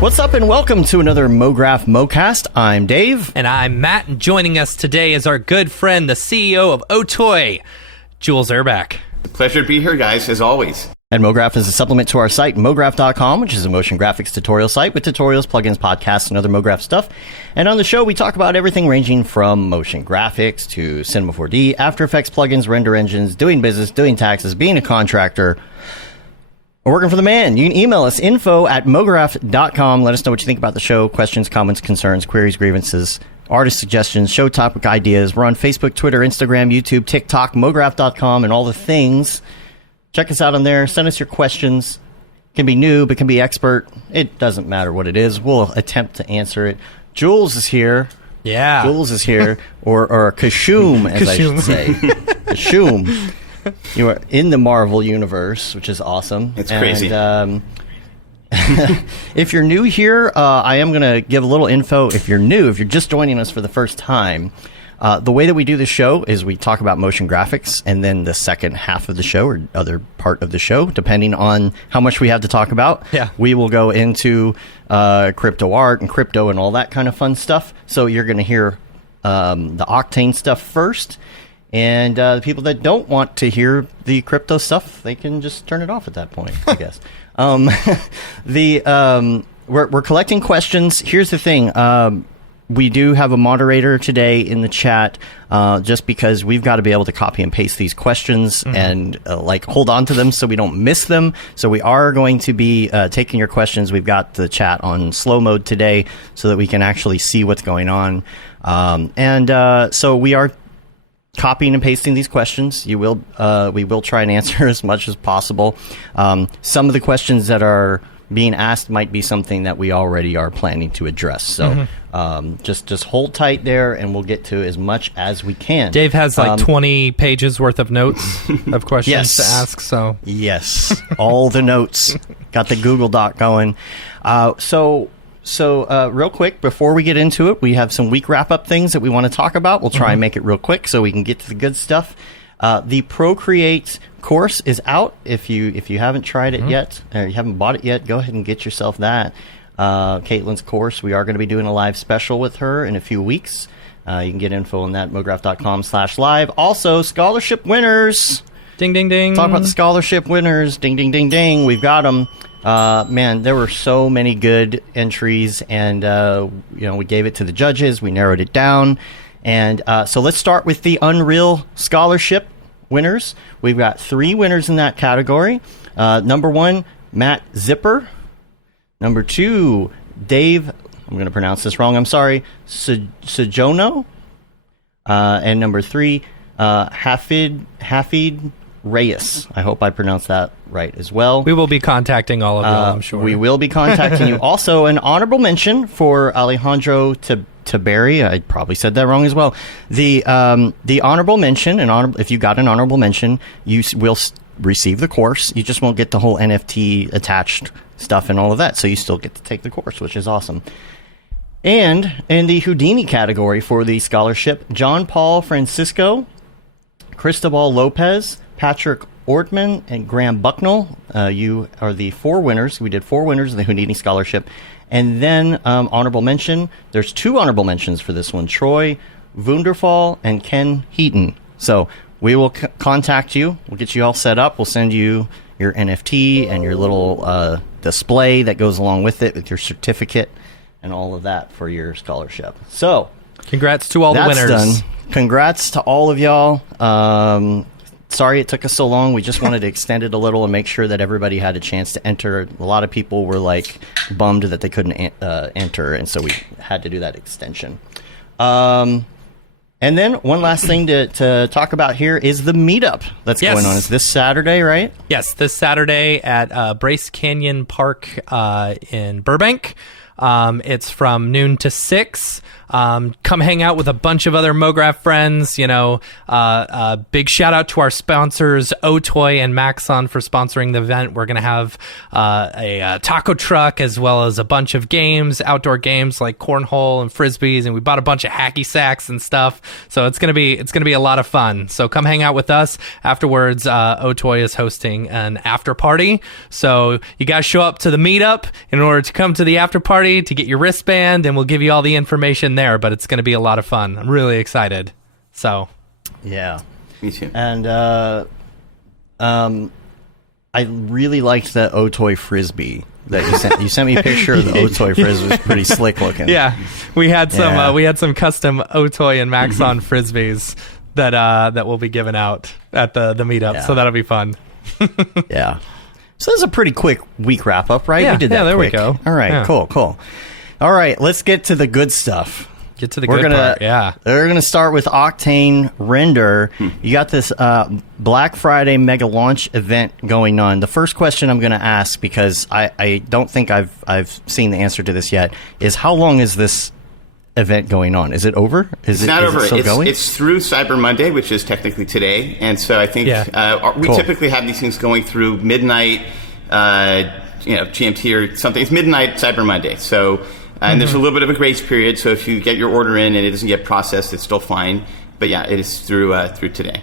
What's up and welcome to another Mograph Mocast. I'm Dave. And I'm Matt, and joining us today is our good friend, the CEO of OTOY, Jules Urbach. Pleasure to be here, guys, as always. And Mograph is a supplement to our site, mograph.com, which is a motion graphics tutorial site with tutorials, plugins, podcasts, and other Mograph stuff. And on the show, we talk about everything ranging from motion graphics to Cinema 4D, After Effects plugins, render engines, doing business, doing taxes, being a contractor, or working for the man. You can email us, info@mograph.com. Let us know what you think about the show, questions, comments, concerns, queries, grievances, artist suggestions, show topic ideas. We're on Facebook, Twitter, Instagram, YouTube, TikTok, mograph.com, and all the things. Check us out on there. Send us your questions. It can be noob, it can be expert. It doesn't matter what it is. We'll attempt to answer it. Jules is here. Yeah. Jules is here. Or Kashoom, as I should say. Kashoom. You are in the Marvel universe, which is awesome. It's crazy. If you're new here, I am going to give a little info. If you're new, if you're just joining us for the first time, the way that we do the show is we talk about motion graphics, and then the second half of the show, or other part of the show, depending on how much we have to talk about, we will go into crypto art and crypto and all that kind of fun stuff. So you're going to hear the Octane stuff first. And the people that don't want to hear the crypto stuff, they can just turn it off at that point, I guess. We're collecting questions. Here's the thing. We do have a moderator today in the chat, just because we've got to be able to copy and paste these questions and hold on to them so we don't miss them. So we are going to be taking your questions. We've got the chat on slow mode today so that we can actually see what's going on. So we are copying and pasting these questions. We will try and answer as much as possible. Some of the questions that are being asked might be something that we already are planning to address. So just hold tight there, and we'll get to as much as we can. Dave has 20 pages worth of notes of questions to ask. So yes, all the notes. Got the Google Doc going. So real quick, before we get into it, we have some week wrap-up things that we want to talk about. We'll try and make it real quick so we can get to the good stuff. The Procreate course is out. If you haven't tried it yet, or you haven't bought it yet, go ahead and get yourself that. Caitlin's course, we are going to be doing a live special with her in a few weeks. You can get info on that at mograph.com/live. Also, scholarship winners. Ding, ding, ding. Talk about the scholarship winners. Ding, ding, ding, ding. We've got them. Man, there were so many good entries, and we gave it to the judges. We narrowed it down, and so let's start with the Unreal Scholarship winners. We've got 3 winners in that category. Number 1, Matt Zipper. Number 2, Dave. I'm going to pronounce this wrong. I'm sorry. Sejono. And number 3, Hafid Reyes. I hope I pronounced that right as well. We will be contacting all of you, I'm sure. We will be contacting you. Also, an honorable mention for Alejandro Taberi. I probably said that wrong as well. The honorable mention, if you got an honorable mention, you will receive the course. You just won't get the whole NFT attached stuff and all of that. So you still get to take the course, which is awesome. And in the Houdini category for the scholarship, John Paul Francisco, Cristobal Lopez, Patrick Ortman, and Graham Bucknell. You are the 4 winners. We did 4 winners of the Houdini Scholarship. And then honorable mention. There's 2 honorable mentions for this one. Troy Wunderfall and Ken Heaton. So we will contact you. We'll get you all set up. We'll send you your NFT and your little display that goes along with it, with your certificate and all of that for your scholarship. So congrats to all the winners. That's done. Congrats to all of y'all. Sorry it took us so long. We just wanted to extend it a little and make sure that everybody had a chance to enter. A lot of people were bummed that they couldn't enter, and so we had to do that extension. And then one last thing to talk about here is the meetup that's going on. It's this Saturday, right? Yes, this Saturday at Bryce Canyon Park in Burbank. It's from noon to 6. Come hang out with a bunch of other Mograph friends. Big shout out to our sponsors, OTOY and Maxon, for sponsoring the event. We're going to have a taco truck, as well as a bunch of games, outdoor games like cornhole and frisbees, and we bought a bunch of hacky sacks and stuff. So it's going to be a lot of fun. So come hang out with us. Afterwards, OTOY is hosting an after party. So you guys show up to the meetup in order to come to the after party to get your wristband, and we'll give you all the information there, but it's going to be a lot of fun. I'm really excited. So, yeah, me too. And I really liked that OTOY frisbee that you sent. You sent me a picture of the OTOY frisbee. It was pretty slick looking. Yeah, we had some custom OTOY and Maxon frisbees that will be given out at the meetup. Yeah. So that'll be fun. Yeah. So that's a pretty quick week wrap up, right? Yeah, we did that. Yeah, there quick. We go. All right, yeah. Cool. All right, let's get to the good stuff. Get to the good part, yeah. We're going to start with Octane Render. You got this Black Friday mega launch event going on. The first question I'm going to ask, because I don't think I've seen the answer to this yet, is how long is this event going on? Is it over? It's not over. It's through Cyber Monday, which is technically today. And so I think we typically have these things going through midnight, GMT or something. It's midnight Cyber Monday. So... and there's a little bit of a grace period, so if you get your order in and it doesn't get processed, it's still fine. But yeah, it is through today.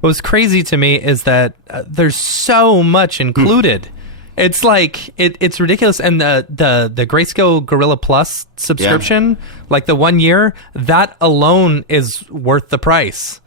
What was crazy to me is that there's so much included. It's like it's ridiculous. And the Grayscale Gorilla Plus subscription, like the 1 year, that alone is worth the price.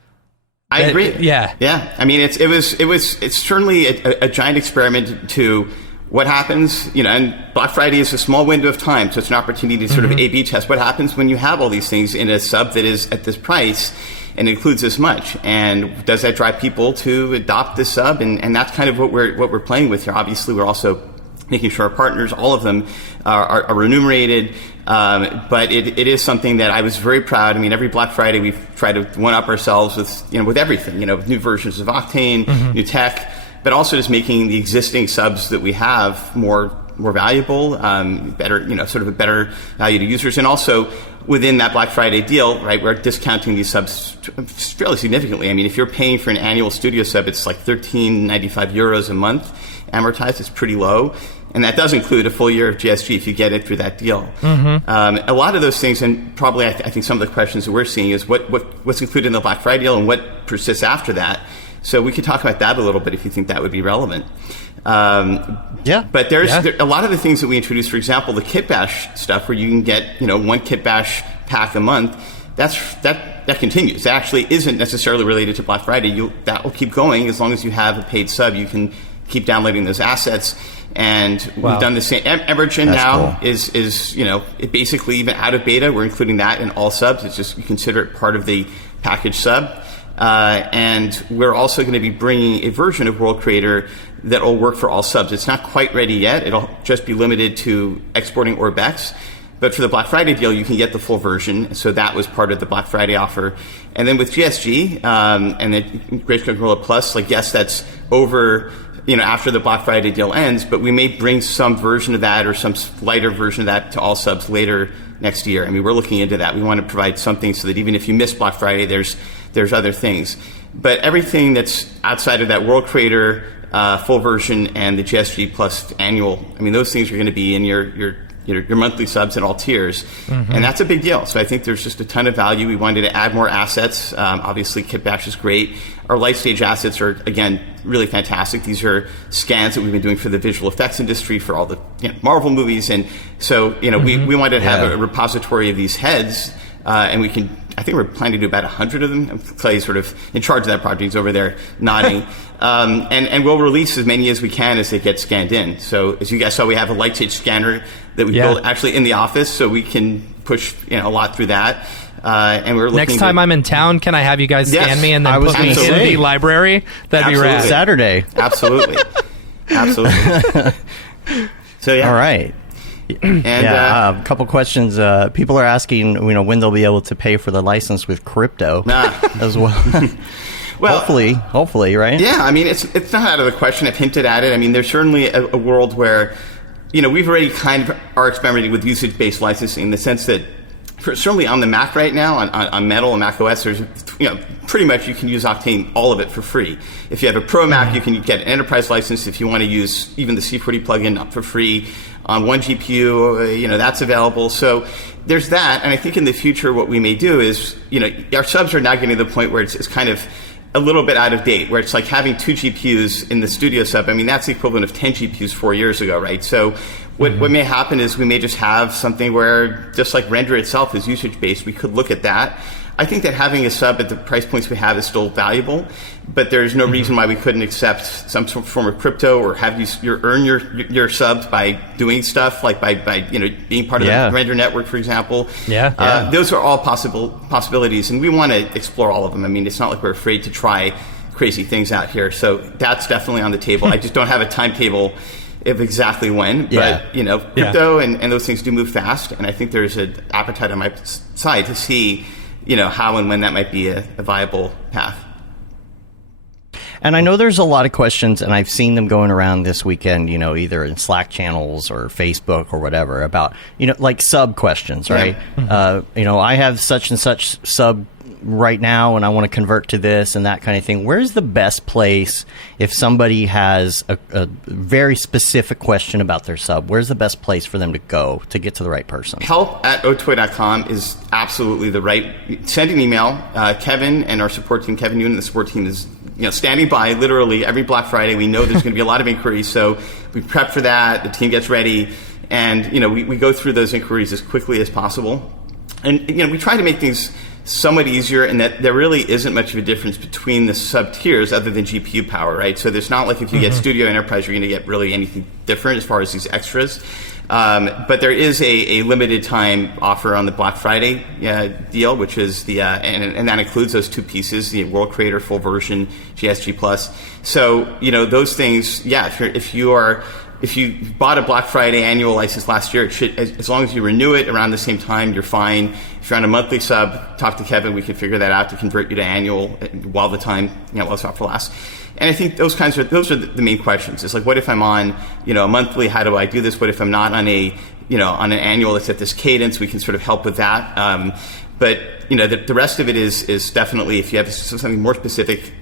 I agree. Yeah. I mean, it's certainly a giant experiment to. What happens, and Black Friday is a small window of time, so it's an opportunity to sort of A/B test. What happens when you have all these things in a sub that is at this price and includes this much? And does that drive people to adopt this sub? And that's kind of what we're playing with here. Obviously, we're also making sure our partners, all of them, are remunerated. But it is something that I was very proud. I mean, every Black Friday we've tried to one-up ourselves with everything. With new versions of Octane, new tech. But also just making the existing subs that we have more valuable, better, sort of a better value to users. And also within that Black Friday deal, right, we're discounting these subs fairly significantly. I mean, if you're paying for an annual studio sub, it's like €13.95 a month amortized. It's pretty low. And that does include a full year of GSG if you get it through that deal. A lot of those things, and probably I think some of the questions that we're seeing is what's included in the Black Friday deal and what persists after that. So we could talk about that a little bit if you think that would be relevant. But there's a lot of the things that we introduced, for example, the Kit Bash stuff where you can get, one Kit Bash pack a month. That continues. That actually isn't necessarily related to Black Friday. That will keep going as long as you have a paid sub. You can keep downloading those assets. And we've done the same. Emergen now cool. is it basically even out of beta. We're including that in all subs. It's just you consider it part of the package sub. And we're also going to be bringing a version of World Creator that will work for all subs. It's not quite ready yet. It'll just be limited to exporting Orbex. But for the Black Friday deal, you can get the full version. So that was part of the Black Friday offer. And then with GSG and the Grayscale Gorilla Plus, yes, that's over after the Black Friday deal ends. But we may bring some version of that or some lighter version of that to all subs later next year. I mean, we're looking into that. We want to provide something so that even if you miss Black Friday, there's other things. But everything that's outside of that World Creator full version and the GSG Plus annual, I mean, those things are going to be in your monthly subs at all tiers. And that's a big deal. So I think there's just a ton of value. We wanted to add more assets. Obviously, Kit Bash is great. Our light stage assets are, again, really fantastic. These are scans that we've been doing for the visual effects industry for all the Marvel movies. And so, we wanted to have a repository of these heads. And I think we're planning to do about 100 of them. Clay's sort of in charge of that project. He's over there nodding. And we'll release as many as we can as they get scanned in. So as you guys saw, we have a light stage scanner that we built actually in the office, so we can push a lot to that. And we're looking next time I'm in town, can I have you guys scan me and then put me in the library? That'd be rad. Saturday. Absolutely. So all right. And a couple questions. People are asking, when they'll be able to pay for the license with crypto as well. Well, hopefully, right? Yeah, I mean, it's not out of the question. I've hinted at it. I mean, there's certainly a world where we've already kind of are experimenting with usage-based licensing in the sense that certainly on the Mac right now, on Metal and Mac OS, there's, pretty much you can use Octane, all of it, for free. If you have a Pro Mac, you can get an enterprise license. If you want to use even the C40 plugin for free on one GPU, that's available. So there's that. And I think in the future, what we may do is, our subs are now getting to the point where it's kind of a little bit out of date, where it's like having 2 GPUs in the studio sub. I mean, that's the equivalent of 10 GPUs 4 years ago, right? So what may happen is we may just have something where, just like Render itself is usage-based, we could look at that. I think that having a sub at the price points we have is still valuable, but there's no reason why we couldn't accept some form of crypto or have you earn your subs by doing stuff, like by being part of the Render network, for example. Those are all possibilities, and we want to explore all of them. I mean, it's not like we're afraid to try crazy things out here. So that's definitely on the table. I just don't have a timetable of exactly when, but crypto and those things do move fast, and I think there's an appetite on my side to see how and when that might be a viable path. And I know there's a lot of questions, and I've seen them going around this weekend, either in Slack channels or Facebook or whatever, about, like sub questions, right? I have such and such sub right now, and I want to convert to this and that kind of thing. Where's the best place if somebody has a very specific question about their sub? Where's the best place for them to go to get to the right person? Help@otoy.com is absolutely the right. Send an email. Kevin and our support team, Kevin Newton, the support team, is standing by literally every Black Friday. We know there's going to be a lot of inquiries, so we prep for that. The team gets ready, and we go through those inquiries as quickly as possible. And we try to make things somewhat easier in that there really isn't much of a difference between the sub tiers other than GPU power, right? So there's not like if you get Studio Enterprise, you're going to get really anything different as far as these extras. But there is a limited time offer on the Black Friday deal, which is the and that includes those 2 pieces, the World Creator full version, GSG Plus. So those things, if you bought a Black Friday annual license last year, it should, as long as you renew it around the same time, you're fine. If you're on a monthly sub, talk to Kevin. We can figure that out to convert you to annual while the offer lasts. And I think those are the main questions. It's like, what if I'm on, a monthly? How do I do this? What if I'm not on on an annual that's at this cadence? We can sort of help with that. But the rest of it is definitely, if you have something more specific,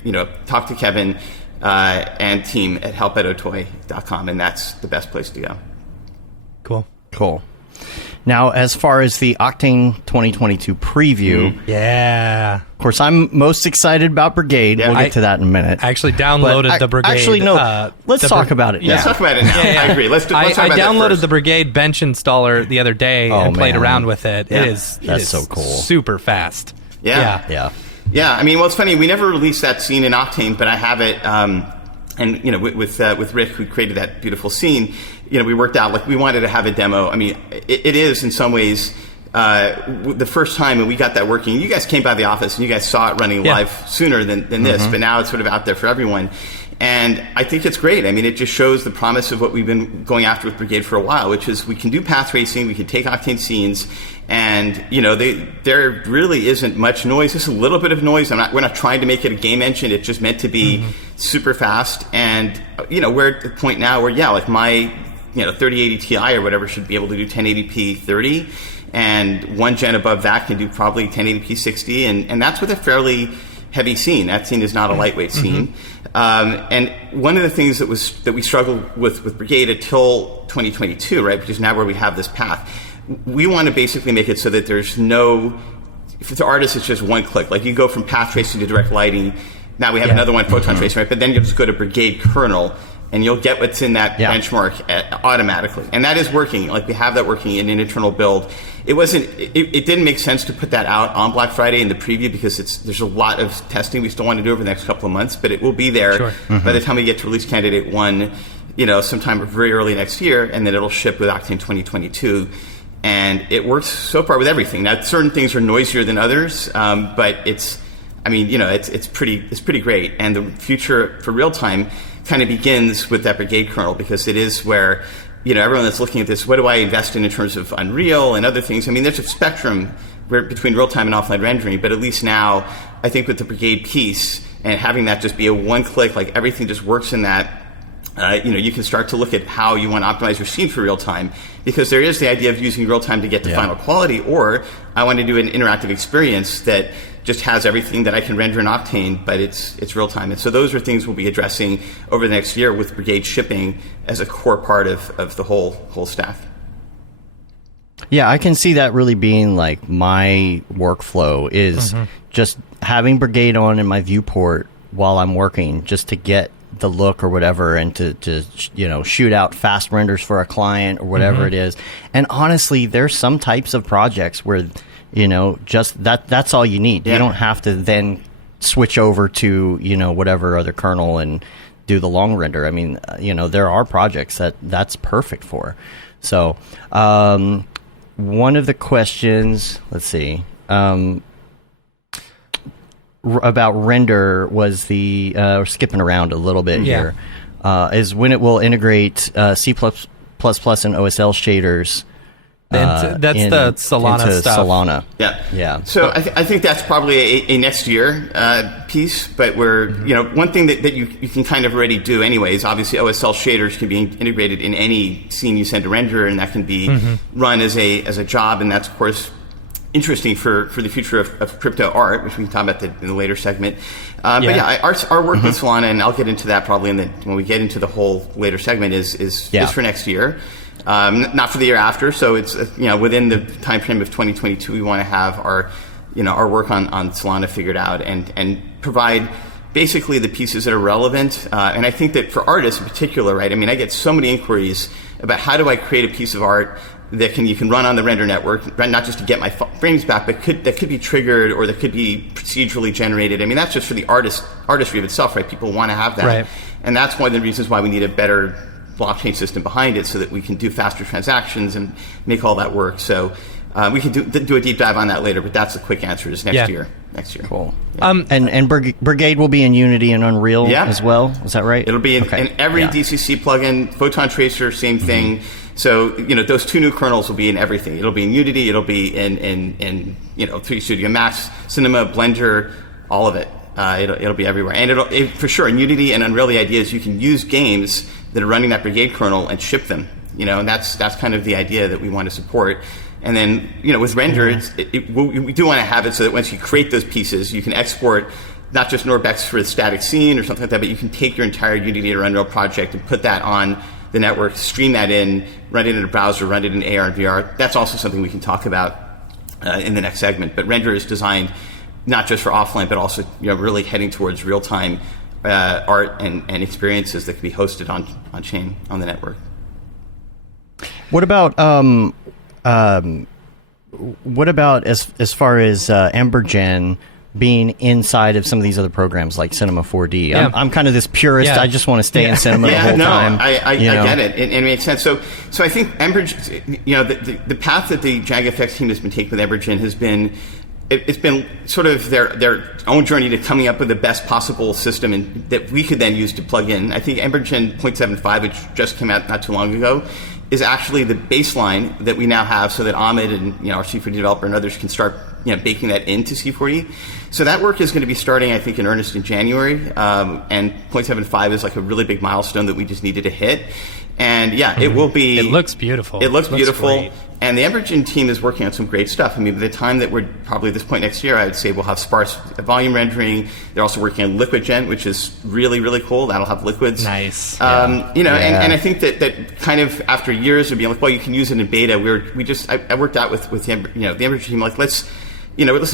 talk to Kevin and team at help@otoy.com, and that's the best place to go. Cool. Now, as far as the Octane 2022 preview, of course, I'm most excited about Brigade. We'll get to that in a minute. I actually downloaded the Brigade. Actually, no. Let's talk about it now. Let's talk about it now. I agree. Let's talk about that downloaded first. the Brigade bench installer the other day and played around with it. Yeah. It is so cool. Super fast. Yeah. I mean, it's funny. We never released that scene in Octane, but I have it. And with Rick, who created that beautiful scene, we worked out like we wanted to have a demo. I mean, it is in some ways the first time when we got that working. You guys came by the office and you guys saw it running live sooner than this, but now it's sort of out there for everyone. And I think it's great. I mean, it just shows the promise of what we've been going after with Brigade for a while, which is we can do path tracing, we can take Octane scenes, and there really isn't much noise. Just a little bit of noise. We're not trying to make it a game engine. It's just meant to be super fast. And we're at the point now where like my 3080 Ti or whatever should be able to do 1080p 30, and one gen above that can do probably 1080p 60, and that's with a fairly heavy scene. That scene is not a lightweight scene. And one of the things that we struggled with Brigade until 2022, right, because now where we have this path, we want to basically make it so that there's no, if it's an artist, it's just one click. Like you go from path tracing to direct lighting. Now we have another one, Photon Tracing, right? But then you'll just go to Brigade kernel, and you'll get what's in that benchmark automatically. And that is working. Like we have that working in an internal build. It didn't make sense to put that out on Black Friday in the preview because there's a lot of testing we still want to do over the next couple of months, but it will be there by the time we get to release candidate 1, sometime very early next year, and then it'll ship with Octane 2022. And it works so far with everything. Now, certain things are noisier than others, but it's pretty great. And the future for real time kind of begins with that Brigade kernel, because it is where everyone that's looking at this, what do I invest in terms of Unreal and other things? I mean, there's a spectrum between real-time and offline rendering, but at least now, I think with the Brigade piece and having that just be a one-click, like everything just works in that you can start to look at how you want to optimize your scene for real time, because there is the idea of using real time to get to final quality, or I want to do an interactive experience that just has everything that I can render in Octane, but it's real time. And so those are things we'll be addressing over the next year with Brigade shipping as a core part of the whole stack. Yeah, I can see that really being like my workflow is just having Brigade on in my viewport while I'm working, just to get the look or whatever, and to shoot out fast renders for a client or whatever it is. And honestly, there's some types of projects where just that's all you need. You don't have to then switch over to whatever other kernel and do the long render. I mean, there are projects that's perfect for. So one of the questions, let's see, about render was the we're skipping around a little bit here, is when it will integrate C++ and OSL shaders. That's the Solana into stuff. Solana. Yeah. So I think that's probably a next year piece, but we're one thing that you can kind of already do anyways. Obviously, OSL shaders can be integrated in any scene you send to render, and that can be run as a job, and that's of course interesting for the future of crypto art, which we can talk about in the later segment. But our work with Solana, and I'll get into that probably when we get into the whole later segment, is for next year. Not for the year after. So it's within the time frame of 2022, we want to have our work on Solana figured out and provide basically the pieces that are relevant. And I think that for artists in particular, right? I mean, I get so many inquiries about how do I create a piece of art that you can run on the render network, not just to get my frames back, but that could be triggered or that could be procedurally generated. I mean, that's just for the artistry of itself, right? People want to have that, right. And that's one of the reasons why we need a better blockchain system behind it, so that we can do faster transactions and make all that work. So we can do a deep dive on that later, but that's the quick answer is next year. Next year. Cool. Yeah. And Brigade will be in Unity and Unreal as well. Is that right? It'll be in every DCC plugin. Photon Tracer, same thing. So those two new kernels will be in everything. It'll be in Unity. It'll be in 3D Studio Max, Cinema, Blender, all of it. It'll be everywhere, and for sure in Unity and Unreal. The idea is you can use games that are running that Brigade kernel and ship them. And that's kind of the idea that we want to support. And then with render, we do want to have it so that once you create those pieces, you can export not just Norbex for a static scene or something like that, but you can take your entire Unity or Unreal project and put that on the network, stream that in, run it in a browser, run it in AR and VR. That's also something we can talk about in the next segment. But render is designed not just for offline, but also really heading towards real-time art and experiences that can be hosted on chain on the network. What about as far as EmberGen being inside of some of these other programs like Cinema 4D? Yeah. I'm kind of this purist. I just want to stay in Cinema the whole time. I get it. It makes sense. So I think EmberGen, the path that the JagFX team has been taking with EmberGen has been, it's been sort of their own journey to coming up with the best possible system that we could then use to plug in. I think EmberGen 0.75, which just came out not too long ago, is actually the baseline that we now have, so that Ahmed and our C4D developer and others can start baking that into C4D. So that work is going to be starting, I think, in earnest in January. And 0.75 is like a really big milestone that we just needed to hit. And it will be. It looks beautiful. It looks beautiful. Great. And the EmberGen team is working on some great stuff. I mean, by the time that we're probably at this point next year, I would say we'll have sparse volume rendering. They're also working on LiquidGen, which is really, really cool. That'll have liquids. Nice. And I think that kind of after years of being like, well, you can use it in beta. I worked out with the EmberGen team, like, let's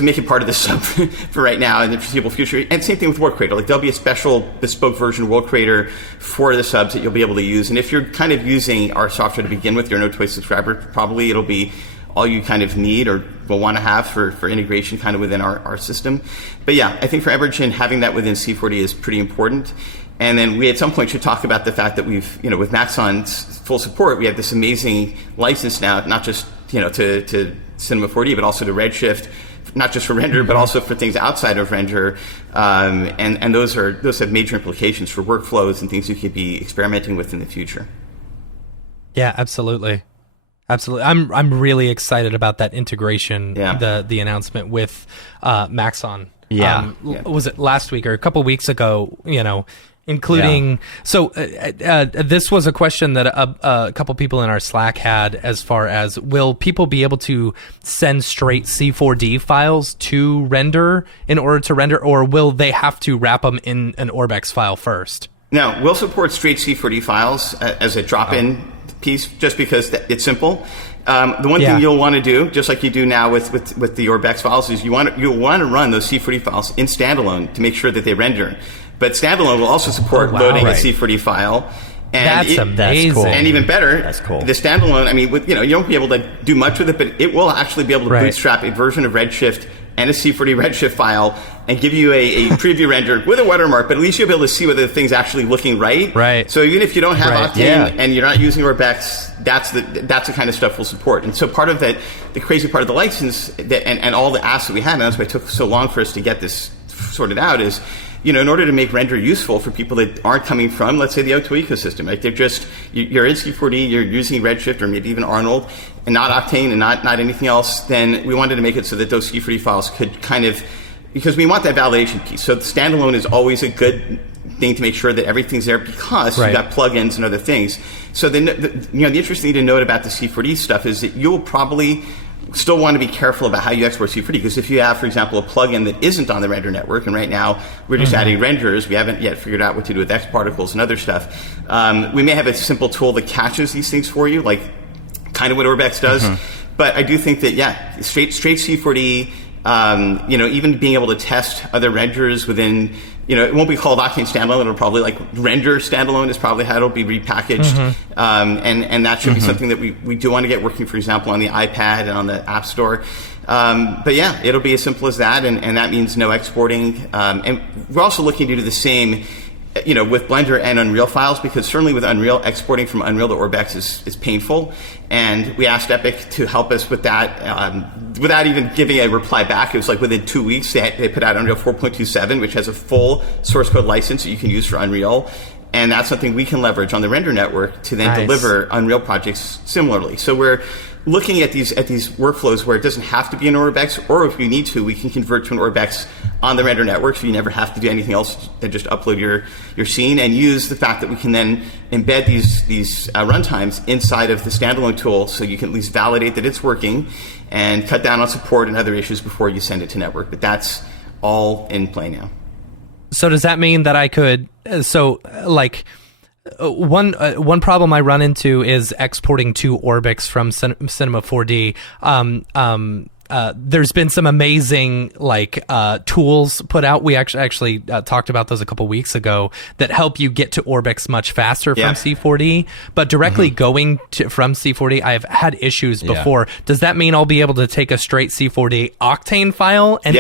make it part of the sub for right now and the foreseeable future. And same thing with World Creator. Like, there'll be a special bespoke version of World Creator for the subs that you'll be able to use. And if you're kind of using our software to begin with, you're an OTOY subscriber, probably it'll be all you kind of need or will want to have for integration kind of within our system. But I think for EmberGen, having that within C4D is pretty important. And then we at some point should talk about the fact that we've, with Maxon's full support, we have this amazing license now, not just, to Cinema 4D, but also to Redshift, not just for render, but also for things outside of render. And those have major implications for workflows and things you could be experimenting with in the future. Yeah, absolutely. Absolutely. I'm really excited about that integration, the announcement with Maxon. Was it last week or a couple weeks ago, including so this was a question that a couple people in our Slack had, as far as, will people be able to send straight C4D files to render in order to render, or will they have to wrap them in an Orbex file first? No, we'll support straight C4D files as a drop-in piece, just because it's simple. The one thing you'll want to do, just like you do now with the Orbex files, is you'll want to run those C4D files in standalone to make sure that they render. But standalone will also support loading a C4D file. And that's amazing. That's cool. And even better, that's cool. The standalone, I mean, you won't be able to do much with it, but it will actually be able to bootstrap a version of Redshift and a C4D Redshift file and give you a preview render with a watermark, but at least you'll be able to see whether the thing's actually looking right. Right. So even if you don't have Octane and you're not using Orbex, that's the kind of stuff we'll support. And so part of that, the crazy part of the license and all the asks that we had, and that's why it took so long for us to get this sorted out, is, in order to make render useful for people that aren't coming from, let's say, the OTOY ecosystem, right? They're just, you're in C4D, you're using Redshift or maybe even Arnold, and not Octane and not anything else, then we wanted to make it so that those C4D files could kind of, because we want that validation piece. So the standalone is always a good thing to make sure that everything's there, because you've got plugins and other things. So the interesting thing to note about the C4D stuff is that you'll probably still want to be careful about how you export C4D, because if you have, for example, a plugin that isn't on the render network, and right now we're just adding renders, we haven't yet figured out what to do with X particles and other stuff, we may have a simple tool that catches these things for you, like kind of what Orbex does. But I do think that, straight C4D, even being able to test other renders within, it won't be called Octane standalone. It'll probably, like, render standalone is probably how it'll be repackaged. And that should be something that we do want to get working, for example, on the iPad and on the App Store. But yeah, it'll be as simple as that. And that means no exporting. And we're also looking to do the same, with Blender and Unreal files, because certainly with Unreal, exporting from Unreal to Orbex is painful. And we asked Epic to help us with that without even giving a reply back. It was like within 2 weeks, they put out Unreal 4.27, which has a full source code license that you can use for Unreal. And that's something we can leverage on the render network to then deliver Unreal projects similarly. So we're looking at these workflows where it doesn't have to be an Orbex, or if you need to, we can convert to an Orbex on the render network, so you never have to do anything else than just upload your scene, and use the fact that we can then embed these runtimes inside of the standalone tool, so you can at least validate that it's working and cut down on support and other issues before you send it to network. But that's all in play now. So does that mean that I could, one problem I run into is exporting Two Orbics from Cinema 4D. There's been some amazing tools put out. We actually talked about those a couple weeks ago that help you get to Orbex much faster from C4D. But directly going from C4D, I've had issues before. Does that mean I'll be able to take a straight C4D Octane file and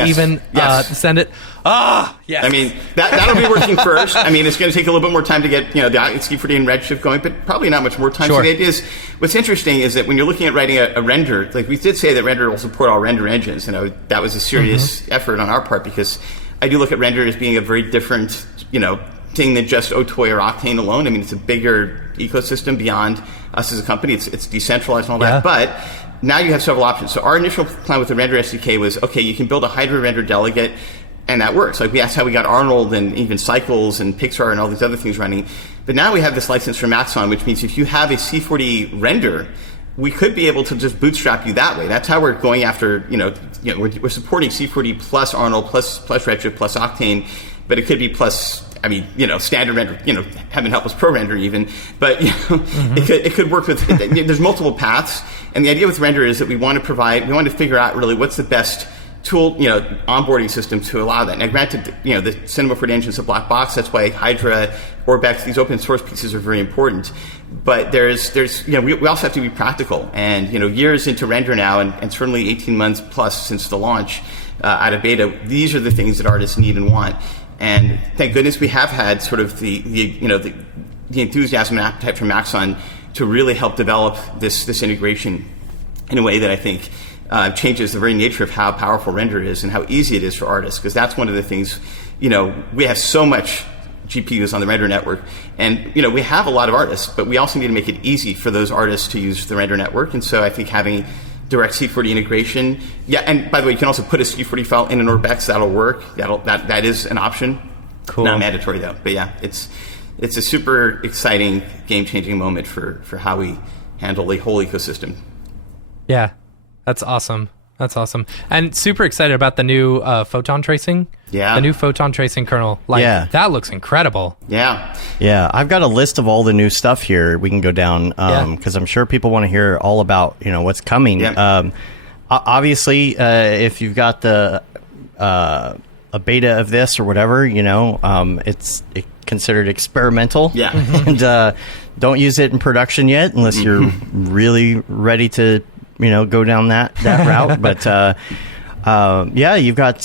send it? Yes. I mean, that'll be working first. I mean, it's going to take a little bit more time to get the C4D and Redshift going, but probably not much more time. So the idea is, what's interesting is that when you're looking at writing a render, like we did say that render will support all render engines, that was a serious effort on our part, because I do look at render as being a very different, thing than just OTOY or Octane alone. I mean, it's a bigger ecosystem beyond us as a company. It's decentralized and all that, but now you have several options. So our initial plan with the render SDK was, okay, you can build a Hydra render delegate, and that works. Like, that's how we got Arnold and even Cycles and Pixar and all these other things running. But now we have this license from Maxon, which means if you have a C4D render, we could be able to just bootstrap you that way. That's how we're going after, we're supporting C4D plus Arnold plus Redshift plus Octane, but it could be plus, standard render, heaven help us, pro render even. But, it could work with, there's multiple paths. And the idea with render is that we want to figure out really what's the best tool, onboarding system to allow that. Now, granted, the Cinema 4D engine is a black box. That's why Hydra, Orbex, these open source pieces are very important. But there's we also have to be practical. And, years into render now, and certainly 18 months plus since the launch out of beta, these are the things that artists need and want. And thank goodness we have had sort of the enthusiasm and appetite from Maxon to really help develop this integration in a way that I think changes the very nature of how powerful render is and how easy it is for artists, because that's one of the things, we have so much GPUs on the render network, and we have a lot of artists, but we also need to make it easy for those artists to use the render network. And so I think having direct C4D integration, and by the way, you can also put a C4D file in an Orbex. That'll work. That is an option. Cool. Not mandatory though, but yeah, it's a super exciting, game-changing moment for how we handle the whole ecosystem. Yeah, that's awesome. That's awesome. And super excited about the new Photon Tracing. Yeah. The new Photon Tracing kernel. Like, that looks incredible. Yeah. Yeah, I've got a list of all the new stuff here. We can go down because I'm sure people want to hear all about what's coming. Yeah. Obviously, if you've got a beta of this or whatever, it's considered experimental. Yeah. And don't use it in production yet unless you're really ready to go down that route. But you've got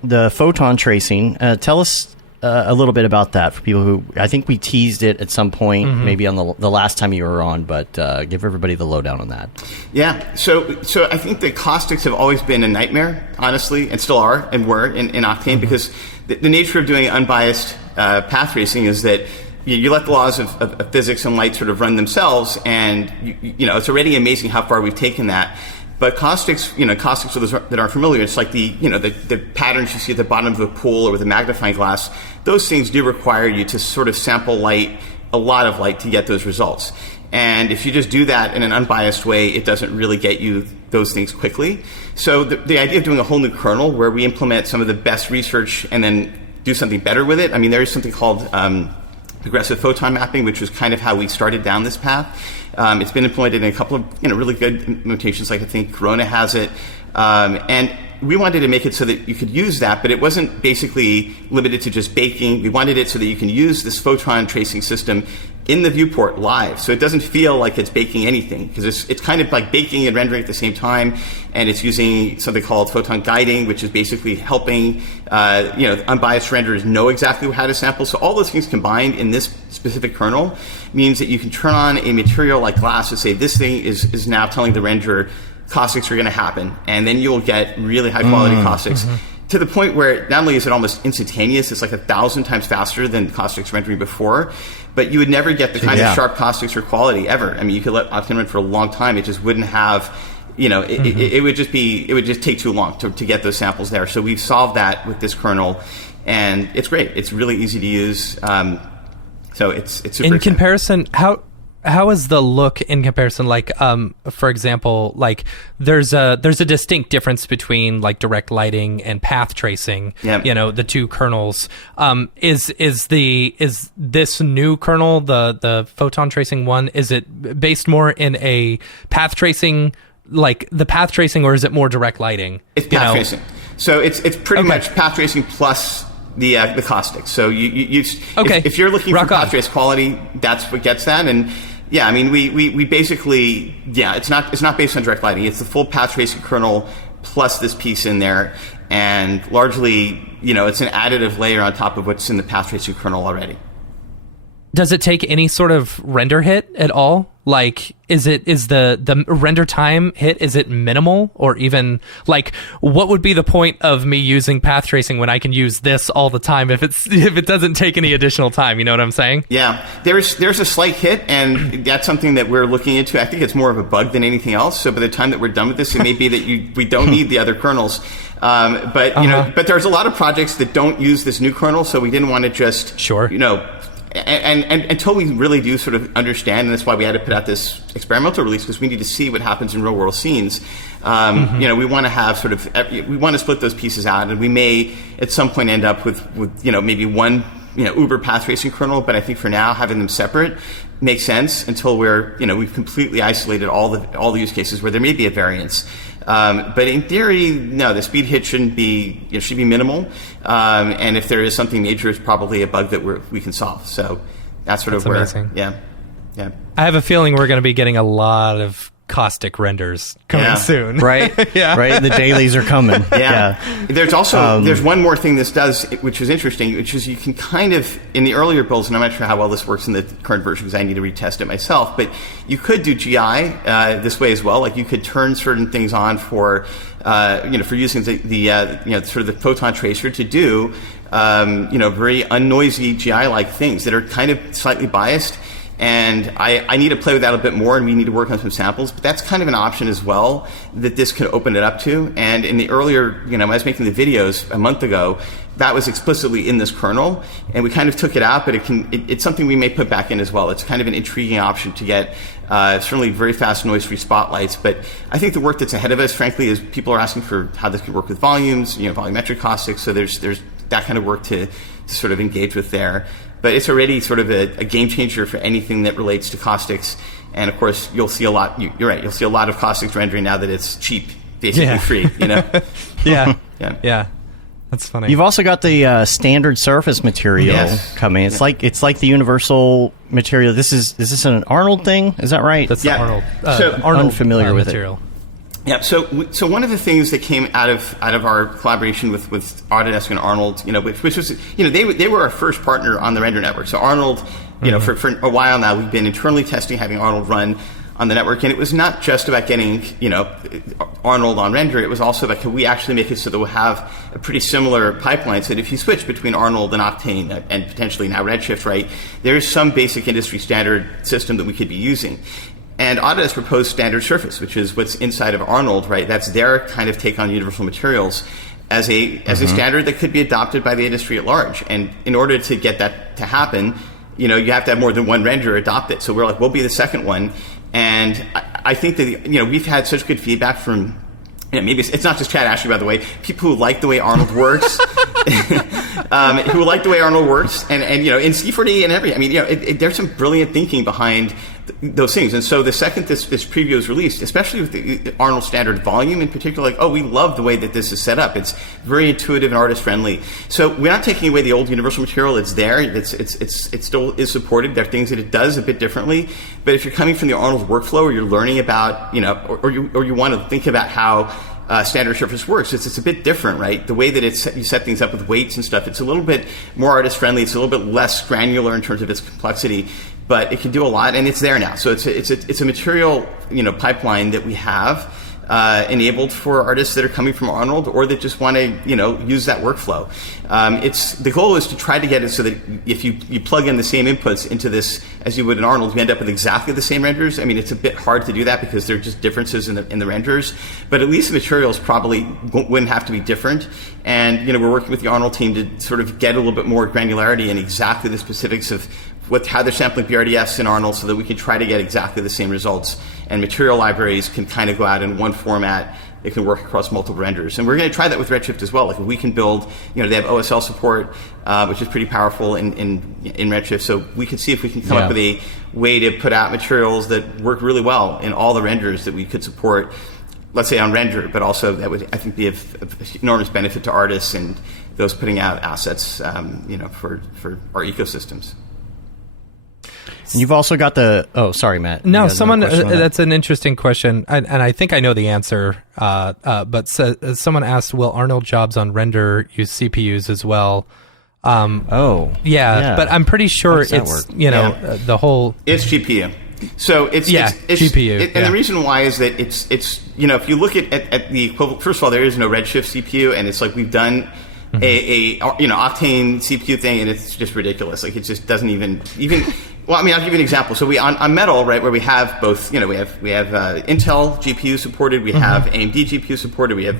the Photon Tracing. Tell us a little bit about that for people who, I think we teased it at some point, maybe on the last time you were on, but give everybody the lowdown on that. Yeah, so I think the caustics have always been a nightmare, honestly, and still are and were in Octane, because the nature of doing unbiased path tracing is that you let the laws of physics and light sort of run themselves, and it's already amazing how far we've taken that. But caustics, caustics for those that aren't familiar, it's like the patterns you see at the bottom of a pool or with a magnifying glass. Those things do require you to sort of sample light, a lot of light, to get those results. And if you just do that in an unbiased way, it doesn't really get you those things quickly. So the idea of doing a whole new kernel where we implement some of the best research and then do something better with it. I mean, there is something called progressive photon mapping, which was kind of how we started down this path. It's been implemented in a couple of really good implementations, like I think Corona has it. And we wanted to make it so that you could use that, but it wasn't basically limited to just baking. We wanted it so that you can use this photon tracing system in the viewport live. So it doesn't feel like it's baking anything, because it's kind of like baking and rendering at the same time. And it's using something called photon guiding, which is basically helping unbiased renderers know exactly how to sample. So all those things combined in this specific kernel means that you can turn on a material like glass and say, this thing is now telling the renderer caustics are going to happen. And then you'll get really high quality caustics. To the point where not only is it almost instantaneous, it's like 1,000 times faster than caustics rendering before, but you would never get the kind of sharp caustics or quality ever. I mean, you could let Octane run for a long time. It just wouldn't have, it would just take too long to get those samples there. So we've solved that with this kernel, and it's great. It's really easy to use. So it's super in exciting. Comparison, how is the look in comparison? Like, for example, like there's a distinct difference between like direct lighting and path tracing. Yep. The two kernels. Is this new kernel, the Photon Tracing one? Is it based more in a path tracing, like the path tracing, or is it more direct lighting? It's path tracing. So it's pretty much path tracing plus the caustics. So if you're looking for path trace quality, that's what gets that. And yeah, I mean, we basically, it's not based on direct lighting. It's the full path tracing kernel plus this piece in there, and largely, it's an additive layer on top of what's in the path tracing kernel already. Does it take any sort of render hit at all? Like, is the render time hit, is it minimal, or even like, what would be the point of me using path tracing when I can use this all the time if it doesn't take any additional time? You know what I'm saying? Yeah, there's a slight hit, and that's something that we're looking into. I think it's more of a bug than anything else. So by the time that we're done with this, it may be that we don't need the other kernels. But there's a lot of projects that don't use this new kernel, so we didn't want to just And until we really do sort of understand, and that's why we had to put out this experimental release, because we need to see what happens in real world scenes. We want to have we want to split those pieces out, and we may at some point end up with maybe one Uber path tracing kernel. But I think for now, having them separate makes sense until we've completely isolated all the use cases where there may be a variance. But in theory, no, the speed hit should be minimal. And if there is something major, it's probably a bug that we can solve. So that's where, amazing. Yeah. I have a feeling we're going to be getting a lot of caustic renders coming soon. Right? Right? The dailies are coming. Yeah. There's also, there's one more thing this does, which is interesting, which is you can kind of, in the earlier builds, and I'm not sure how well this works in the current version because I need to retest it myself, but you could do GI this way as well. Like you could turn certain things on for using the sort of the photon tracer to do, very unnoisy GI-like things that are kind of slightly biased. And I need to play with that a bit more, and we need to work on some samples. But that's kind of an option as well that this could open it up to. And in the earlier, when I was making the videos a month ago, that was explicitly in this kernel, and we kind of took it out, but it's something we may put back in as well. It's kind of an intriguing option to get certainly very fast noise-free spotlights. But I think the work that's ahead of us, frankly, is people are asking for how this can work with volumes, volumetric caustics. So there's that kind of work to sort of engage with there. But it's already sort of a game changer for anything that relates to caustics. And of course, you'll see a lot. You're right. You'll see a lot of caustics rendering now that it's cheap, basically free. Yeah. That's funny. You've also got the standard surface material coming. It's like the universal material. Is this an Arnold thing? Is that right? That's the Arnold. Arnold unfamiliar with material. It. Yeah. So one of the things that came out of our collaboration with Autodesk and Arnold, which was, they were our first partner on the render network. So Arnold, for a while now, we've been internally testing having Arnold run on the network, and it was not just about getting, Arnold on render. It was also about, can we actually make it so that we'll have a pretty similar pipeline, so that if you switch between Arnold and Octane and potentially now Redshift, right, there's some basic industry standard system that we could be using. And Autodesk proposed standard surface, which is what's inside of Arnold, right? That's their kind of take on universal materials as a standard that could be adopted by the industry at large. And in order to get that to happen, you have to have more than one renderer adopt it. So we're like, we'll be the second one. And I think that, we've had such good feedback from, maybe it's not just Chad Ashley, by the way, people who like the way Arnold works, who like the way Arnold works, and in C4D and everything. There's some brilliant thinking behind those things. And so the second this preview is released, especially with the Arnold standard volume in particular, we love the way that this is set up. It's very intuitive and artist friendly. So we're not taking away the old universal material. It's there. It still is supported. There are things that it does a bit differently. But if you're coming from the Arnold workflow, or you're learning about, or you want to think about how standard surface works, it's a bit different, right? The way that you set things up with weights and stuff, it's a little bit more artist friendly. It's a little bit less granular in terms of its complexity, but it can do a lot, and it's there now. So it's a material pipeline that we have enabled for artists that are coming from Arnold, or that just want to use that workflow. The goal is to try to get it so that if you plug in the same inputs into this as you would in Arnold, you end up with exactly the same renders. It's a bit hard to do that because there are just differences in the renders, but at least the materials probably wouldn't have to be different. And we're working with the Arnold team to sort of get a little bit more granularity in exactly the specifics of how they're sampling BRDFs in Arnold, so that we can try to get exactly the same results. And material libraries can kind of go out in one format. It can work across multiple renders. And we're going to try that with Redshift as well. Like, if we can build, they have OSL support, which is pretty powerful in Redshift. So we can see if we can come up with a way to put out materials that work really well in all the renders that we could support, let's say on render, but also that would, I think, be of enormous benefit to artists and those putting out assets, for our ecosystems. And you've also got sorry, Matt. No, that's an interesting question, and I think I know the answer. But someone asked, will Arnold jobs on render use CPUs as well? Yeah, but I'm pretty sure it's the whole. It's GPU. So it's GPU. And the reason why is that it's if you look at the equivalent. First of all, there is no Redshift CPU, and it's like we've done a Octane CPU thing, and it's just ridiculous. Like, it just doesn't even. Well, I'll give you an example. So on Metal, right, where we have both, we have Intel GPU supported, we have AMD GPU supported, we have,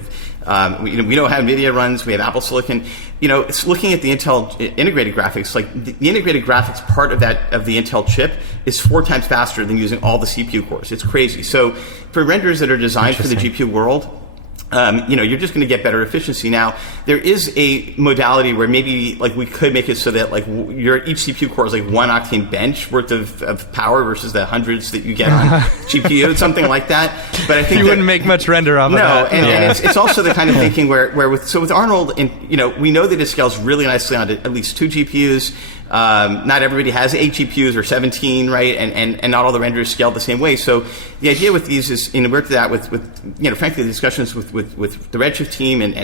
we know how NVIDIA runs, we have Apple Silicon. It's looking at the Intel integrated graphics, like the integrated graphics part of the Intel chip is 4 times faster than using all the CPU cores. It's crazy. So for renders that are designed for the GPU world, you're just going to get better efficiency. Now, there is a modality where maybe we could make it so that each CPU core is 1 Octane bench worth of power versus the hundreds that you get on GPU, something like that. But I think you wouldn't make much render off of that. And it's also the kind of thinking where with Arnold, and we know that it scales really nicely onto at least 2 GPUs. Not everybody has 8 GPUs or 17, right? And not all the renderers scale the same way. So the idea with these is, we're to that with frankly, the discussions with the Redshift team and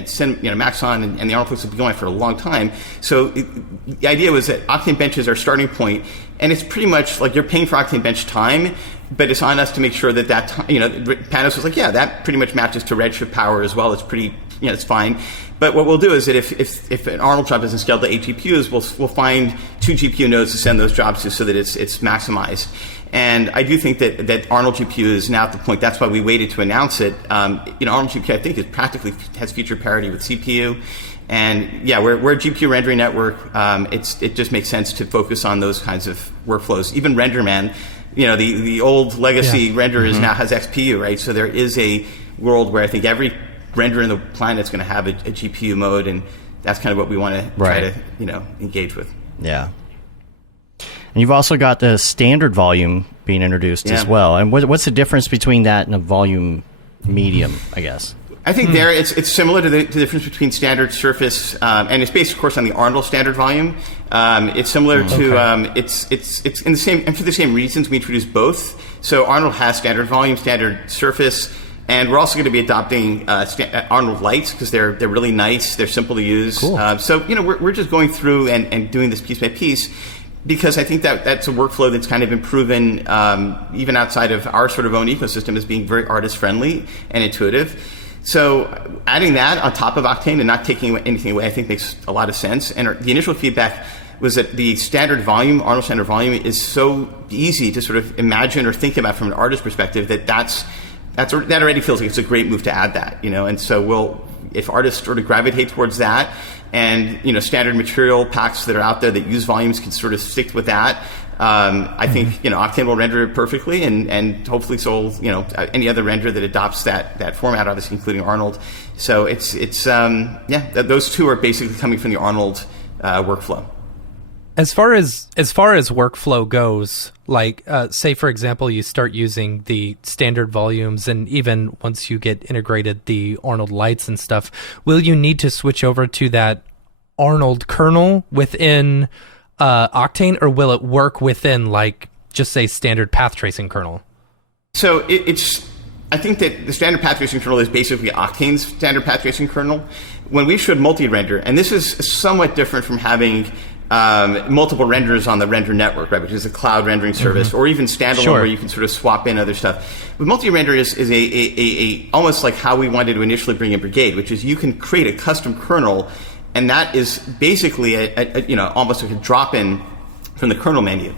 Maxon and the Arnold folks have been going for a long time. So the idea was that Octane benches are starting point, and it's pretty much like you're paying for Octane bench time, but it's on us to make sure that time, Panos was like, yeah, that pretty much matches to Redshift power as well. It's pretty it's fine. But what we'll do is that if an Arnold job doesn't scale to 8 GPUs, we'll find 2 GPU nodes to send those jobs to so that it's maximized. And I do think that Arnold GPU is now at the point. That's why we waited to announce it. Arnold GPU, I think, has feature parity with CPU. And yeah, we're a GPU rendering network. It just makes sense to focus on those kinds of workflows. Even RenderMan, the old legacy renderers now has XPU, right? So there is a world where I think every render in the planet is going to have a GPU mode, and that's kind of what we want to try to engage with. Yeah. And you've also got the standard volume being introduced as well. And what's the difference between that and a volume medium, I guess? I think there it's similar to the difference between standard surface, and it's based, of course, on the Arnold standard volume. It's similar to it's in the same, and for the same reasons we introduced both. So Arnold has standard volume, standard surface, and we're also going to be adopting Arnold lights because they're really nice, they're simple to use. Cool. So we're just going through and doing this piece by piece, because I think that's a workflow that's kind of been proven even outside of our sort of own ecosystem as being very artist friendly and intuitive. So adding that on top of Octane and not taking anything away, I think makes a lot of sense. And the initial feedback was that the standard volume, Arnold standard volume, is so easy to sort of imagine or think about from an artist perspective that already feels like it's a great move to add that, And so if artists sort of gravitate towards that, and standard material packs that are out there that use volumes can sort of stick with that. I think Octane will render it perfectly, and hopefully so any other render that adopts that format, obviously including Arnold. So it's those two are basically coming from the Arnold workflow. As far as workflow goes, like say for example you start using the standard volumes, and even once you get integrated the Arnold lights and stuff, will you need to switch over to that Arnold kernel within Octane, or will it work within, like, just say standard path tracing kernel? So I think that the standard path tracing kernel is basically Octane's standard path tracing kernel. When we showed multi-render, and this is somewhat different from having multiple renders on the render network, right, which is a cloud rendering service, or even standalone where you can sort of swap in other stuff. But multi-render is a almost like how we wanted to initially bring in Brigade, which is you can create a custom kernel. And that is basically almost like a drop-in from the kernel menu.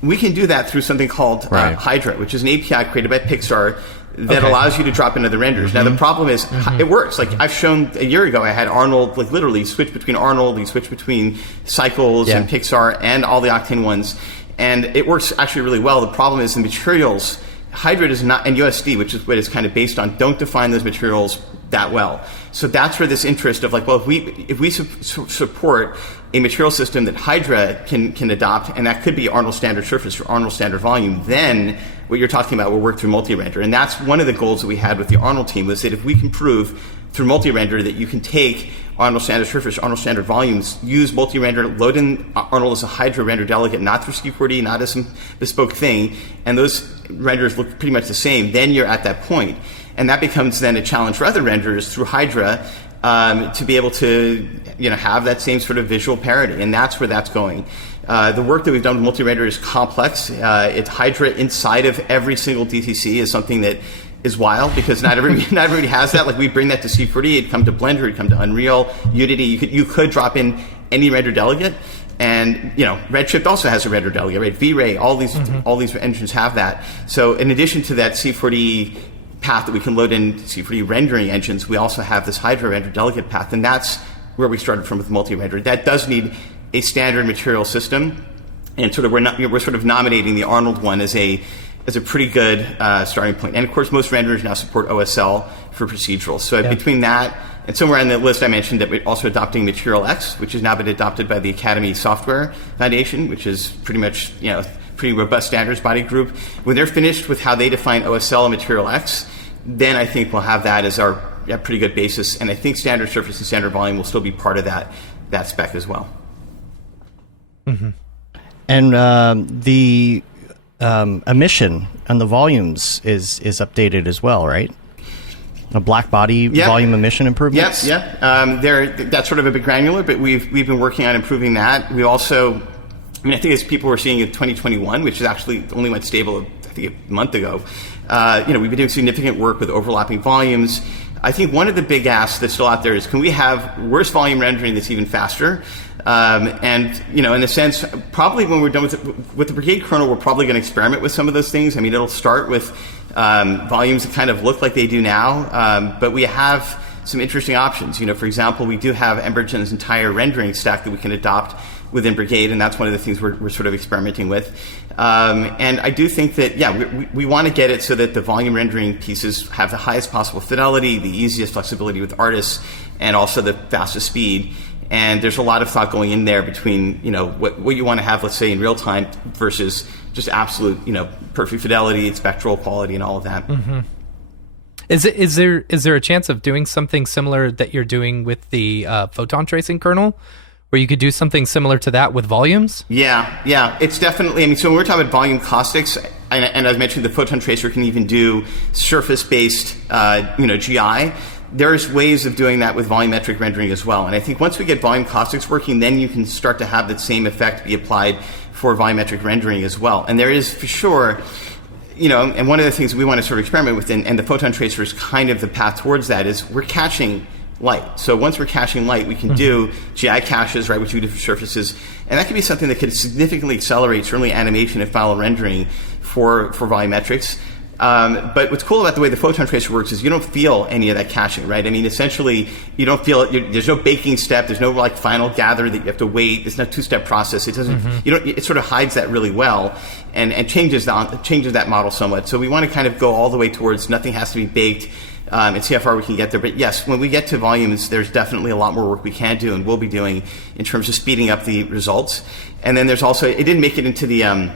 We can do that through something called Hydra, which is an API created by Pixar that allows you to drop into the renders. Now, the problem is it works. Like I've shown a year ago, I had Arnold, like literally switch between Arnold, you switch between Cycles and Pixar and all the Octane ones. And it works actually really well. The problem is the materials, Hydra does not, and USD, which is what it's kind of based on, don't define those materials that well. So that's where this interest of like, well, if we support a material system that Hydra can adopt, and that could be Arnold standard surface or Arnold standard volume, then what you're talking about will work through multi-render. And that's one of the goals that we had with the Arnold team, was that if we can prove through multi-render that you can take Arnold standard surface, Arnold standard volumes, use multi-render, load in Arnold as a Hydra render delegate, not through SKU4D, not as some bespoke thing, and those renders look pretty much the same, then you're at that point. And that becomes then a challenge for other renderers through Hydra to be able to have that same sort of visual parity, and that's where that's going. The work that we've done with multi-render is complex. It's Hydra inside of every single DTC is something that is wild, because not everybody has that. Like we bring that to C4D, it'd come to Blender, it'd come to Unreal, Unity. You could drop in any render delegate, and Redshift also has a render delegate, right? V-Ray, all these engines have that. So in addition to that C4D path that we can load in C4D rendering engines, we also have this Hydra render delegate path, and that's where we started from with multi-render. That does need a standard material system, and we're sort of nominating the Arnold one as a pretty good starting point. And of course, most renderers now support OSL for procedural. So between that and somewhere on the list, I mentioned that we're also adopting Material X, which has now been adopted by the Academy Software Foundation, which is pretty much pretty robust standards body group. When they're finished with how they define OSL and Material X, then I think we'll have that as our pretty good basis. And I think standard surface and standard volume will still be part of that spec as well. Mm-hmm. And the emission and the volumes is updated as well, right? A black body volume emission improvements? That's sort of a bit granular, but we've been working on improving that. We also, I think as people were seeing in 2021, which is actually only went stable, I think a month ago, we've been doing significant work with overlapping volumes. I think one of the big asks that's still out there is, can we have worse volume rendering that's even faster? And, you know, in a sense, probably when we're done with the Brigade kernel, we're probably going to experiment with some of those things. I mean, it'll start with volumes that kind of look like they do now, but we have some interesting options. You know, for example, we do have Embergen's entire rendering stack that we can adopt within Brigade, and that's one of the things we're sort of experimenting with. And I do think that, yeah, we want to get it so that the volume rendering pieces have the highest possible fidelity, the easiest flexibility with artists, and also the fastest speed. And there's a lot of thought going in there between, you know, what you want to have, let's say, in real time versus just absolute, you know, perfect fidelity, spectral quality, and all of that. Mm-hmm. Is there a chance of doing something similar that you're doing with the Photon Tracing kernel, where you could do something similar to that with volumes? Yeah, it's definitely. I mean, so when we're talking about volume caustics, and as I mentioned, the Photon Tracer can even do surface-based, GI. There's ways of doing that with volumetric rendering as well. And I think once we get volume caustics working, then you can start to have that same effect be applied for volumetric rendering as well. And there is, for sure, you know, and one of the things we want to sort of experiment with, and the Photon Tracer is kind of the path towards that, is we're caching light. So once we're caching light, we can do GI caches, right, which we do for surfaces. And that could be something that could significantly accelerate, certainly, animation and final rendering for volumetrics. But what's cool about the way the Photon Tracer works is you don't feel any of that caching, right? I mean, essentially, you don't feel it. There's no baking step. There's no like final gather that you have to wait. There's no two-step process. It doesn't. It sort of hides that really well, and changes that model somewhat. So we want to kind of go all the way towards nothing has to be baked, and see how far we can get there. But yes, when we get to volumes, there's definitely a lot more work we can do and will be doing in terms of speeding up the results. And then there's also, it didn't make it into the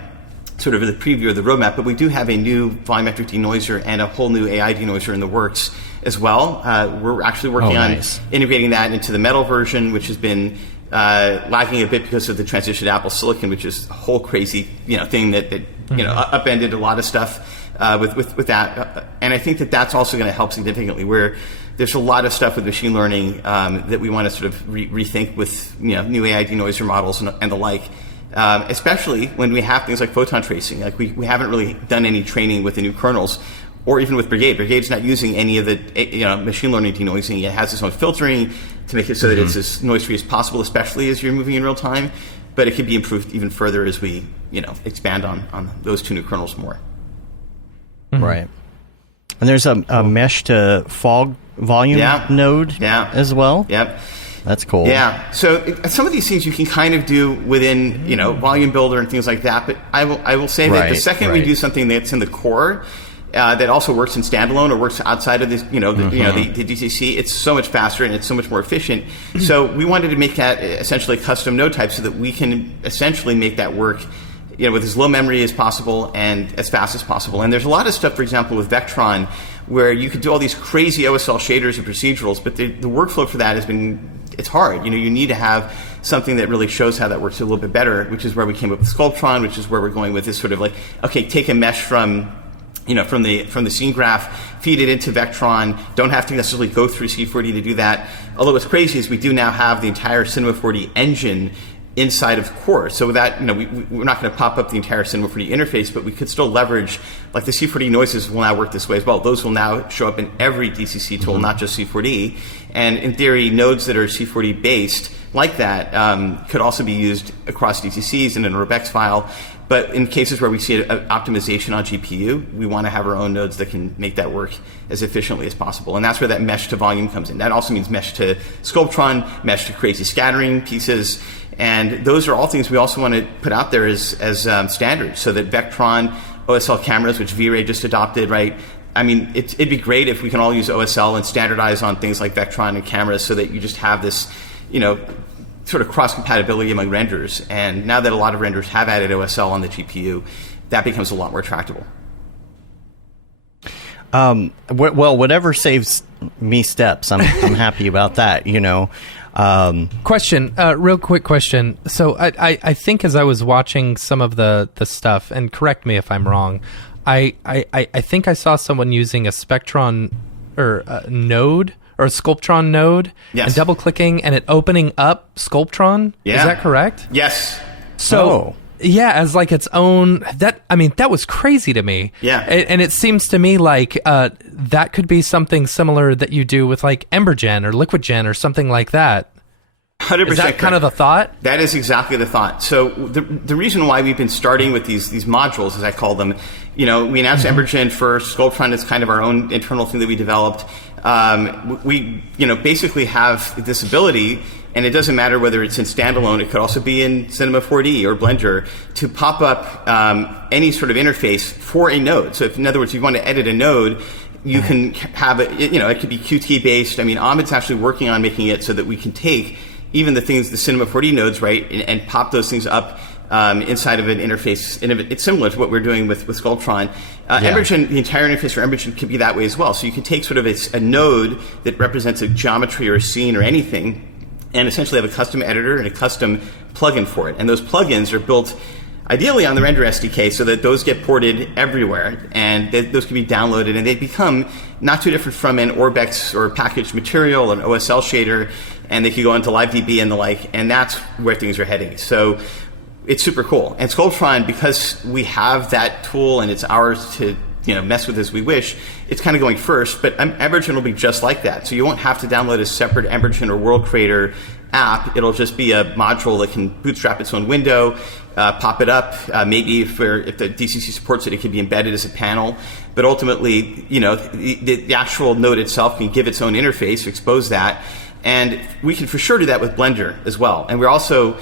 sort of the preview of the roadmap, but we do have a new volumetric denoiser and a whole new AI denoiser in the works as well. We're actually working on integrating that into the metal version, which has been lagging a bit because of the transition to Apple Silicon, which is a whole crazy thing that upended a lot of stuff with that. And I think that that's also going to help significantly, where there's a lot of stuff with machine learning that we want to sort of rethink with new AI denoiser models and the like. Especially when we have things like photon tracing. Like we haven't really done any training with the new kernels, or even with Brigade. Brigade's not using any of the machine learning denoising. It has its own filtering to make it so that it's as noise-free as possible, especially as you're moving in real time. But it could be improved even further as we expand on those two new kernels more. Right. And there's a mesh to fog volume node as well. Yep. That's cool. Yeah. So some of these things you can kind of do within, Volume Builder and things like that. But I will say that the second we do something that's in the core that also works in standalone or works outside of this, the DTC, it's so much faster and it's so much more efficient. So we wanted to make that essentially a custom node type so that we can essentially make that work with as low memory as possible and as fast as possible. And there's a lot of stuff, for example, with Vectron, where you could do all these crazy OSL shaders and procedurals, but the workflow for that it's hard. You need to have something that really shows how that works a little bit better, which is where we came up with Sculptron, which is where we're going with this sort of like, okay, take a mesh from the scene graph, feed it into Vectron, don't have to necessarily go through C4D to do that. Although what's crazy is we do now have the entire Cinema 4D engine inside of Core. So with that, we're not going to pop up the entire Cinema 4D interface, but we could still leverage, like the C4D noises will now work this way as well. Those will now show up in every DCC tool, not just C4D. And in theory, nodes that are C4D based like that could also be used across DCCs in an Orbex file. But in cases where we see an optimization on GPU, we want to have our own nodes that can make that work as efficiently as possible. And that's where that mesh to volume comes in. That also means mesh to Sculptron, mesh to crazy scattering pieces. And those are all things we also want to put out there as standards, so that Vectron, OSL cameras, which V-Ray just adopted, right? I mean, it'd be great if we can all use OSL and standardize on things like Vectron and cameras, so that you just have this, sort of cross-compatibility among renders. And now that a lot of renders have added OSL on the GPU, that becomes a lot more tractable. Well, whatever saves me steps, I'm happy about that. Question, real quick question. So I think as I was watching some of the stuff, and correct me if I'm wrong, I think I saw someone using a Spectron or a node or a Sculptron node and double clicking and it opening up Sculptron. Yeah. Is that correct? Yes. So as like its own. That was crazy to me. Yeah. And it seems to me like that could be something similar that you do with like EmberGen or LiquidGen or something like that. 100%. Is that kind of the thought? That is exactly the thought. So the reason why we've been starting with these modules, as I call them, we announced EmberGen first. Sculptron is kind of our own internal thing that we developed. We basically have this ability, and it doesn't matter whether it's in standalone, it could also be in Cinema 4D or Blender, to pop up any sort of interface for a node. So if, in other words, you want to edit a node, you can have it, it could be Qt based. I mean, Ahmed's actually working on making it so that we can take even the Cinema 4D nodes, right, and pop those things up inside of an interface. And it's similar to what we're doing with Sculptron. EmberGen, the entire interface for EmberGen could be that way as well. So you can take sort of a node that represents a geometry or a scene or anything, and essentially have a custom editor and a custom plugin for it. And those plugins are built ideally on the Render SDK so that those get ported everywhere, and those can be downloaded, and they become not too different from an Orbex or packaged material, an OSL shader, and they can go into LiveDB and the like, and that's where things are heading. So it's super cool. And Sculptron, because we have that tool and it's ours to mess with as we wish, it's kind of going first, but EmberGen will be just like that. So you won't have to download a separate EmberGen or World Creator app. It'll just be a module that can bootstrap its own window, pop it up. Maybe if the DCC supports it, it can be embedded as a panel. But ultimately, the actual node itself can give its own interface, expose that. And we can for sure do that with Blender as well. And we're also,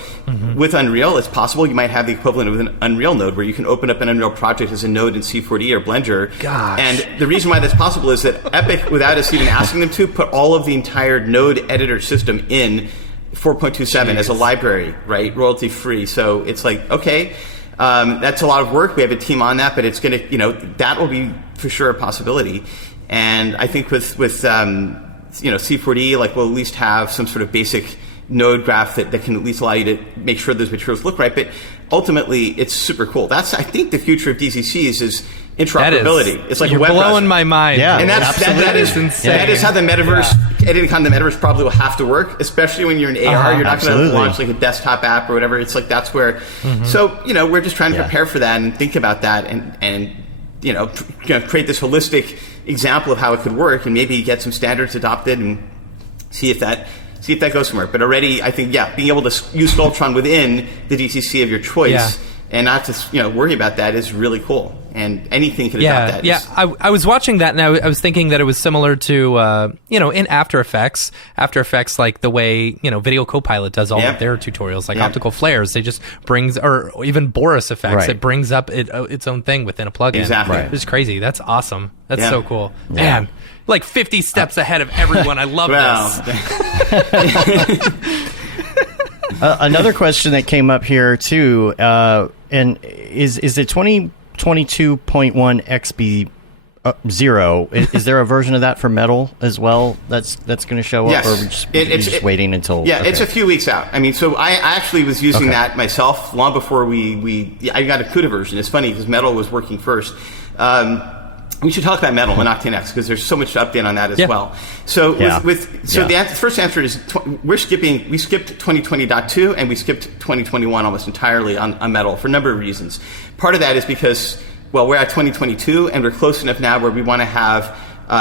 with Unreal, it's possible you might have the equivalent of an Unreal node where you can open up an Unreal project as a node in C4D or Blender. Gosh. And the reason why that's possible is that Epic, without us even asking them to, put all of the entire node editor system in 4.27 as a library, right? Royalty free. So it's like, okay, that's a lot of work. We have a team on that, but it's going to, that will be for sure a possibility. And I think with C4D, like we'll at least have some sort of basic node graph that can at least allow you to make sure those materials look right. But ultimately, it's super cool. That's, I think, the future of DCCs is interoperability. It's like you're a web blowing browser. my mind. Yeah, And that is insane. That is how the metaverse, editing on the metaverse probably will have to work, especially when you're in AR. You're not going to launch like a desktop app or whatever. It's like that's where. So we're just trying to prepare for that and think about that and create this holistic example of how it could work and maybe get some standards adopted and see if that goes somewhere. But already, I think, being able to use Sculptron within the DCC of your choice and not to worry about that is really cool. And anything can adopt that. Yeah, I was watching that and I was thinking that it was similar to, in After Effects. After Effects, like the way, Video Copilot does all of their tutorials, like optical flares. They just or even Boris Effects. Right. It brings up its own thing within a plugin. Exactly. Right. It's crazy. That's awesome. That's so cool. Yeah. Man, like 50 steps ahead of everyone. I love this. Another question that came up here too, and is it 2022.1 XB 0? Is there a version of that for Metal as well? That's going to show up, Yes. or we're just waiting until? Yeah, it's a few weeks out. I mean, so I actually was using that myself long before I got a CUDA version. It's funny because Metal was working first. We should talk about Metal and Octane X because there's so much to update on that as well. So the first answer is we skipped 2020.2 and we skipped 2021 almost entirely on Metal for a number of reasons. Part of that is because we're at 2022 and we're close enough now where we want to have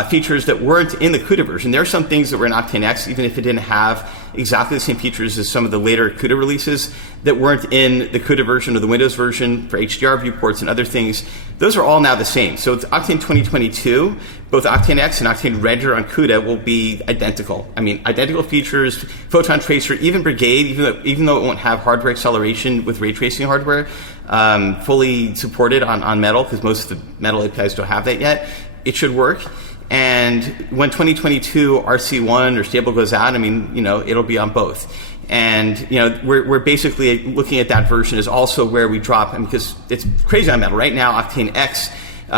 features that weren't in the CUDA version. There are some things that were in Octane X, even if it didn't have exactly the same features as some of the later CUDA releases, that weren't in the CUDA version or the Windows version for HDR viewports and other things. Those are all now the same. So with Octane 2022, both Octane X and Octane Render on CUDA will be identical. I mean, identical features, Photon Tracer, even Brigade, even though it won't have hardware acceleration with ray tracing hardware, fully supported on Metal, because most of the Metal APIs don't have that yet. It should work. And when 2022 RC1 or stable goes out, I mean, it'll be on both. And, we're basically looking at that version as also where we drop, because it's crazy on Metal. Right now, Octane X,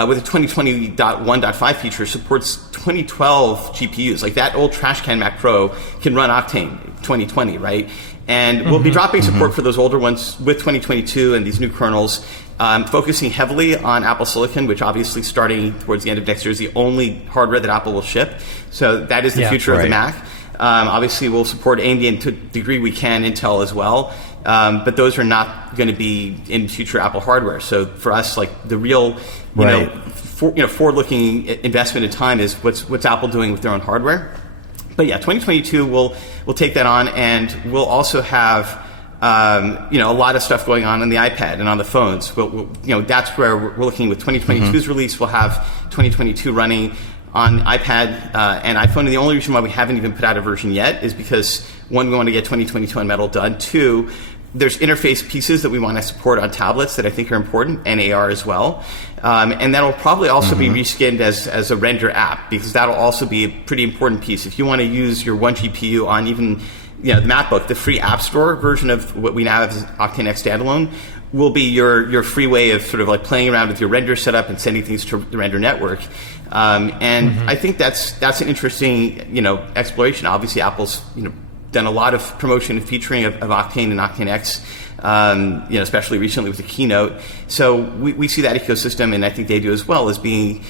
with the 2020.1.5 feature, supports 2012 GPUs. Like that old trash can Mac Pro can run Octane 2020, right? And we'll be dropping support for those older ones with 2022 and these new kernels. Focusing heavily on Apple Silicon, which obviously starting towards the end of next year is the only hardware that Apple will ship. So that is the future of the Mac. Obviously, we'll support AMD and to the degree we can Intel as well. but those are not going to be in future Apple hardware. So for us, like the real, forward-looking investment in time is what's Apple doing with their own hardware. But yeah, 2022 we'll take that on, and we'll also have a lot of stuff going on the iPad and on the phones. That's where we're looking with 2022's release. We'll have 2022 running on iPad and iPhone. And the only reason why we haven't even put out a version yet is because, one, we want to get 2022 on Metal done. Two, there's interface pieces that we want to support on tablets that I think are important, and AR as well. And that'll probably also be reskinned as a render app, because that'll also be a pretty important piece. If you want to use your one GPU on even the MacBook, the free App Store version of what we now have as Octane X standalone will be your free way of sort of like playing around with your render setup and sending things to the render network. I think that's an interesting exploration. Obviously, Apple's done a lot of promotion and featuring of Octane and Octane X, especially recently with the keynote. So we see that ecosystem, and I think they do as well, as being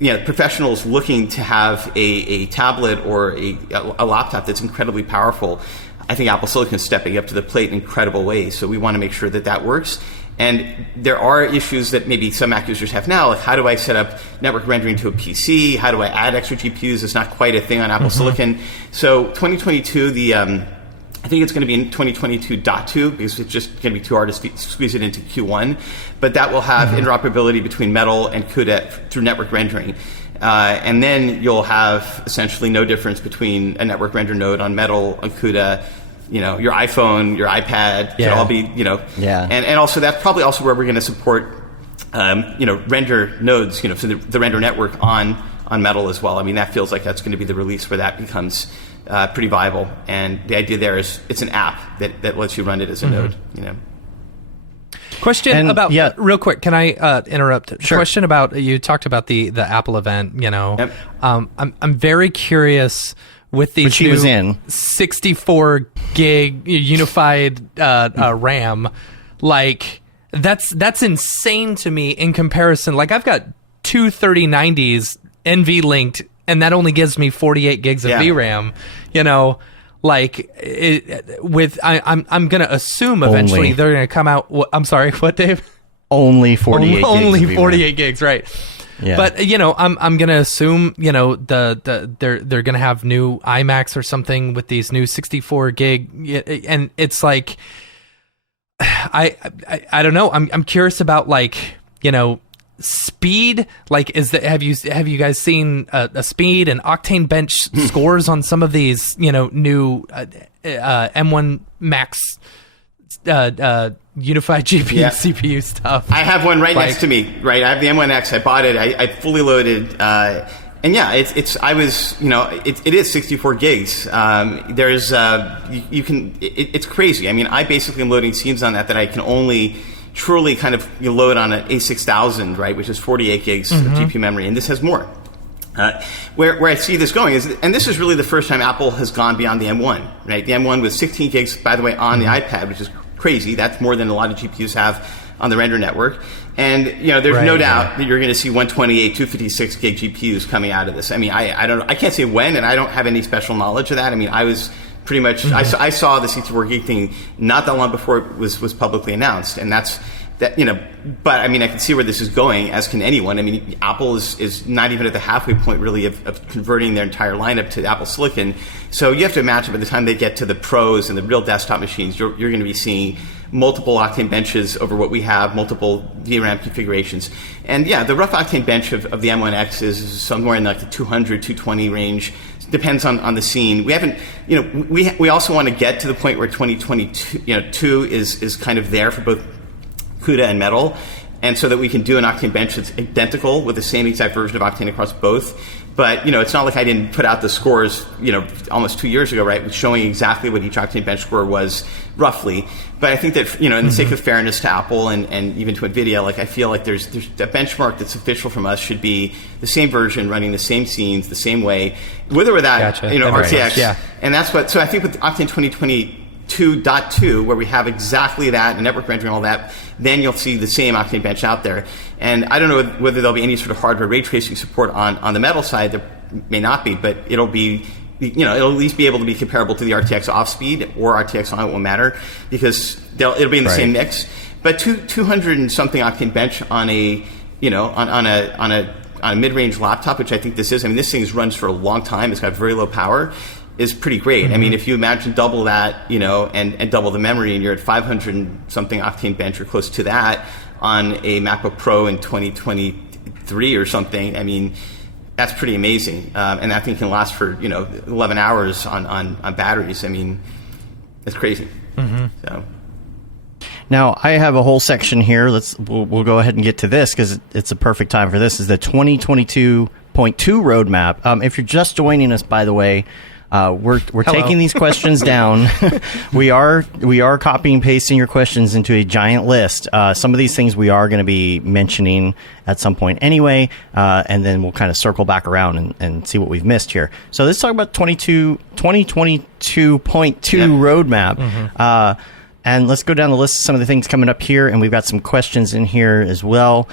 professionals looking to have a tablet or a laptop that's incredibly powerful. I think Apple Silicon is stepping up to the plate in incredible ways. So we want to make sure that works. And there are issues that maybe some Mac users have now, like how do I set up network rendering to a PC? How do I add extra GPUs? It's not quite a thing on Apple Silicon. So 2022, I think it's going to be in 2022.2 because it's just going to be too hard to squeeze it into Q1. But that will have interoperability between Metal and CUDA through network rendering. And then you'll have essentially no difference between a network render node on Metal, on CUDA, your iPhone, your iPad could all be, and also that's probably also where we're going to support, render nodes, so the render network on Metal as well. I mean, that feels like that's going to be the release where that becomes pretty viable. And the idea there is it's an app that lets you run it as a node, Question about real quick. Can I interrupt? Sure. Question about, you talked about the Apple event. Yep. I'm very curious with these Which he was in 64 gig unified RAM. Like that's insane to me in comparison. Like I've got two 3090s NV linked, and that only gives me 48 gigs of VRAM. I'm going to assume eventually they're going to come out. I'm sorry, what, Dave? Only 48 gigs. Only 48 gigs, right. Yeah. But I'm going to assume they're going to have new iMacs or something with these new 64 gig, and it's like I don't know. I'm curious about speed. Like, have you guys seen a speed and Octane bench scores on some of these new M1 Max unified GPU CPU stuff? I have one right next to me. Right, I have the M1X. I bought it. I fully loaded. And yeah, it is 64 gigs. There's it's crazy. I mean, I basically am loading scenes on that I can only truly kind of load on an A6000, right, which is 48 gigs of GPU memory, and this has more. Where I see this going is, and this is really the first time Apple has gone beyond the M1, right? The M1 was 16 gigs, by the way, on the iPad, which is crazy. That's more than a lot of GPUs have on the render network. And there's no doubt that you're going to see 128, 256 gig GPUs coming out of this. I mean, I can't say when, and I don't have any special knowledge of that. I mean, I was pretty much I saw the 64 gig thing not that long before it was publicly announced, and that's that. But I mean, I can see where this is going, as can anyone. I mean, Apple is not even at the halfway point really of converting their entire lineup to Apple Silicon. So you have to imagine by the time they get to the pros and the real desktop machines, you're going to be seeing multiple Octane benches over what we have, multiple VRAM configurations. And yeah, the rough Octane bench of the M1X is somewhere in like the 200, 220 range. Depends on the scene. We haven't, we also want to get to the point where 2022, is kind of there for both CUDA and Metal, and so that we can do an Octane bench that's identical with the same exact version of Octane across both. But it's not like I didn't put out the scores, almost 2 years ago, right, showing exactly what each Octane bench score was roughly. But I think that in the sake of fairness to Apple and even to NVIDIA, like I feel like there's a benchmark that's official from us should be the same version running the same scenes the same way, with or without RTX. Yeah. And that's what. So I think with Octane 2022.2, where we have exactly that and network rendering, all that, then you'll see the same Octane bench out there. And I don't know whether there'll be any sort of hardware ray tracing support on the Metal side. There may not be, but it'll be it'll at least be able to be comparable to the RTX off speed, or RTX on. It won't matter because it'll be in the same mix. But 200 and something octane bench on a on a mid-range laptop, which I think this is. I mean, this thing runs for a long time. It's got very low power. Is pretty great. Mm-hmm. I mean, if you imagine double that, and double the memory, and you're at 500 and something octane bench or close to that on a MacBook Pro in 2023 or something. I mean, that's pretty amazing. And that thing can last for 11 hours on batteries. I mean, it's crazy. Mm-hmm. So. Now, I have a whole section here. We'll go ahead and get to this because it's a perfect time for this. Is the 2022.2 roadmap. If you're just joining us, by the way, we're taking these questions down. we are copying and pasting your questions into a giant list. Some of these things we are going to be mentioning at some point anyway, and then we'll kind of circle back around and see what we've missed here. So let's talk about 2022.2 roadmap. Mm-hmm. And let's go down the list of some of the things coming up here, and we've got some questions in here as well.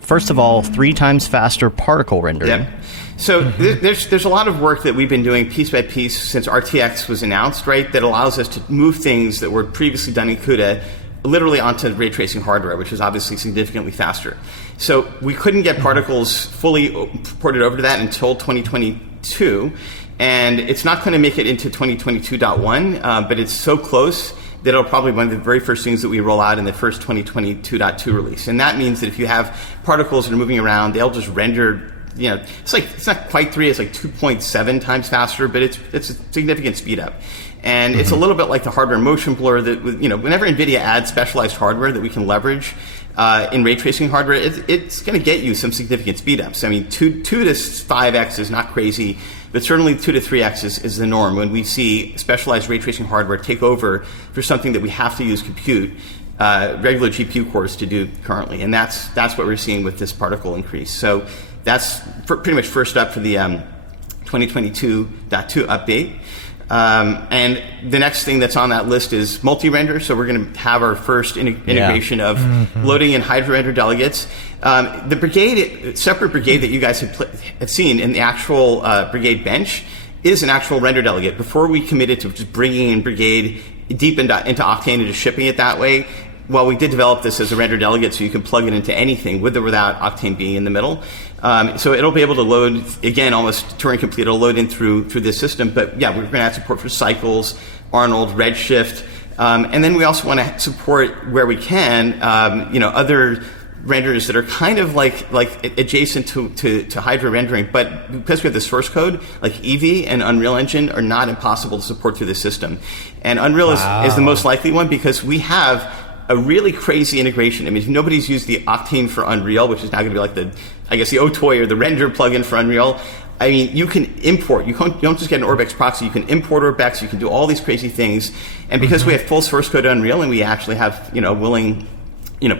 First of all, 3 times faster particle rendering. Yeah. So there's a lot of work that we've been doing piece by piece since RTX was announced, right, that allows us to move things that were previously done in CUDA literally onto ray tracing hardware, which is obviously significantly faster. So we couldn't get particles fully ported over to that until 2022, and it's not going to make it into 2022.1, but it's so close that it'll probably be one of the very first things that we roll out in the first 2022.2 release. And that means that if you have particles that are moving around, they'll just render, it's not quite 3, it's like 2.7 times faster, but it's a significant speed up. And it's a little bit like the hardware motion blur that, whenever NVIDIA adds specialized hardware that we can leverage in ray tracing hardware, it's going to get you some significant speed ups. I mean, 2 to 5x is not crazy, but certainly 2 to 3x is the norm when we see specialized ray tracing hardware take over for something that we have to use regular GPU cores to do currently. And that's what we're seeing with this particle increase. So that's pretty much first up for the 2022.2 update. And the next thing that's on that list is multi-render. So we're going to have our first integration of loading in Hydra render delegates. The separate brigade that you guys have seen in the actual brigade bench is an actual render delegate. Before we committed to just bringing in brigade deep into Octane and just shipping it that way, well, we did develop this as a render delegate so you can plug it into anything with or without Octane being in the middle. So it'll be able to load, again, almost Turing complete. It'll load in through this system. But yeah, we're going to have support for Cycles, Arnold, Redshift. And then we also want to support, where we can, other renders that are kind of like adjacent to Hydra rendering. But because we have the source code, like Eevee and Unreal Engine are not impossible to support through the system. And Unreal is the most likely one because we have a really crazy integration. I mean, if nobody's used the Octane for Unreal, which is now going to be like the OTOY or the render plugin for Unreal, I mean, you can import. You don't just get an Orbex proxy. You can import Orbex. You can do all these crazy things. And because we have full source code Unreal and we actually have, willing,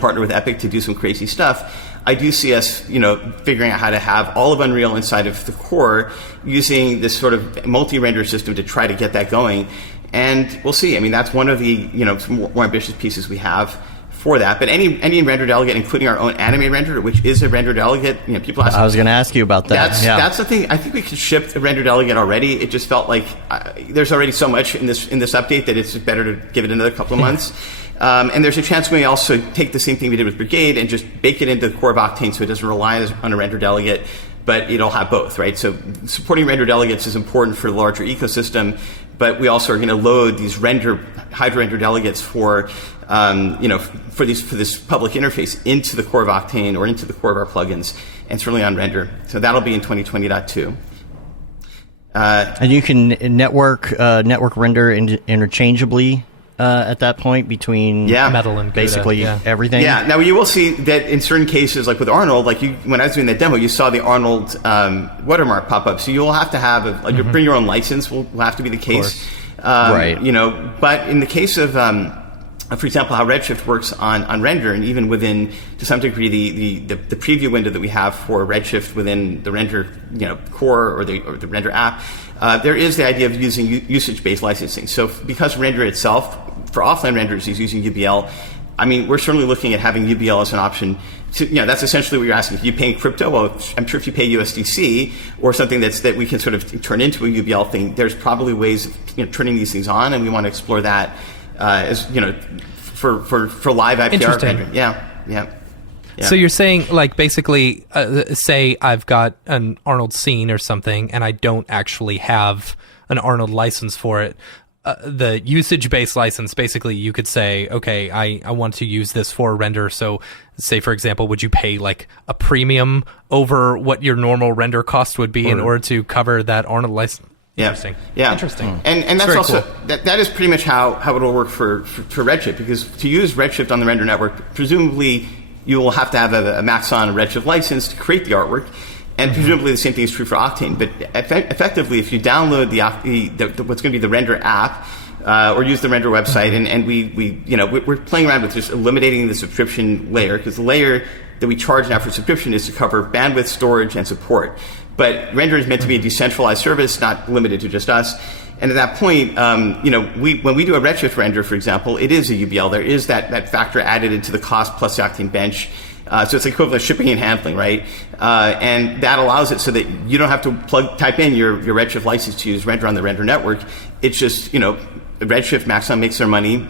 partner with Epic to do some crazy stuff, I do see us, figuring out how to have all of Unreal inside of the core using this sort of multi-render system to try to get that going. And we'll see. I mean, that's one of the, more ambitious pieces we have for that. But any render delegate, including our own anime renderer, which is a render delegate, people ask. I was going to ask you about that. That's the thing. I think we could ship a render delegate already. It just felt like there's already so much in this update that it's better to give it another couple of months. And there's a chance we may also take the same thing we did with Brigade and just bake it into the core of Octane so it doesn't rely on a render delegate, but it'll have both, right? So supporting render delegates is important for the larger ecosystem, but we also are going to load these Hydra render delegates for this public interface into the core of Octane or into the core of our plugins, and certainly on render. So that'll be in 2020.2. And you can network render interchangeably at that point between Metal and basically everything. Yeah. Now you will see that in certain cases, like with Arnold, when I was doing that demo, you saw the Arnold watermark pop up. So you'll have to have bring your own license. Will have to be the case, right? But in the case of, for example, how Redshift works on render, and even within to some degree the preview window that we have for Redshift within the render core or the render app. There is the idea of using usage-based licensing. So because render itself, for offline renders, is using UBL, I mean, we're certainly looking at having UBL as an option. That's essentially what you're asking. If you pay in crypto, well, I'm sure if you pay USDC or something that we can sort of turn into a UBL thing, there's probably ways of turning these things on, and we want to explore that as for live IPR rendering. Yeah. So you're saying, like, basically, say I've got an Arnold scene or something, and I don't actually have an Arnold license for it. The usage-based license, basically, you could say, okay, I want to use this for a render. So, say, for example, would you pay like a premium over what your normal render cost would be in order to cover that Arnold license? Interesting. Yeah. Interesting. And that's also cool. that is pretty much how it'll work for Redshift, because to use Redshift on the render network, presumably you will have to have a Maxon Redshift license to create the artwork. And presumably the same thing is true for Octane. But effectively, if you download the what's going to be the render app, or use the render website, and we're playing around with just eliminating the subscription layer, because the layer that we charge now for subscription is to cover bandwidth, storage, and support. But render is meant to be a decentralized service, not limited to just us. And at that point, when we do a Redshift render, for example, it is a UBL. There is that factor added into the cost plus the Octane bench. So it's equivalent of shipping and handling, right? And that allows it so that you don't have to type in your Redshift license to use render on the render network. It's just, Redshift Maxon makes their money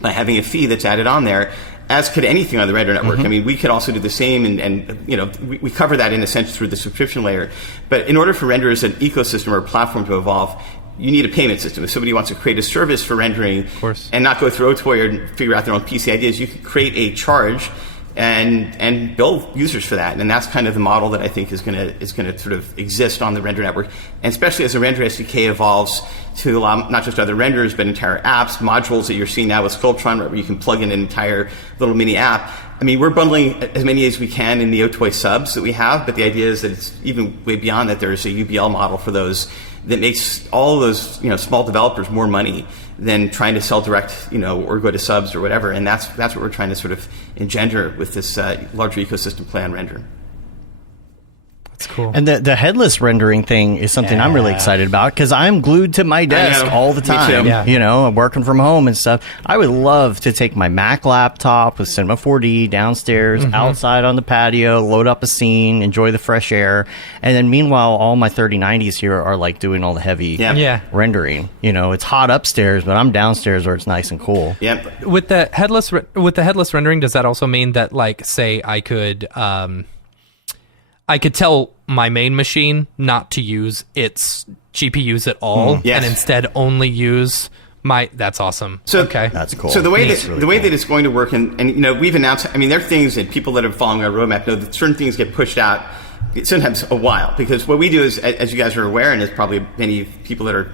by having a fee that's added on there, as could anything on the render network. I mean, we could also do the same, and we cover that in a sense through the subscription layer. But in order for render as an ecosystem or a platform to evolve, you need a payment system. If somebody wants to create a service for rendering and not go through OTOY or figure out their own PC ideas, you can create a charge and build users for that. And that's kind of the model that I think is going to sort of exist on the render network, and especially as the render SDK evolves to allow not just other renders but entire apps, modules that you're seeing now with Sculptron, where you can plug in an entire little mini app. I mean, we're bundling as many as we can in the OTOY subs that we have, but the idea is that it's even way beyond that. There's a UBL model for those that makes all of those small developers more money than trying to sell direct, or go to subs or whatever. And that's what we're trying to sort of engender with this larger ecosystem play on render. That's cool. And the headless rendering thing is something I'm really excited about, because I'm glued to my desk all the time. I'm working from home and stuff. I would love to take my Mac laptop with Cinema 4D downstairs, outside on the patio, load up a scene, enjoy the fresh air, and then meanwhile, all my 3090s here are like doing all the heavy rendering. It's hot upstairs, but I'm downstairs where it's nice and cool. Yep. With the headless rendering, does that also mean that, like, say I could tell my main machine not to use its GPUs at all, and instead only use my. That's awesome. So okay, that's cool. So the way that it's going to work, and we've announced. I mean, there are things that people that are following our roadmap know that certain things get pushed out. Sometimes a while, because what we do is, as you guys are aware, and as probably many people that are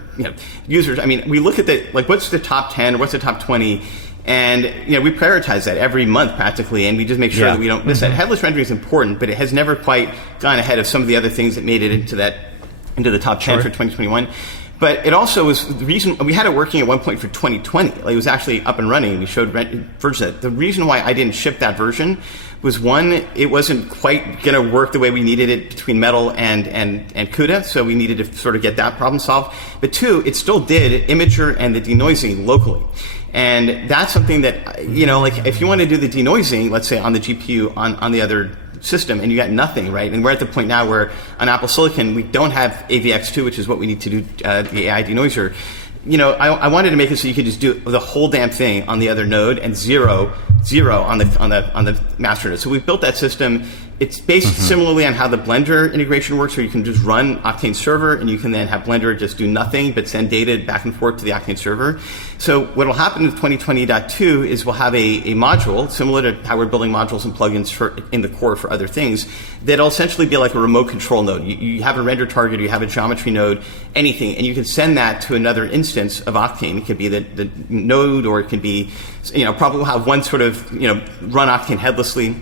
users. I mean, we look at what's the top 10 or what's the top 20. And we prioritize that every month practically, and we just make sure that we don't miss that. Headless rendering is important, but it has never quite gone ahead of some of the other things that made it into the top 10 for 2021. But it also was the reason we had it working at one point for 2020. Like, it was actually up and running. We showed version of it. The reason why I didn't ship that version was, one, it wasn't quite going to work the way we needed it between Metal and CUDA, so we needed to sort of get that problem solved. But two, it still did Imager and the denoising locally. And that's something that, like, if you want to do the denoising, let's say on the GPU on the other system, and you got nothing, right? And we're at the point now where on Apple Silicon, we don't have AVX2, which is what we need to do the AI denoiser. I wanted to make it so you could just do the whole damn thing on the other node and zero on the master node. So we built that system. It's based similarly on how the Blender integration works, where you can just run Octane server, and you can then have Blender just do nothing but send data back and forth to the Octane server. So what will happen with 2020.2 is we'll have a module similar to how we're building modules and plugins in the core for other things, that'll essentially be like a remote control node. You have a render target, you have a geometry node, anything, and you can send that to another instance of Octane. It could be the node, or it could be, probably we'll have one sort of, run Octane headlessly,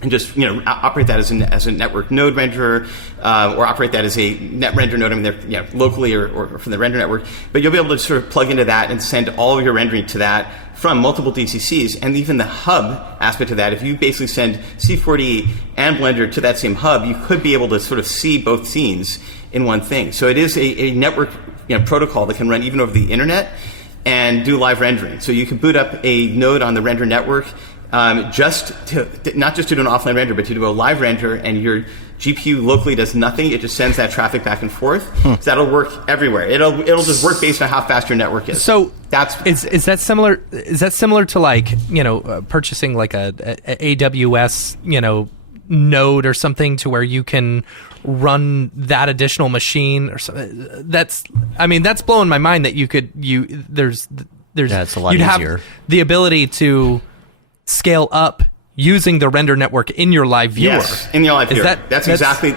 and just operate that as a network node renderer, or operate that as a net render node. I mean, they're locally or from the render network. But you'll be able to sort of plug into that and send all of your rendering to that from multiple DCCs, and even the hub aspect of that. If you basically send C4D and Blender to that same hub, you could be able to sort of see both scenes in one thing. So it is a network protocol that can run even over the internet. and do live rendering. So you can boot up a node on the render network, not just to do an offline render, but to do a live render, and your GPU locally does nothing. It just sends that traffic back and forth. So that'll work everywhere. It'll just work based on how fast your network is. So that's is that similar? Is that similar to like purchasing like a AWS node or something to where you can run that additional machine or something? That's blowing my mind that there's it's a lot you'd easier. have the ability to scale up using the render network in your live viewer. Yes, in your live viewer. That's exactly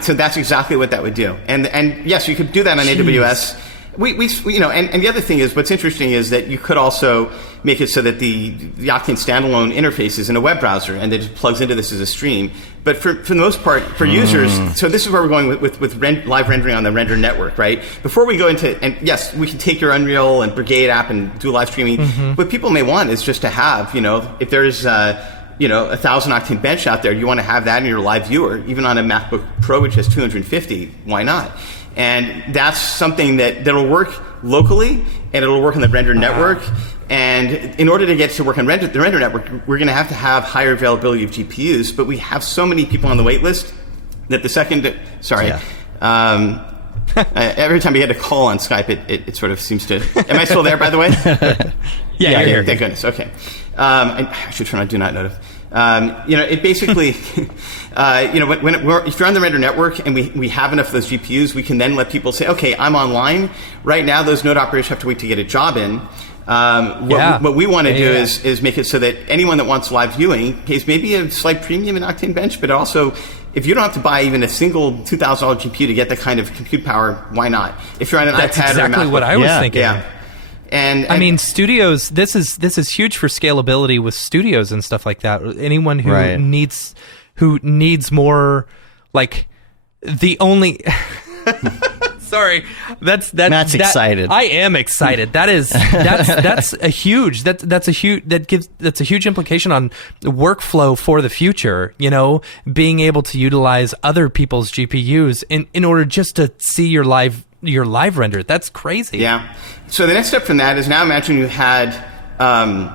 what that would do. And yes, you could do that on AWS. And the other thing is, what's interesting is that you could also make it so that the Octane standalone interface is in a web browser, and it just plugs into this as a stream. But for the most part, for users, so this is where we're going with live rendering on the render network, right? Before we go into, and yes, we can take your Unreal and Brigade app and do live streaming. What people may want is just to have, if there's 1,000 Octane bench out there, you want to have that in your live viewer, even on a MacBook Pro, which has 250. Why not? And that's something that'll work locally, and it'll work on the render network. And in order to get to work on the render network, we're going to have higher availability of GPUs. But we have so many people on the wait list that the second, every time you had a call on Skype, it sort of seems to. Am I still there, by the way? Yeah, you're here. Thank goodness. Okay. I should turn on Do Not Notify. It basically, if you're on the render network and we have enough of those GPUs, we can then let people say, okay, I'm online. Right now, those node operators have to wait to get a job in. What we want to do is make it so that anyone that wants live viewing pays maybe a slight premium in Octane Bench, but also, if you don't have to buy even a single $2,000 GPU to get that kind of compute power, why not? If you're on an That's iPad exactly or a MacBook, what I was thinking. Yeah. And I mean, studios. This is huge for scalability with studios and stuff like that. Anyone who needs more, like the only. Sorry, that's Matt's excited. I am excited. That's a huge implication on workflow for the future. Being able to utilize other people's GPUs in order just to see your live render. That's crazy. Yeah. So the next step from that is, now imagine you had, so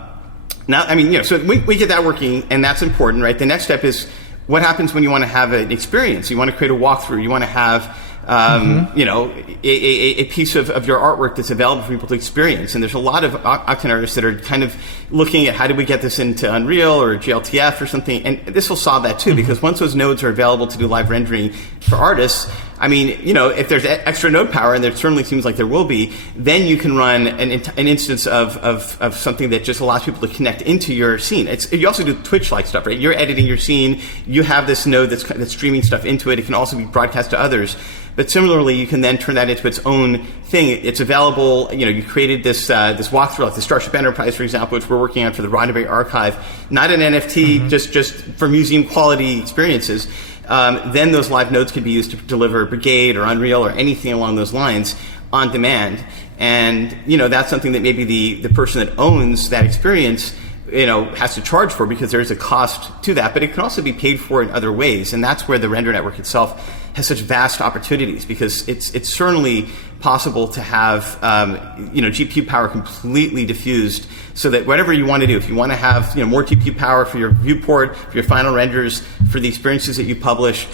we get that working, and that's important, right? The next step is, what happens when you want to have an experience? You want to create a walkthrough. You want to have, a piece of your artwork that's available for people to experience. And there's a lot of Octane artists that are kind of looking at, how do we get this into Unreal or GLTF or something? And this will solve that too, because once those nodes are available to do live rendering for artists, if there's extra node power, and there certainly seems like there will be, then you can run an instance of something that just allows people to connect into your scene. You also do Twitch-like stuff, right? You're editing your scene. You have this node that's streaming stuff into it. It can also be broadcast to others. But similarly, you can then turn that into its own thing. It's available. You created this walkthrough, like the Starship Enterprise, for example, which we're working on for the Roddenberry Archive. Not an NFT, just for museum quality experiences. Then those live nodes can be used to deliver Brigade or Unreal or anything along those lines on demand. And that's something that maybe the person that owns that experience has to charge for, because there's a cost to that, but it can also be paid for in other ways. And that's where the render network itself has such vast opportunities, because it's certainly possible to have GPU power completely diffused, so that whatever you want to do, if you want to have more GPU power for your viewport, for your final renders, for the experiences that you publish,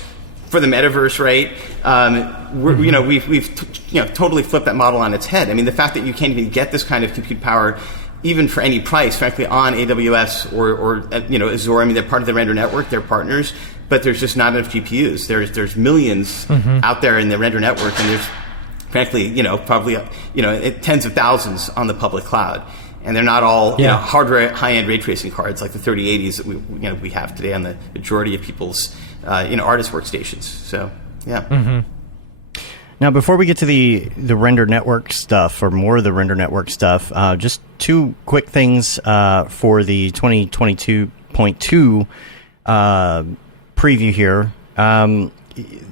for the metaverse, right? We've totally flipped that model on its head. I mean, the fact that you can't even get this kind of compute power, even for any price, frankly, on AWS or Azure. I mean, they're part of the render network, they're partners, but there's just not enough GPUs. There's millions out there in the render network, and there's, frankly, probably tens of thousands on the public cloud, and they're not all hardware high-end ray tracing cards like the 3080s that we have today on the majority of people's artist workstations. So yeah. Now, before we get to the render network stuff, or more of the render network stuff, just two quick things for the 2022.2 preview here.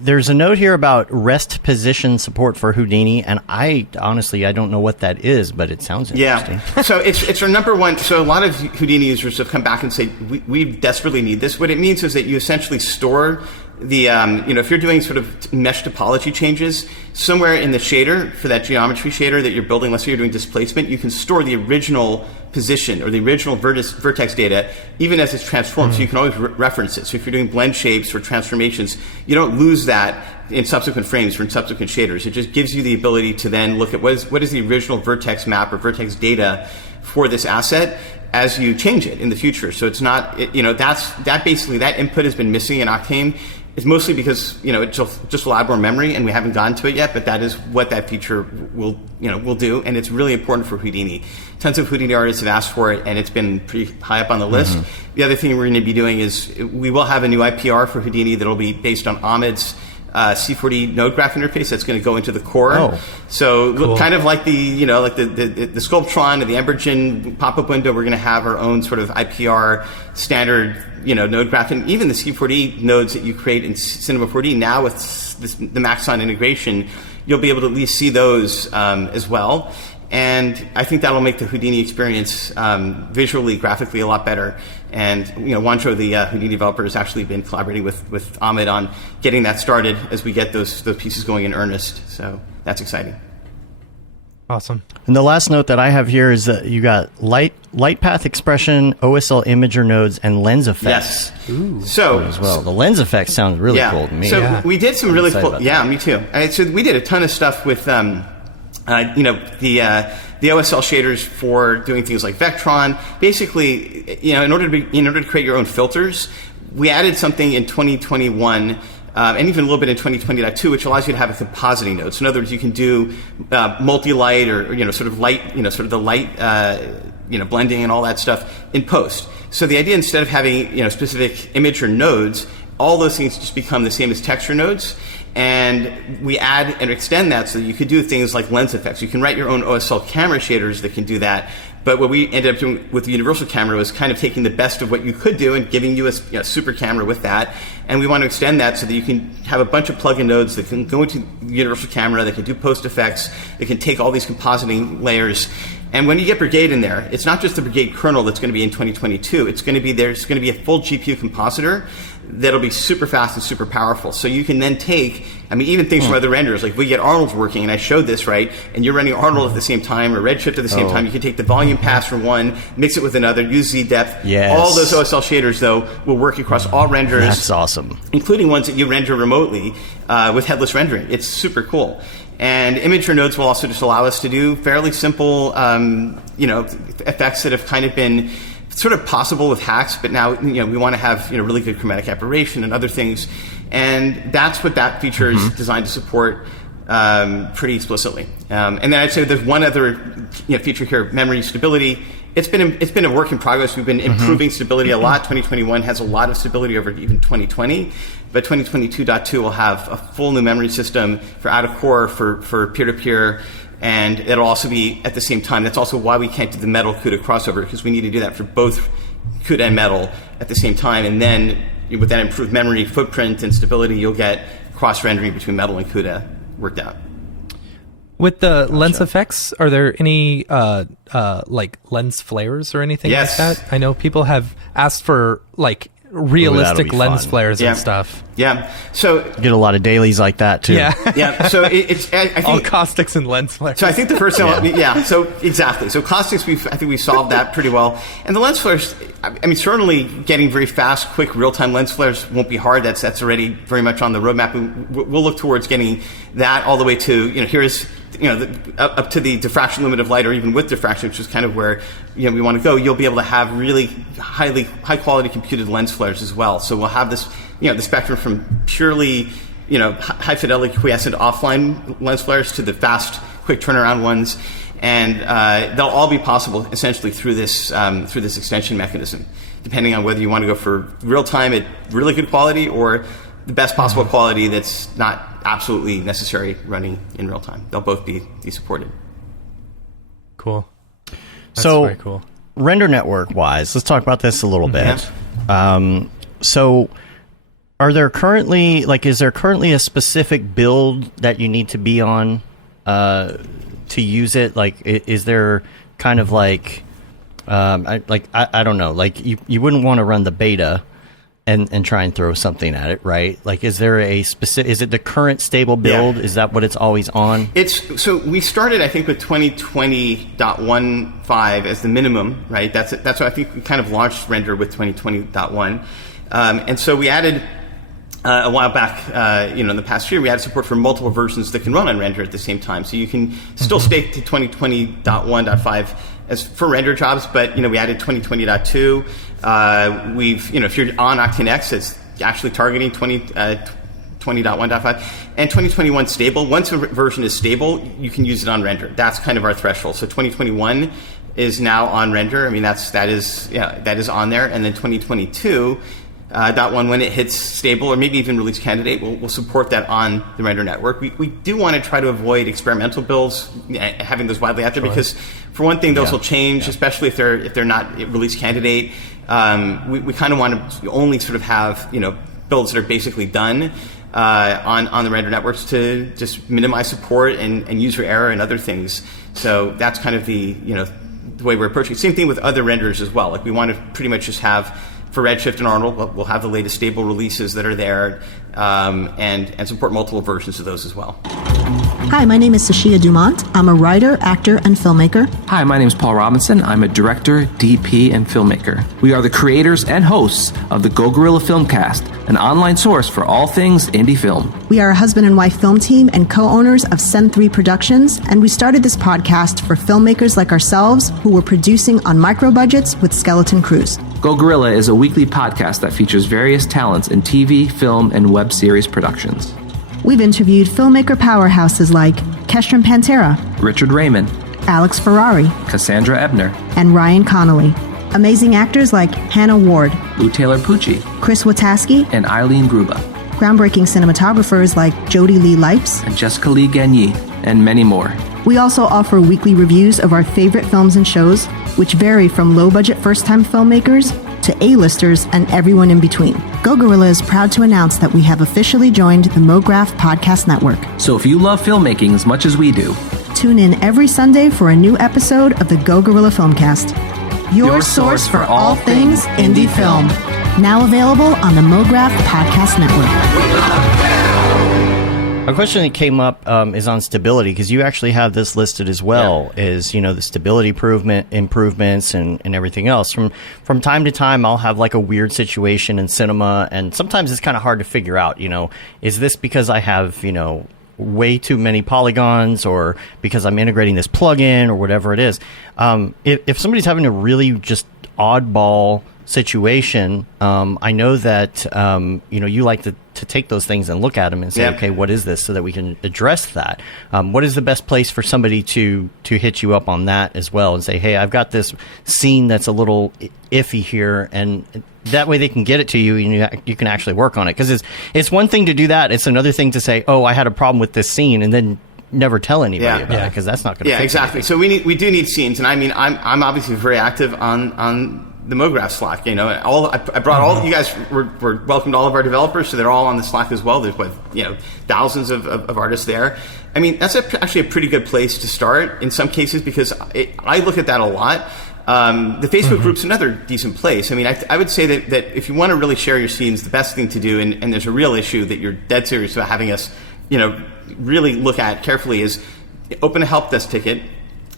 There's a note here about rest position support for Houdini, and I don't know what that is, but it sounds interesting. Yeah, so it's our number one. So a lot of Houdini users have come back and say, we desperately need this. What it means is that you essentially store if you're doing sort of mesh topology changes, somewhere in the shader, for that geometry shader that you're building, let's say you're doing displacement, you can store the original position or the original vertex data, even as it's transformed, so you can always reference it. So if you're doing blend shapes or transformations, you don't lose that in subsequent frames or in subsequent shaders. It just gives you the ability to then look at what is the original vertex map or vertex data for this asset as you change it in the future. So it's not, that basically, that input has been missing in Octane. It's mostly because, it just will add more memory, and we haven't gotten to it yet, but that is what that feature will do, and it's really important for Houdini. Tons of Houdini artists have asked for it, and it's been pretty high up on the list. The other thing we're going to be doing is we will have a new IPR for Houdini that'll be based on Ahmed's C4D node graph interface that's going to go into the core. Oh, so cool. Kind of like the Sculptron and the Embergen pop-up window, we're going to have our own sort of IPR standard, node graph, and even the C4D nodes that you create in Cinema 4D now with the Maxon integration, you'll be able to at least see those as well. And I think that'll make the Houdini experience visually, graphically a lot better. And Wancho, the Houdini developer, has actually been collaborating with Ahmed on getting that started as we get those pieces going in earnest. So that's exciting. Awesome. And the last note that I have here is that you got light path expression, OSL imager nodes, and lens effects. Yes. Ooh. So as well, the lens effects sounds really cool to me. So we did some really cool. Yeah, me too. So we did a ton of stuff with the OSL shaders for doing things like Vectron. Basically, in order to create your own filters, we added something in 2021. And even a little bit in 2020.2, which allows you to have a compositing node. So in other words, you can do multi-light or sort of light, sort of the light, blending and all that stuff in post. So the idea, instead of having specific image or nodes, all those things just become the same as texture nodes. And we add and extend that so that you could do things like lens effects. You can write your own OSL camera shaders that can do that. But what we ended up doing with the universal camera was kind of taking the best of what you could do and giving you a super camera with that. And we want to extend that so that you can have a bunch of plugin nodes that can go into the universal camera, that can do post effects, that can take all these compositing layers. And when you get Brigade in there, it's not just the Brigade kernel that's going to be in 2022. It's going to be there's going to be a full GPU compositor that'll be super fast and super powerful. So you can then take, even things from other renderers, like we get Arnold working, and I showed this, right? And you're running Arnold at the same time, or Redshift at the same time. You can take the volume pass from one, mix it with another, use Z-depth. Yes. All those OSL shaders, though, will work across all renderers. That's awesome. Including ones that you render remotely with headless rendering. It's super cool. And imager nodes will also just allow us to do fairly simple, effects that have kind of been sort of possible with hacks, but now we want to have really good chromatic aberration and other things, and that's what that feature is designed to support pretty explicitly. And then I'd say there's one other feature here: memory stability. It's been a work in progress. We've been improving stability a lot. 2021 has a lot of stability over even 2020. But 2022.2 will have a full new memory system for out-of-core, for peer-to-peer, and it'll also be at the same time. That's also why we can't do the metal CUDA crossover, because we need to do that for both CUDA and metal at the same time. And then with that improved memory footprint and stability, you'll get cross-rendering between metal and CUDA worked out. With the lens effects, are there any like lens flares or anything like that? I know people have asked for like realistic lens flares and stuff. Yeah. So get a lot of dailies like that too. Yeah. So it's I think all caustics and lens flares. So I think the first thing, So exactly. So caustics, I think we solved that pretty well. And the lens flares, certainly getting very fast, quick, real-time lens flares won't be hard. That's already very much on the roadmap. We'll look towards getting that all the way to here's up to the diffraction limit of light, or even with diffraction, which is kind of where we want to go. You'll be able to have really high quality computed lens flares as well. So we'll have this the spectrum from purely high fidelity quiescent offline lens flares to the fast quick turnaround ones, and they'll all be possible essentially through this extension mechanism, depending on whether you want to go for real time at really good quality or the best possible quality that's not absolutely necessary running in real time. They'll both be supported. Cool. That's so very cool. Render network wise, let's talk about this a little bit. So is there currently a specific build that you need to be on to use it? Like, is there kind of I don't know, like you wouldn't want to run the beta and try and throw something at it, right? Like, is there a specific? Is it the current stable build? Yeah. Is that what it's always on? So we started, I think, with 2020.15 as the minimum, right? That's what I think we kind of launched Render with 2020.1, and so we added. A while back, in the past year, we added support for multiple versions that can run on Render at the same time. So you can still stay to 2020.1.5 as for render jobs, but we added 2020.2. If you're on Octane X, it's actually targeting 20.1.5 and 2021 stable. Once a version is stable, you can use it on Render. That's kind of our threshold. So 2021 is now on Render. I mean, that is on there, and then 2022. That one, when it hits stable or maybe even release candidate, we'll support that on the Render network. We do want to try to avoid experimental builds, having those widely out there, because for one thing, those will change, especially if they're not release candidate. We kind of want to only sort of have builds that are basically done on the Render networks to just minimize support and user error and other things. So that's kind of the way we're approaching it. Same thing with other renders as well. Like, we want to pretty much just have. For Redshift and Arnold, we'll have the latest stable releases that are there, and support multiple versions of those as well. Hi, my name is Sashia Dumont. I'm a writer, actor, and filmmaker. Hi, my name is Paul Robinson. I'm a director, DP, and filmmaker. We are the creators and hosts of the Go Gorilla Filmcast, an online source for all things indie film. We are a husband and wife film team and co-owners of Sen3 Productions, and we started this podcast for filmmakers like ourselves who were producing on micro budgets with skeleton crews. Go Gorilla is a weekly podcast that features various talents in TV, film, and web series productions. We've interviewed filmmaker powerhouses like Kestrom Pantera, Richard Raymond, Alex Ferrari, Cassandra Ebner, and Ryan Connolly. Amazing actors like Hannah Ward, Lou Taylor Pucci, Chris Wataski, and Eileen Gruba. Groundbreaking cinematographers like Jody Lee Lipes, and Jessica Lee Gagné, and many more. We also offer weekly reviews of our favorite films and shows, which vary from low-budget first-time filmmakers to A-listers and everyone in between. Go Gorilla is proud to announce that we have officially joined the Mograph Podcast Network. So if you love filmmaking as much as we do, tune in every Sunday for a new episode of the Go Gorilla Filmcast, your source for all things indie film. Now available on the Mograph Podcast Network. A question that came up is on stability, because you actually have this listed as well as the stability improvements and everything else. From time to time, I'll have like a weird situation in cinema, and sometimes it's kind of hard to figure out. Is this because I have way too many polygons, or because I'm integrating this plugin, or whatever it is? If somebody's having a really just oddball situation, I know that you like to take those things and look at them and say, okay, what is this, so that we can address that. What is the best place for somebody to hit you up on that as well, and say, hey, I've got this scene that's a little iffy here, and that way they can get it to you and you can actually work on it? Because it's one thing to do that. It's another thing to say, oh, I had a problem with this scene, and then never tell anybody about it, because that's not going to fix exactly anything. So we do need scenes, and I mean, I'm obviously very active on the Mograph Slack. I brought all you guys were welcomed, all of our developers, so they're all on the Slack as well. There's thousands of artists there. I mean, that's actually a pretty good place to start in some cases, because I look at that a lot. The Facebook group's another decent place. I mean, I would say that if you want to really share your scenes, the best thing to do, and there's a real issue that you're dead serious about having us, really look at carefully, is open a help desk ticket,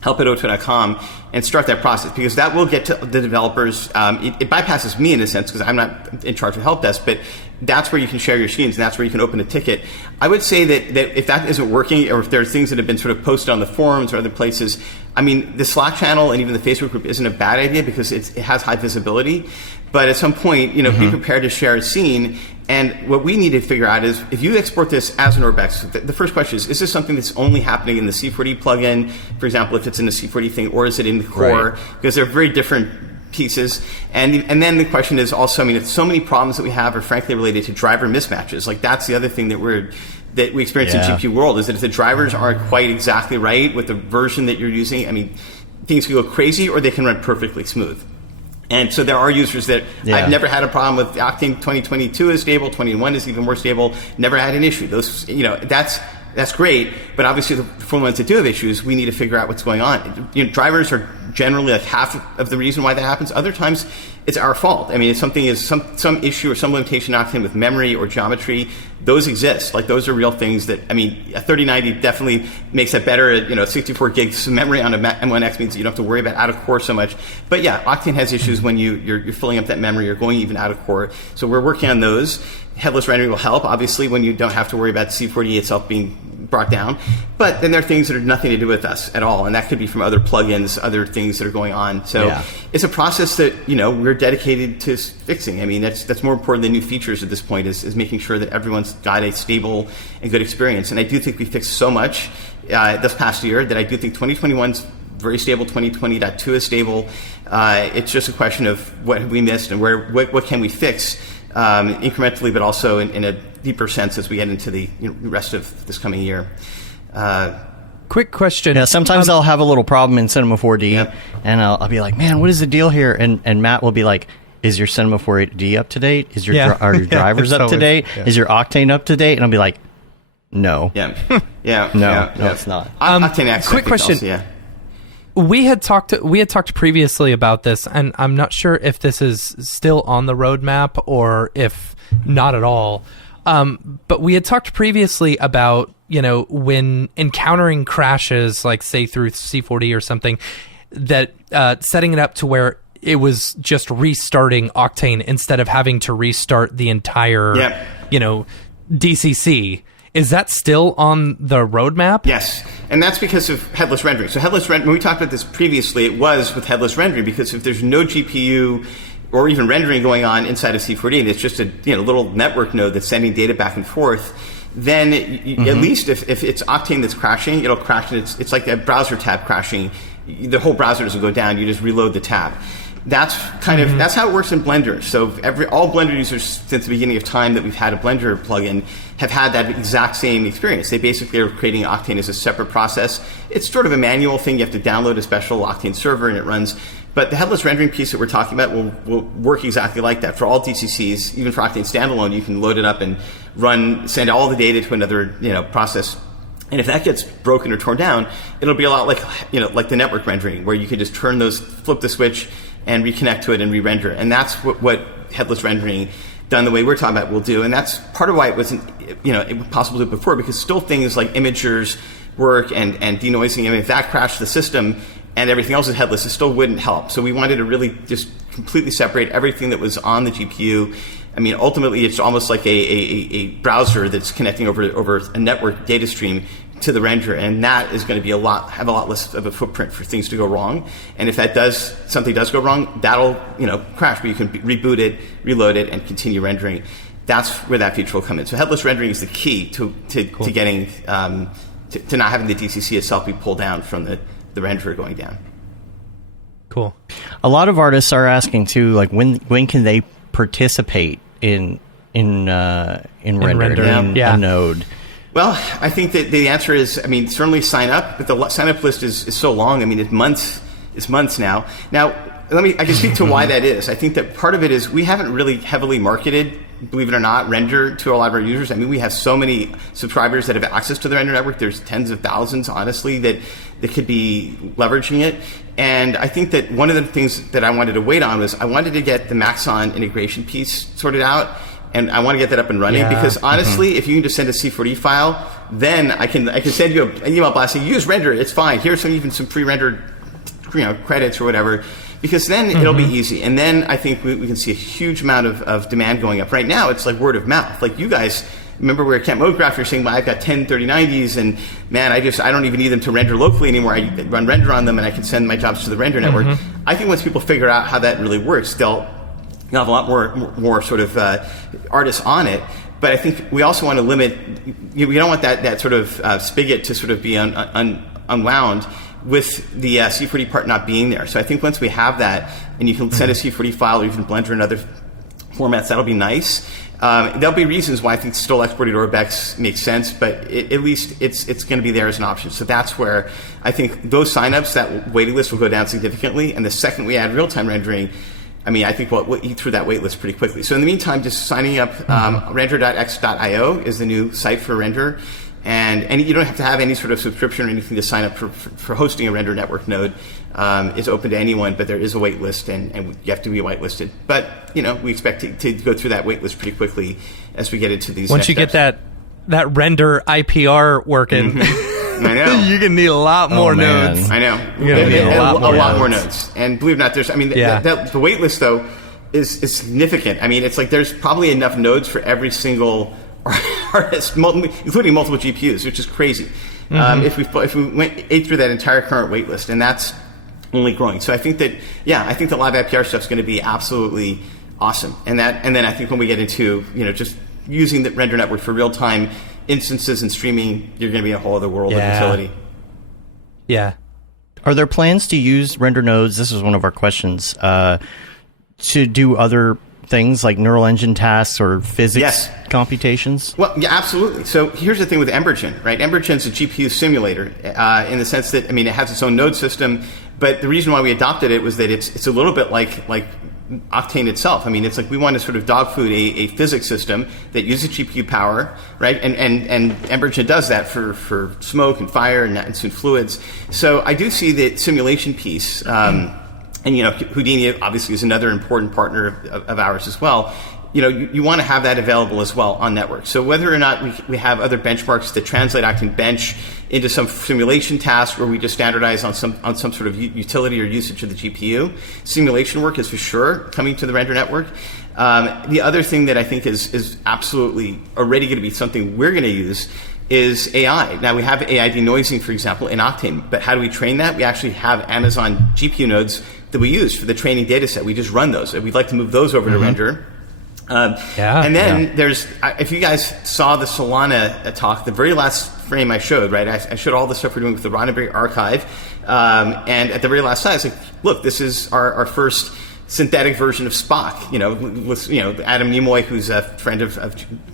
help@otoy.com, and start that process, because that will get to the developers. It bypasses me in a sense, because I'm not in charge of help desk, but that's where you can share your scenes, and that's where you can open a ticket. I would say that if that isn't working, or if there are things that have been sort of posted on the forums or other places, I mean, the Slack channel and even the Facebook group isn't a bad idea, because it has high visibility. But at some point, be prepared to share a scene. And what we need to figure out is, if you export this as an Orbex, the first question is this something that's only happening in the C4D plugin, for example, if it's in the C4D thing, or is it in the core? Because they're very different pieces. And then the question is also, I mean, if so many problems that we have are frankly related to driver mismatches. Like, that's the other thing that we experience in GPU world, is that if the drivers aren't quite exactly right with the version that you're using, I mean, things can go crazy, or they can run perfectly smooth. And so there are users that I've never had a problem with. Octane 2022 is stable, 21 is even more stable. Never had an issue. Those, that's great. But obviously, for the ones that do have issues, we need to figure out what's going on. Drivers are generally like half of the reason why that happens. Other times, it's our fault. I mean, if something is some issue or some limitation in Octane with memory or geometry, those exist. Like, those are real things that, I mean, a 3090 definitely makes it better. 64 gigs of memory on a M1X means you don't have to worry about out of core so much. But yeah, Octane has issues when you're filling up that memory or going even out of core. So we're working on those. Headless rendering will help, obviously, when you don't have to worry about C40 itself being brought down. But then there are things that are nothing to do with us at all, and that could be from other plugins, other things that are going on. So it's a process that we're dedicated to fixing. I mean, that's more important than new features at this point, is making sure that everyone's got a stable and good experience. And I do think we fixed so much this past year that I do think 2021's very stable. 2020.2 is stable. It's just a question of what have we missed and what can we fix incrementally, but also in a deeper sense as we get into the rest of this coming year. Quick question. Yeah, sometimes I'll have a little problem in Cinema 4D, and I'll be like, man, what is the deal here? And Matt will be like, is your Cinema 4D up to date? Are your drivers up to date? Yeah. Is your Octane up to date? And I'll be like, no. No, it's not. Octane X. Quick question. Also, We had talked previously about this, and I'm not sure if this is still on the roadmap or if not at all. But we had talked previously about, when encountering crashes, like say through C40 or something, that setting it up to where it was just restarting Octane instead of having to restart the entire, DCC. Is that still on the roadmap? Yes, and that's because of headless rendering. So when we talked about this previously, it was with headless rendering, because if there's no GPU or even rendering going on inside of C40, and it's just a little network node that's sending data back and forth, then at least if it's Octane that's crashing, it'll crash. It's like a browser tab crashing. The whole browser doesn't go down. You just reload the tab. That's that's how it works in Blender. So all Blender users since the beginning of time that we've had a Blender plugin have had that exact same experience. They basically are creating Octane as a separate process. It's sort of a manual thing. You have to download a special Octane server and it runs. But the headless rendering piece that we're talking about will work exactly like that. For all DCCs, even for Octane standalone, you can load it up and send all the data to another process. And if that gets broken or torn down, it'll be a lot like the network rendering, where you can just flip the switch and reconnect to it and re-render. And that's what headless rendering done the way we're talking about will do. And that's part of why it wasn't possible to do it before, because still things like imagers work and denoising. I mean, if that crashed the system and everything else is headless, it still wouldn't help. So we wanted to really just completely separate everything that was on the GPU. I mean, ultimately, it's almost like a browser that's connecting over a network data stream to the renderer, and that is going to be have a lot less of a footprint for things to go wrong. And if something does go wrong, that'll crash, but you can reboot it, reload it, and continue rendering. That's where that feature will come in. So headless rendering is the key to getting to not having the DCC itself be pulled down from the renderer going down. Cool. A lot of artists are asking too, like when can they participate in rendering a node? Well, I think that the answer is, certainly sign up, but the sign up list is so long. I mean, it's months now. Now, I can speak to why that is. I think that part of it is we haven't really heavily marketed, believe it or not, Render to a lot of our users. I mean, we have so many subscribers that have access to the Render network. There's tens of thousands, honestly, that could be leveraging it. And I think that one of the things that I wanted to wait on was I wanted to get the Maxon integration piece sorted out. And I want to get that up and running because honestly, if you can just send a C40 file, then I can send you an email blast saying, use Render, it's fine. Here's some pre-rendered credits or whatever. Because then it'll be easy. And then I think we can see a huge amount of demand going up. Right now, it's like word of mouth. Like you guys, remember we were at Camp Mograph, you're saying, well, I've got 10 3090s and man, I don't even need them to render locally anymore. I run Render on them and I can send my jobs to the Render network. I think once people figure out how that really works, they'll have a lot more sort of artists on it. But I think we also want to limit, we don't want that sort of spigot to sort of be unwound with the C40 part not being there. So I think once we have that, and you can send a C40 file or even Blender and other formats, that'll be nice. There'll be reasons why I think still exporting Orbex makes sense, but at least it's going to be there as an option. So that's where I think those signups, that waiting list will go down significantly. And the second we add real-time rendering, I think we'll eat through that wait list pretty quickly. So in the meantime, just signing up, render.x.io is the new site for Render. And you don't have to have any sort of subscription or anything to sign up for hosting a render network node. It's open to anyone, but there is a wait list, and you have to be whitelisted. But, we expect to go through that wait list pretty quickly as we get into these Once you steps. get that render IPR working, I know. you're going to need a lot more man. nodes. I know. You're gonna need a lot more nodes. And believe it or not, Yeah. the wait list, though, is significant. I mean, it's like there's probably enough nodes for every single artist, including multiple GPUs, which is crazy. If we ate through that entire current wait list, and that's only growing. So I think that, I think the live IPR stuff is going to be absolutely awesome. And then I think when we get into, just using the render network for real-time instances and streaming, you're going to be in a whole other world of utility. Yeah. Are there plans to use render nodes? This is one of our questions. To do other things like neural engine tasks or physics computations? Well, yeah, absolutely. So here's the thing with Embergen, right? Embergen's a GPU simulator in the sense that, it has its own node system, but the reason why we adopted it was that it's a little bit like Octane itself. It's like we want to sort of dog food a physics system that uses GPU power, right? And Embergen does that for smoke and fire and soon fluids. So I do see the simulation piece, and Houdini obviously is another important partner of ours as well. You want to have that available as well on network. So whether or not we have other benchmarks that translate Octane Bench into some simulation task where we just standardize on some sort of utility or usage of the GPU, simulation work is for sure coming to the render network. The other thing that I think is absolutely already going to be something we're going to use is AI. Now, we have AI denoising, for example, in Octane, but how do we train that? We actually have Amazon GPU nodes that we use for the training data set. We just run those. We'd like to move those over to render. And then there's, if you guys saw the Solana talk, the very last frame I showed, right? I showed all the stuff we're doing with the Roddenberry archive. And at the very last slide, I was like, look, this is our first synthetic version of Spock, with, Adam Nimoy, who's a friend of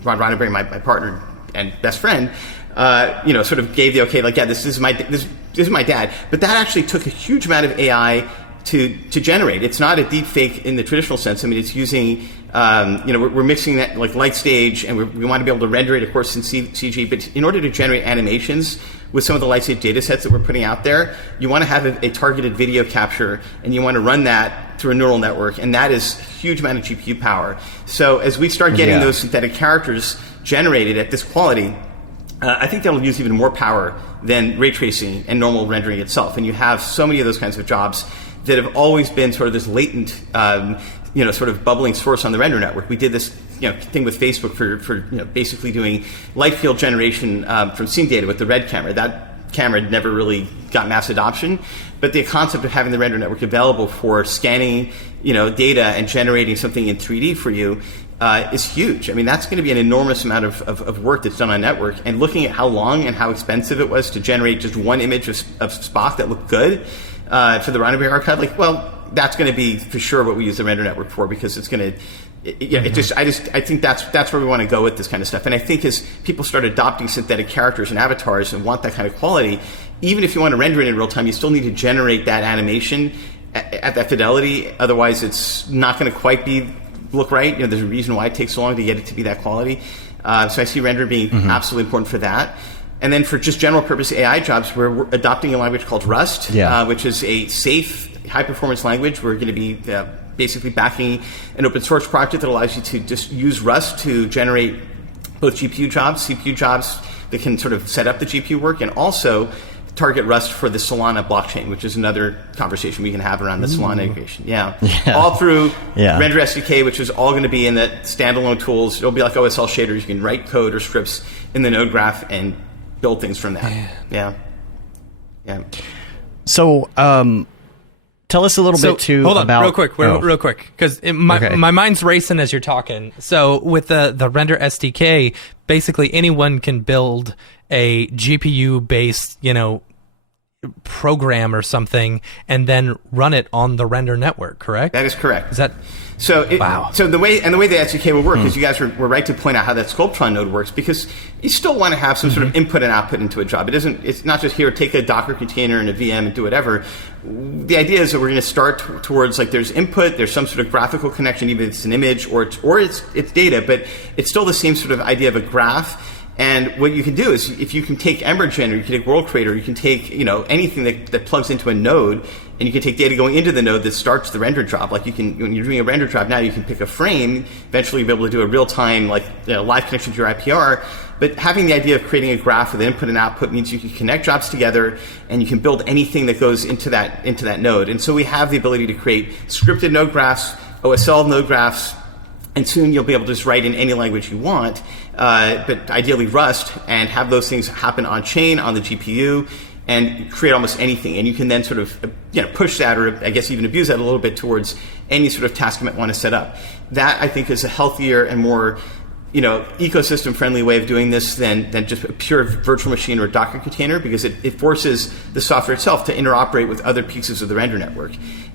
Ron Roddenberry, my partner and best friend, sort of gave the okay, like, this is my dad. But that actually took a huge amount of AI to generate. It's not a deep fake in the traditional sense. It's using, we're mixing that like light stage, and we want to be able to render it, of course, in CG. But in order to generate animations with some of the light stage data sets that we're putting out there, you want to have a targeted video capture, and you want to run that through a neural network, and that is a huge amount of GPU power. So as we start getting those synthetic characters generated at this quality, I think that'll use even more power than ray tracing and normal rendering itself. And you have so many of those kinds of jobs that have always been sort of this latent, sort of bubbling source on the render network. We did this, thing with Facebook for basically doing light field generation from scene data with the red camera. That camera never really got mass adoption, but the concept of having the render network available for scanning, data and generating something in 3D for you is huge. That's going to be an enormous amount of work that's done on network. And looking at how long and how expensive it was to generate just one image of Spock that looked good for the Roddenberry archive, that's going to be for sure what we use the render network for, because it's going to, I think that's where we want to go with this kind of stuff. And I think as people start adopting synthetic characters and avatars and want that kind of quality, even if you want to render it in real time, you still need to generate that animation at that fidelity. Otherwise, it's not going to quite look right. There's a reason why it takes so long to get it to be that quality. So I see render being absolutely important for that. And then for just general purpose AI jobs, we're adopting a language called Rust, which is a safe, high-performance language. We're going to be basically backing an open source project that allows you to just use Rust to generate both GPU jobs, CPU jobs that can sort of set up the GPU work, and also target Rust for the Solana blockchain, which is another conversation we can have around the Solana integration. All through Render SDK, which is all going to be in the standalone tools. It'll be like OSL shaders. You can write code or scripts in the node graph and build things from that. Yeah. So, tell us a little bit too hold on, about real quick, because my mind's racing as you're talking. So with the Render SDK, basically anyone can build a GPU based, program or something, and then run it on the render network. Correct? That is correct. Is that? So the way the SDK will work is you guys were right to point out how that Sculptron node works, because you still want to have some sort of input and output into a job. It's not just here, take a Docker container and a VM and do whatever. The idea is that we're going to start towards there's input, there's some sort of graphical connection, even if it's an image or it's data, but it's still the same sort of idea of a graph. And what you can do is, if you can take Emergen, or you can take World Creator, you can take, anything that plugs into a node, and you can take data going into the node that starts the render job. Like when you're doing a render job now, you can pick a frame. Eventually, you'll be able to do a real-time, live connection to your IPR. But having the idea of creating a graph with input and output means you can connect jobs together, and you can build anything that goes into that node. And so we have the ability to create scripted node graphs, OSL node graphs, and soon you'll be able to just write in any language you want, but ideally Rust, and have those things happen on chain, on the GPU, and create almost anything. And you can then sort of push that, or I guess even abuse that a little bit towards any sort of task you might want to set up. That, I think, is a healthier and more ecosystem-friendly way of doing this than just a pure virtual machine or a Docker container, because it forces the software itself to interoperate with other pieces of the render network.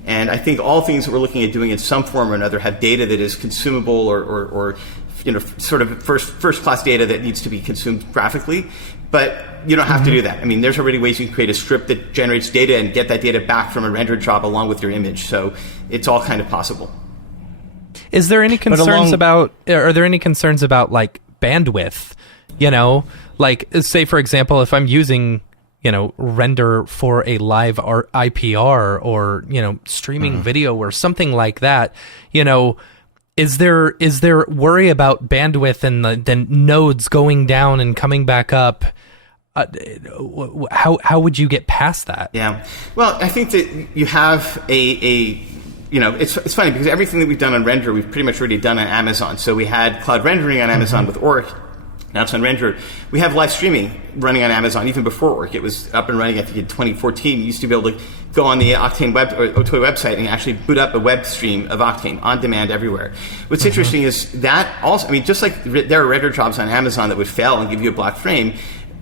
And I think all things that we're looking at doing in some form or another have data that is consumable or sort of first-class data that needs to be consumed graphically. But you don't have to do that. I mean, there's already ways you can create a script that generates data and get that data back from a render job along with your image. So it's all kind of possible. Is there any concerns are there any concerns about like bandwidth? Like, say for example, if I'm using render for a live IPR or streaming video or something like that, is there worry about bandwidth and the nodes going down and coming back up? How would you get past that? Yeah, well, I think that you have it's funny because everything that we've done on render, we've pretty much already done on Amazon. So we had cloud rendering on Amazon with Orc. Now it's on render. We have live streaming running on Amazon even before Orc. It was up and running, I think, in 2014. You used to be able to go on the Octane web or OTOY website and actually boot up a web stream of Octane on demand everywhere. What's interesting is that also, just like there are render jobs on Amazon that would fail and give you a black frame.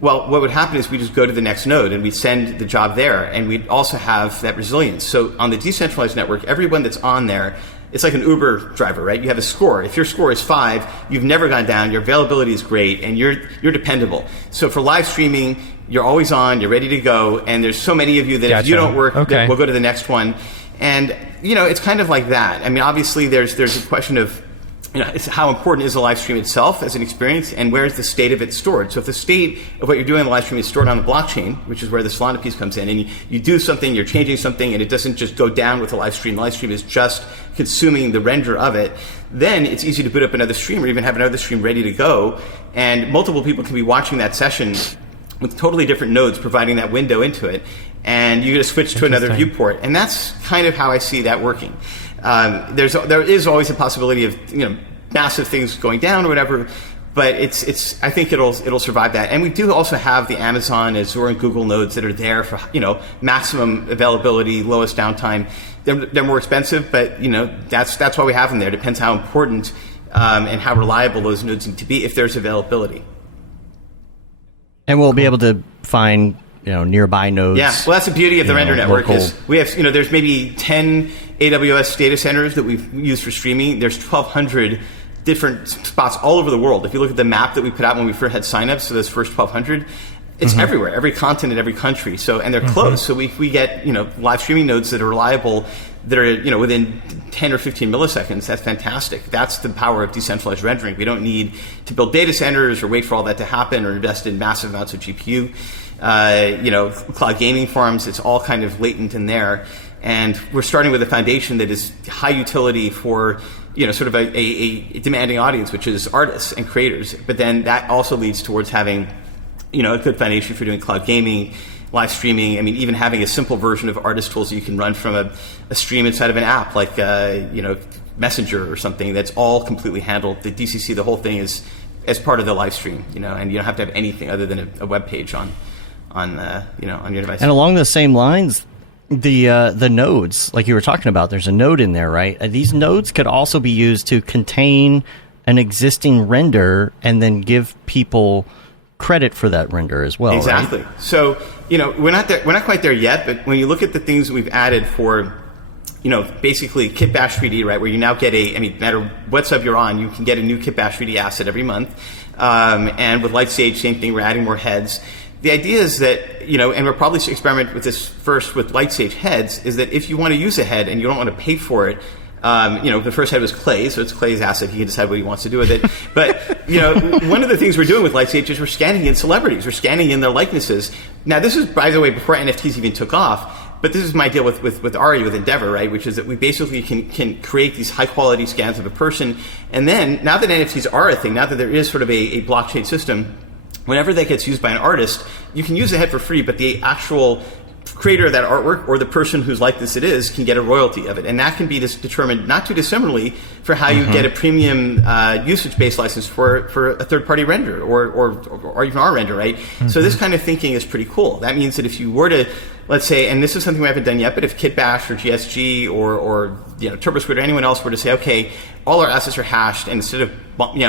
Well, what would happen is we just go to the next node and we send the job there, and we'd also have that resilience. So on the decentralized network, everyone that's on there, it's like an Uber driver, right? You have a score. If your score is 5, you've never gone down, your availability is great, and you're dependable. So for live streaming, you're always on, you're ready to go, and there's so many of you that if you don't work, okay, we'll go to the next one. And, it's kind of like that. I mean, obviously there's a question of, it's how important is the live stream itself as an experience, and where is the state of it stored? So if the state of what you're doing in the live stream is stored on the blockchain, which is where the Solana piece comes in, and you do something, you're changing something, and it doesn't just go down with the live stream is just consuming the render of it, then it's easy to boot up another stream or even have another stream ready to go, and multiple people can be watching that session with totally different nodes providing that window into it, and you're going to switch to another viewport. And that's kind of how I see that working. There is always a possibility of massive things going down or whatever, but I think it'll survive that. And we do also have the Amazon, Azure, and Google nodes that are there for maximum availability, lowest downtime. They're more expensive, but that's why we have them there. It depends how important and how reliable those nodes need to be if there's availability. And we'll be able to find nearby nodes. Yeah, well, that's the beauty of the render network is we have there's maybe 10 AWS data centers that we've used for streaming. There's 1,200 different spots all over the world. If you look at the map that we put out when we first had signups, so those first 1,200, it's everywhere, every continent, every country. So, and they're close. So we get live streaming nodes that are reliable, that are within 10 or 15 milliseconds. That's fantastic. That's the power of decentralized rendering. We don't need to build data centers or wait for all that to happen or invest in massive amounts of GPU. Cloud gaming farms. It's all kind of latent in there. And we're starting with a foundation that is high utility for, sort of a demanding audience, which is artists and creators. But then that also leads towards having, a good foundation for doing cloud gaming, live streaming. I mean, even having a simple version of artist tools you can run from a stream inside of an app like, Messenger or something that's all completely handled. The DCC, the whole thing is as part of the live stream, and you don't have to have anything other than a web page on your device. And along the same lines, the nodes, like you were talking about, there's a node in there, right? These nodes could also be used to contain an existing render and then give people credit for that render as well. Exactly. Right? So, we're not quite there yet, but when you look at the things we've added for, basically Kitbash 3D, right, where you now get no matter what sub you're on, you can get a new Kitbash 3D asset every month. And with Lightstage, same thing, we're adding more heads. The idea is that, and we'll probably experiment with this first with Lightstage heads, is that if you want to use a head and you don't want to pay for it, The first head was Clay, so it's Clay's asset. He can decide what he wants to do with it. But, one of the things we're doing with Lightstage is we're scanning in celebrities. We're scanning in their likenesses. Now, this is, by the way, before NFTs even took off. But this is my deal with Ari, with Endeavor, right? Which is that we basically can create these high-quality scans of a person. And then, now that NFTs are a thing, now that there is sort of a blockchain system, whenever that gets used by an artist, you can use the head for free, but the actual creator of that artwork or the person whose likeness it is can get a royalty of it. And that can be determined not too dissimilarly for how you get a premium usage-based license for a third-party render or even our render, right? So this kind of thinking is pretty cool. That means that if you were to, let's say, and this is something we haven't done yet, but if Kitbash or GSG or TurboSquid or anyone else were to say, okay, all our assets are hashed, and instead of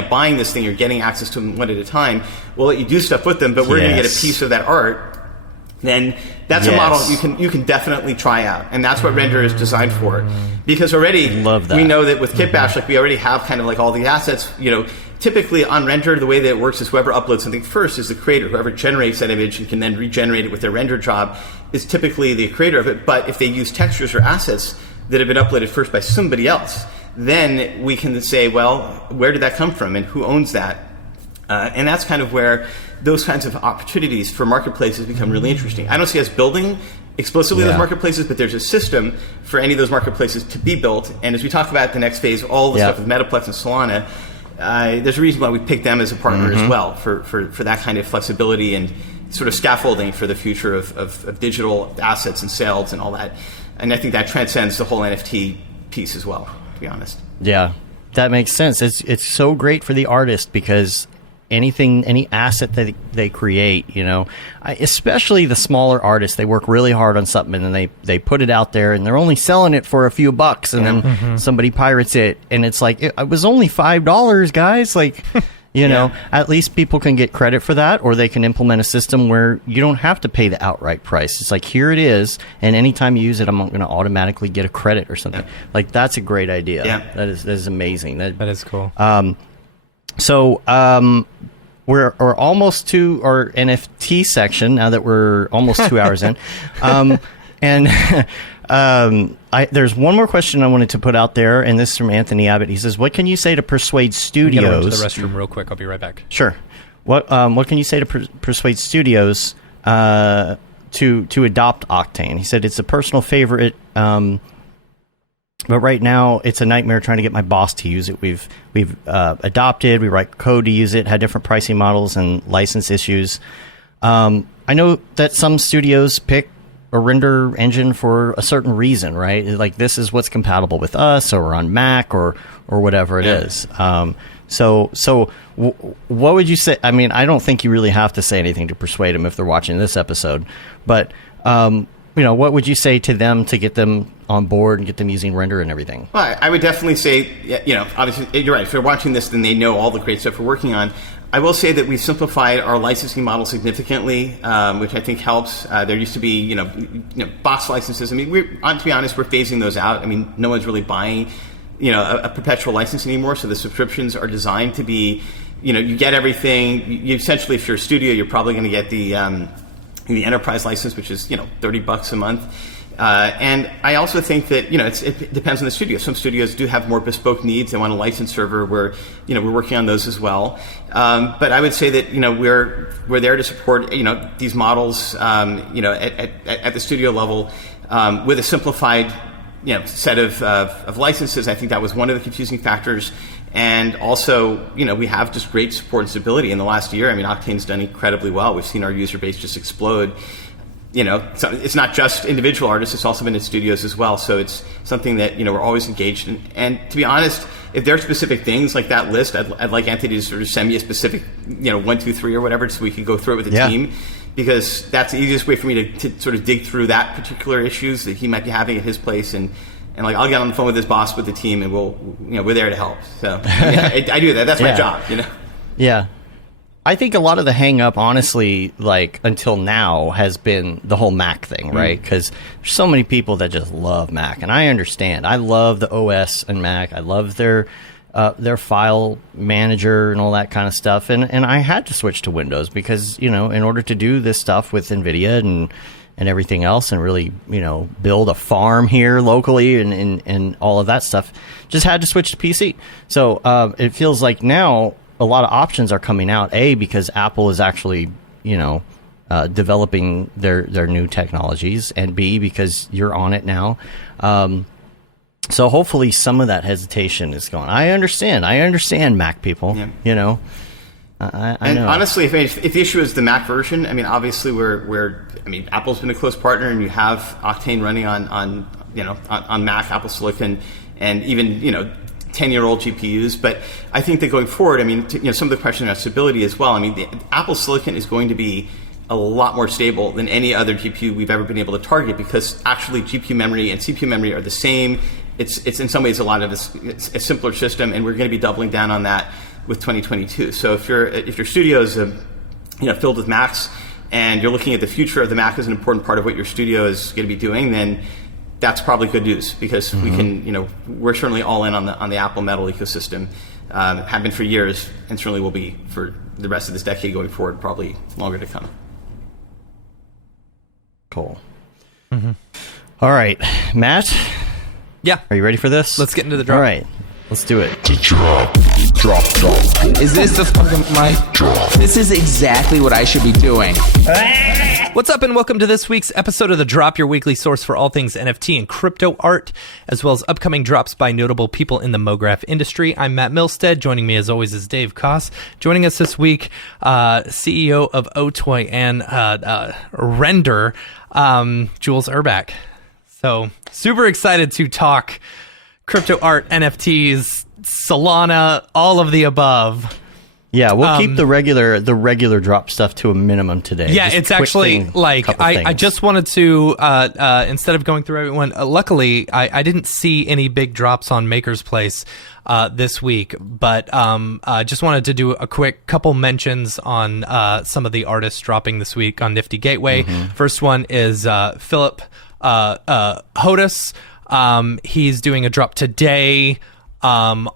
buying this thing, you're getting access to them one at a time, we'll let you do stuff with them, but we're going to get a piece of that art, then that's a model you can definitely try out. And that's what Render is designed for. Because already we know that with Kitbash, like we already have kind of like all the assets, typically on Render, the way that it works is whoever uploads something first is the creator. Whoever generates that image and can then regenerate it with their render job is typically the creator of it. But if they use textures or assets that have been uploaded first by somebody else, then we can say, well, where did that come from and who owns that? And that's kind of where those kinds of opportunities for marketplaces become really interesting. I don't see us building explicitly those marketplaces, but there's a system for any of those marketplaces to be built. And as we talk about the next phase, all the stuff with Metaplex and Solana, there's a reason why we picked them as a partner as well for that kind of flexibility and sort of scaffolding for the future of digital assets and sales and all that. And I think that transcends the whole NFT piece as well, to be honest. Yeah, that makes sense. It's so great for the artist because any asset that they create, especially the smaller artists, they work really hard on something and then they put it out there and they're only selling it for a few bucks and then somebody pirates it and it's like, it was only $5, guys. Like, at least people can get credit for that, or they can implement a system where you don't have to pay the outright price. It's like, here it is, and anytime you use it, I'm going to automatically get a credit or something. Like, that's a great idea. That is amazing. That is cool. So we're almost to our NFT section now that we're almost 2 hours in. There's one more question I wanted to put out there, and this is from Anthony Abbott. He says, what can you say to persuade studios? I'm going to run to the restroom real quick. I'll be right back. Sure. What can you say to persuade studios to adopt Octane? He said, it's a personal favorite, but right now, it's a nightmare trying to get my boss to use it. We've adopted, we write code to use it, had different pricing models and license issues. I know that some studios pick a render engine for a certain reason, right? Like, this is what's compatible with us, or on Mac, or whatever it is. So what would you say? I mean, I don't think you really have to say anything to persuade them if they're watching this episode, but what would you say to them to get them on board and get them using Render and everything? Well, I would definitely say, obviously, you're right. If they're watching this, then they know all the great stuff we're working on. I will say that we've simplified our licensing model significantly, which I think helps. There used to be, box licenses. I mean, to be honest, we're phasing those out. I mean, no one's really buying, a perpetual license anymore. So the subscriptions are designed to be, you get everything. You essentially, if you're a studio, you're probably going to get the enterprise license, which is $30 a month. And I also think that it depends on the studio. Some studios do have more bespoke needs. They want a licensed server. We're working on those as well. But I would say that we're there to support these models at the studio level with a simplified set of licenses. I think that was one of the confusing factors. And also, we have just great support and stability in the last year. I mean, Octane's done incredibly well. We've seen our user base just explode. So it's not just individual artists, it's also been in studios as well. So it's something that, we're always engaged in. And to be honest, if there are specific things like that list, I'd like Anthony to sort of send me a specific, 1, 2, 3 or whatever, so we can go through it with the team. Because that's the easiest way for me to sort of dig through that particular issues that he might be having at his place. And like, I'll get on the phone with his boss, with the team, and we're there to help. So I do that. That's my job, Yeah. I think a lot of the hang up, honestly, like until now, has been the whole Mac thing, right? Because there's so many people that just love Mac, and I understand. I love the OS and Mac. I love their file manager and all that kind of stuff. And I had to switch to Windows because, in order to do this stuff with NVIDIA and everything else, and really, build a farm here locally and all of that stuff, just had to switch to PC. So it feels like now a lot of options are coming out, because Apple is actually, developing their new technologies, and B, because you're on it now. So hopefully some of that hesitation is gone. I understand Mac people, I know. Honestly, if the issue is the Mac version, obviously Apple's been a close partner, and you have Octane running on Mac, Apple Silicon, and even, 10-year-old GPUs. But I think that going forward, some of the question about stability as well. The Apple Silicon is going to be a lot more stable than any other GPU we've ever been able to target, because actually GPU memory and CPU memory are the same. It's in some ways it's a simpler system, and we're going to be doubling down on that with 2022. So if your studio is filled with Macs, and you're looking at the future of the Mac as an important part of what your studio is going to be doing, then that's probably good news, because we can, we're certainly all in on the Apple Metal ecosystem, have been for years, and certainly will be for the rest of this decade going forward, probably longer to come. Cool. All right, Matt. Yeah. Are you ready for this? Let's get into the drop. All right, let's do it. Drop. Is this the fucking mic? Drop. This is exactly what I should be doing. What's up, and welcome to this week's episode of The Drop, your weekly source for all things NFT and crypto art, as well as upcoming drops by notable people in the Mograph industry. I'm Matt Milstead. Joining me, as always, is Dave Koss. Joining us this week, CEO of OTOY and Render, Jules Urbach. So, super excited to talk crypto art, NFTs, Solana, all of the above. Yeah, we'll keep the regular drop stuff to a minimum today. Yeah, just it's actually I just wanted to instead of going through everyone. Luckily, I didn't see any big drops on Maker's Place this week, but just wanted to do a quick couple mentions on some of the artists dropping this week on Nifty Gateway. First one is Philip Hodis. He's doing a drop today on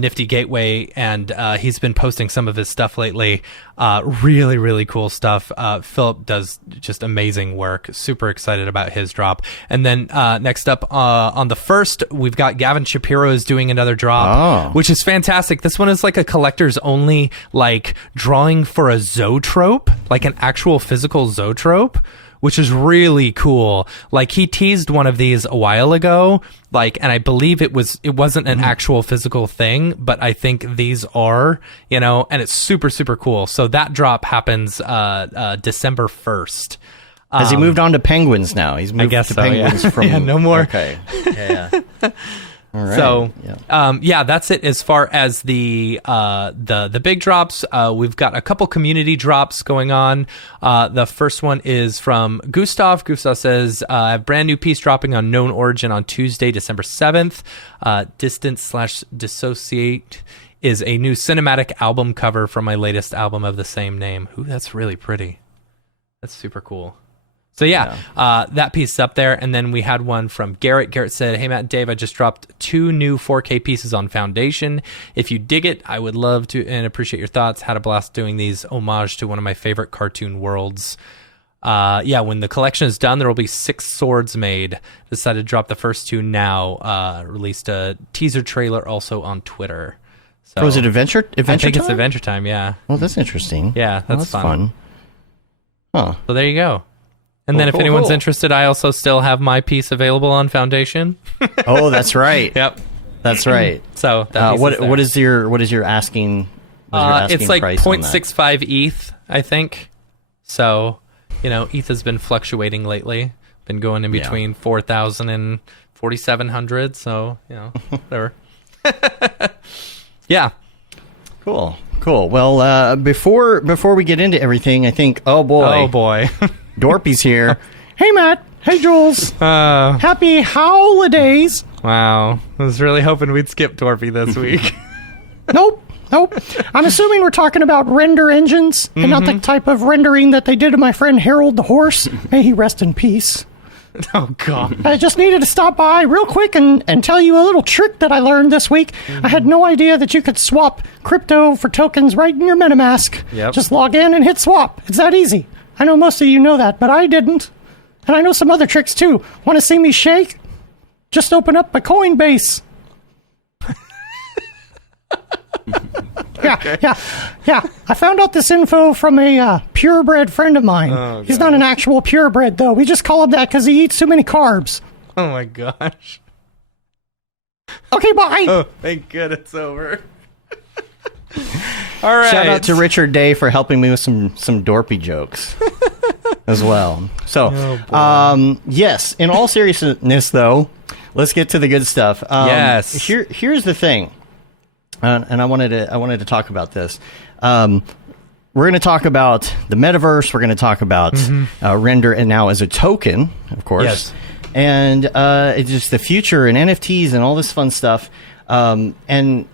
Nifty Gateway, and he's been posting some of his stuff lately. Really, really cool stuff. Philip does just amazing work. Super excited about his drop. And then next up on the first, we've got Gavin Shapiro is doing another drop, which is fantastic. This one is like a collector's only, like, drawing for a zoetrope, like an actual physical zoetrope, which is really cool. Like, he teased one of these a while ago, and I believe it wasn't an actual physical thing, but I think these are, and it's super, super cool. So that drop happens December 1st. Has he moved on to penguins now? He's moved to penguins from... Yeah, no more. Okay. Yeah. All right. So, that's it as far as the big drops. We've got a couple community drops going on. The first one is from Gustav. Gustav says, I have a brand new piece dropping on Known Origin on Tuesday, December 7th. Distance/Dissociate is a new cinematic album cover from my latest album of the same name. Ooh, that's really pretty. That's super cool. So that piece is up there. And then we had one from Garrett. Garrett said, hey, Matt and Dave, I just dropped 2 new 4K pieces on Foundation. If you dig it, I would love to and appreciate your thoughts. Had a blast doing these, homage to one of my favorite cartoon worlds. When the collection is done, there will be 6 swords made. Decided to drop the first 2 now. Released a teaser trailer also on Twitter. So, was it Adventure I think Time? it's Adventure Time, yeah. Well, that's interesting. Yeah, that's fun. Huh. So there you go. And then if anyone's interested, I also still have my piece available on Foundation. Oh, that's right. Yep. That's right. So what is your asking? It's like price 0.65 ETH, I think. So, ETH has been fluctuating lately. Been going in between 4,000 and 4,700. So, whatever. Yeah. Cool. Well, before we get into everything, I think, oh boy. Dorpy's here. Hey, Matt. Hey, Jules. Happy holidays. Wow. I was really hoping we'd skip Dorpy this week. Nope. I'm assuming we're talking about render engines and not the type of rendering that they did to my friend Harold the horse. May he rest in peace. Oh, God. I just needed to stop by real quick and tell you a little trick that I learned this week. I had no idea that you could swap crypto for tokens right in your MetaMask. Yep. Just log in and hit swap. It's that easy. I know most of you know that, but I didn't. And I know some other tricks too. Want to see me shake? Just open up my Coinbase. Yeah. I found out this info from a purebred friend of mine. He's not an actual purebred, though. We just call him that because he eats too many carbs. Oh my gosh. Okay, bye. Oh, thank God it's over. All right. Shout out to Richard Day for helping me with some dorpy jokes as well. So, yes, in all seriousness, though, let's get to the good stuff. Yes. Here's the thing, and I wanted to talk about this. We're going to talk about the metaverse. We're going to talk about render, and now as a token, of course. Yes. And it's just the future and NFTs and all this fun stuff. And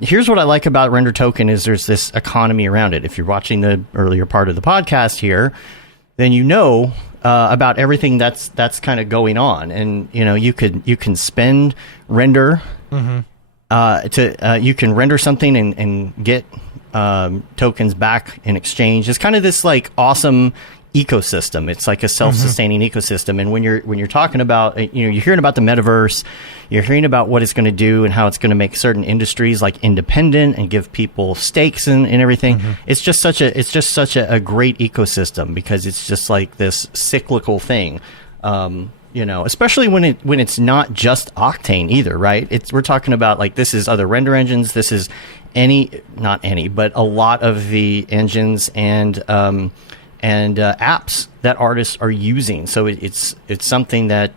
here's what I like about render token is there's this economy around it. If you're watching the earlier part of the podcast here, then you know about everything that's kind of going on, and you can spend render you can render something and get tokens back in exchange. It's kind of this like awesome ecosystem. It's like a self-sustaining ecosystem. And when you're talking about, you're hearing about the metaverse, you're hearing about what it's going to do and how it's going to make certain industries like independent and give people stakes and everything. It's just such a great ecosystem because it's just like this cyclical thing. Especially when it's not just Octane either, right? We're talking about like this is other render engines. This is not any, but a lot of the engines and apps that artists are using. So it's something that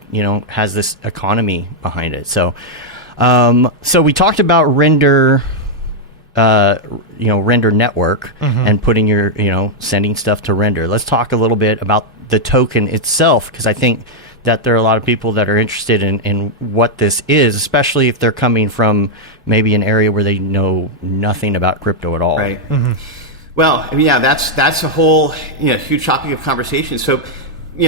has this economy behind it. So we talked about render network and putting your sending stuff to render. Let's talk a little bit about the token itself, because I think that there are a lot of people that are interested in what this is, especially if they're coming from maybe an area where they know nothing about crypto at all. Right. Well, yeah, that's a whole huge topic of conversation. So,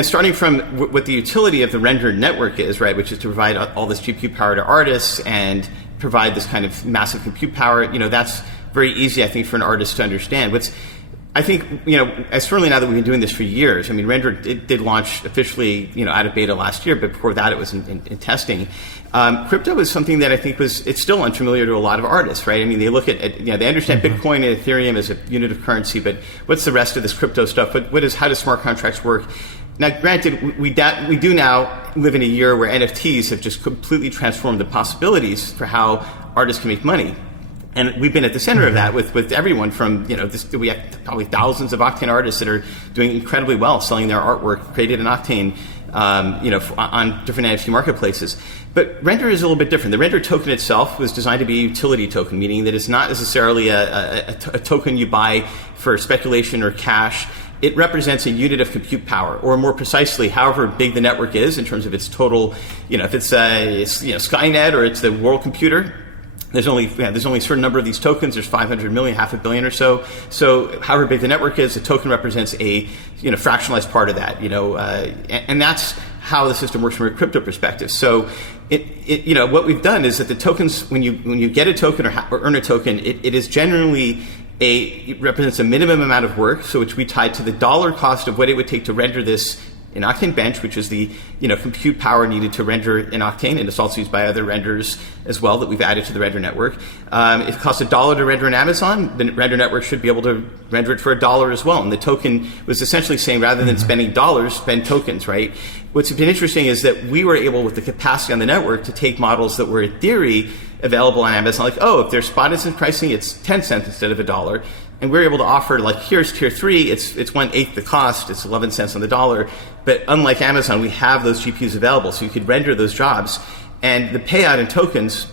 starting from what the utility of the render network is, right, which is to provide all this GPU power to artists and provide this kind of massive compute power. That's very easy, I think, for an artist to understand. I think, certainly now that we've been doing this for years, I mean, Render did launch officially, out of beta last year, but before that it was in testing. Crypto is something that I think it's still unfamiliar to a lot of artists, right? I mean, they look at they understand Bitcoin and Ethereum as a unit of currency, but what's the rest of this crypto stuff? How do smart contracts work? Now, granted, we do now live in a year where NFTs have just completely transformed the possibilities for how artists can make money. And we've been at the center of that with everyone from, we have probably thousands of Octane artists that are doing incredibly well, selling their artwork created in Octane, on different NFT marketplaces. But Render is a little bit different. The Render token itself was designed to be a utility token, meaning that it's not necessarily a token you buy for speculation or cash. It represents a unit of compute power, or more precisely, however big the network is in terms of its total, if it's Skynet or it's the world computer. There's only a certain number of these tokens. There's 500 million, 500 million or so. So however big the network is, the token represents a fractionalized part of that. And that's how the system works from a crypto perspective. So what we've done is that the tokens, when you get a token or earn a token, it is generally it represents a minimum amount of work, so which we tied to the dollar cost of what it would take to render this in Octane Bench, which is the compute power needed to render in Octane, and it's also used by other renders as well that we've added to the render network. It costs $1 to render in Amazon. The render network should be able to render it for $1 as well. And the token was essentially saying, rather than spending dollars, spend tokens, right? What's been interesting is that we were able, with the capacity on the network, to take models that were in theory available on Amazon, like, if they're spot instant pricing, it's 10 cents instead of $1. And we're able to offer, like, here's tier 3, it's 1/8 the cost, it's 11 cents on the dollar. But unlike Amazon, we have those GPUs available, so you could render those jobs. And the payout in tokens,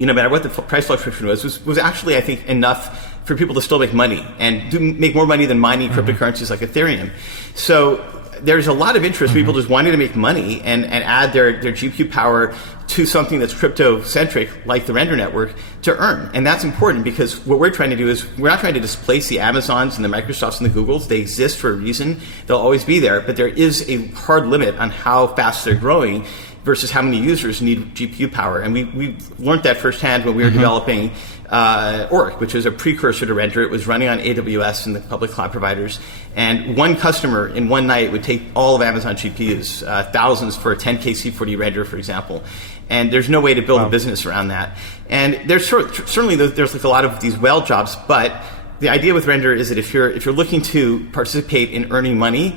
no matter what the price fluctuation was actually, I think, enough for people to still make money and make more money than mining cryptocurrencies like Ethereum. So there's a lot of interest, people just wanting to make money and add their GPU power to something that's crypto-centric, like the render network, to earn. And that's important because what we're trying to do is we're not trying to displace the Amazons and the Microsofts and the Googles. They exist for a reason. They'll always be there. But there is a hard limit on how fast they're growing versus how many users need GPU power. And we learned that firsthand when we were developing ORIC, which is a precursor to Render. It was running on AWS and the public cloud providers. And one customer in one night would take all of Amazon GPUs, thousands for a 10K C40 render, for example. And there's no way to build a business around that. And there's certainly there's like a lot of these whale jobs, but the idea with Render is that if you're looking to participate in earning money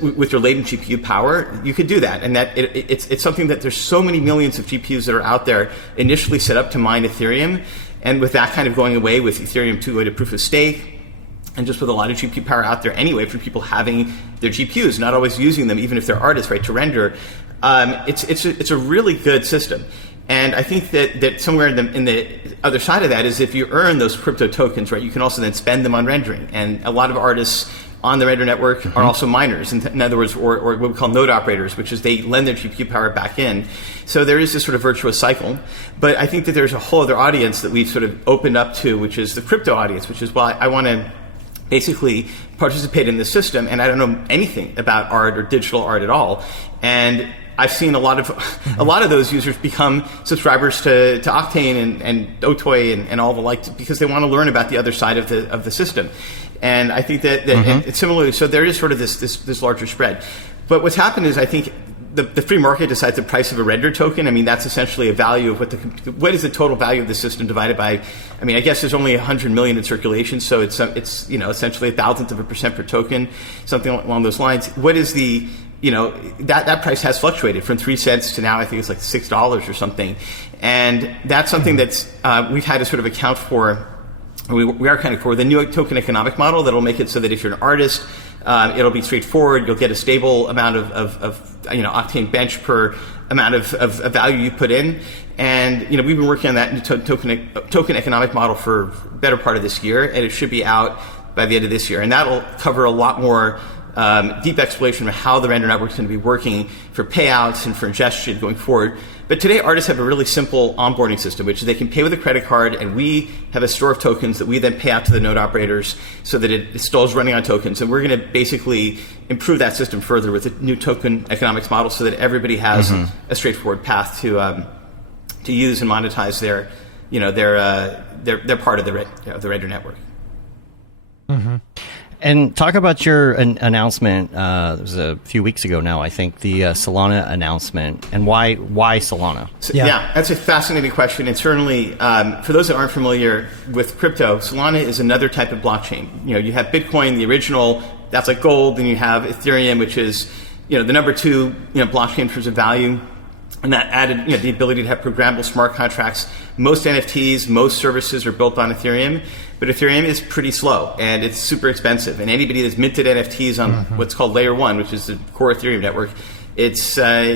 with your latent GPU power, you could do that. And that it's something that there's so many millions of GPUs that are out there initially set up to mine Ethereum. And with that kind of going away, with Ethereum 2 going to proof of stake, and just with a lot of GPU power out there anyway for people having their GPUs, not always using them, even if they're artists, right, to render, it's a really good system. And I think that somewhere in the other side of that is if you earn those crypto tokens, right, you can also then spend them on rendering. And a lot of artists on the Render network are also miners, in other words, or what we call node operators, which is they lend their GPU power back in. So there is this sort of virtuous cycle. But I think that there's a whole other audience that we've sort of opened up to, which is the crypto audience, which is, well, I want to basically participate in this system, and I don't know anything about art or digital art at all. And I've seen a lot of those users become subscribers to Octane and OTOY and all the like, because they want to learn about the other side of the system. And I think that it's similarly, so there is sort of this larger spread. But what's happened is I think the free market decides the price of a render token. I mean, that's essentially a value of what is the total value of the system divided by, I mean, I guess there's only 100 million in circulation, so it's essentially 0.1% per token, something along those lines. What is the, that price has fluctuated from 3 cents to now I think it's like $6 or something. And that's something that's we've had to sort of account for. We are kind of for the new token economic model that'll make it so that if you're an artist, it'll be straightforward. You'll get a stable amount of Octane bench per amount of value you put in. And we've been working on that new token economic model for better part of this year, and it should be out by the end of this year. And that'll cover a lot more deep exploration of how the Render network is going to be working for payouts and for ingestion going forward. But today, artists have a really simple onboarding system, which is they can pay with a credit card, and we have a store of tokens that we then pay out to the node operators so that it still is running on tokens. And we're going to basically improve that system further with a new token economics model so that everybody has a straightforward path to use and monetize their part of the Render network. Mm-hmm. And talk about your announcement. It was a few weeks ago now, I think, the Solana announcement. And why Solana? Yeah, that's a fascinating question. And certainly, for those that aren't familiar with crypto, Solana is another type of blockchain. You have Bitcoin, the original, that's like gold. Then you have Ethereum, which is the number 2 blockchain in terms of value. And that added the ability to have programmable smart contracts. Most NFTs, most services are built on Ethereum. But Ethereum is pretty slow, and it's super expensive. And anybody that's minted NFTs on what's called Layer 1, which is the core Ethereum network, it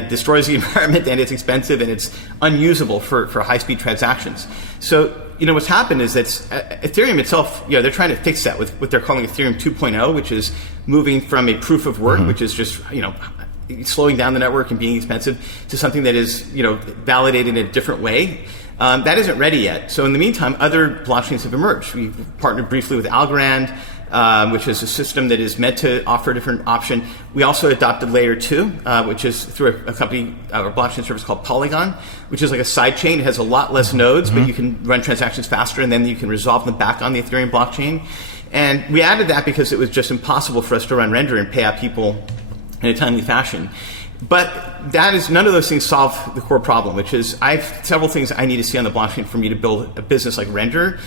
destroys the environment, and it's expensive, and it's unusable for high-speed transactions. So, what's happened is that Ethereum itself, they're trying to fix that with what they're calling Ethereum 2.0, which is moving from a proof of work, which is just, slowing down the network and being expensive, to something that is, validated in a different way. That isn't ready yet. So in the meantime, other blockchains have emerged. We've partnered briefly with Algorand, which is a system that is meant to offer a different option. We also adopted Layer 2, which is through a company or blockchain service called Polygon, which is like a side chain. It has a lot less nodes, but you can run transactions faster, and then you can resolve them back on the Ethereum blockchain. And we added that because it was just impossible for us to run Render and pay out people in a timely fashion. But none of those things solve the core problem, which is I have several things I need to see on the blockchain for me to build a business like Render,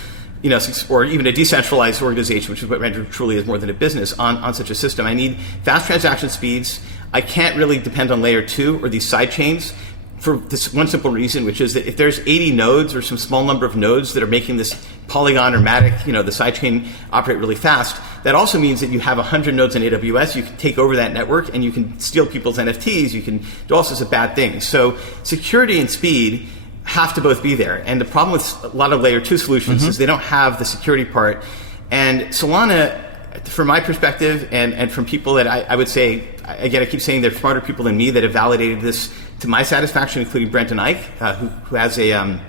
or even a decentralized organization, which is what Render truly is more than a business, on such a system. I need fast transaction speeds. I can't really depend on Layer 2 or these side chains for this one simple reason, which is that if there's 80 nodes or some small number of nodes that are making this Polygon or Matic, the sidechain operate really fast, that also means that you have 100 nodes in AWS, you can take over that network and you can steal people's NFTs, you can do all sorts of bad things. So security and speed have to both be there. And the problem with a lot of Layer 2 solutions is they don't have the security part. And Solana, from my perspective, and from people that I would say, again, I keep saying they're smarter people than me that have validated this to my satisfaction, including Brendan Eich, who has a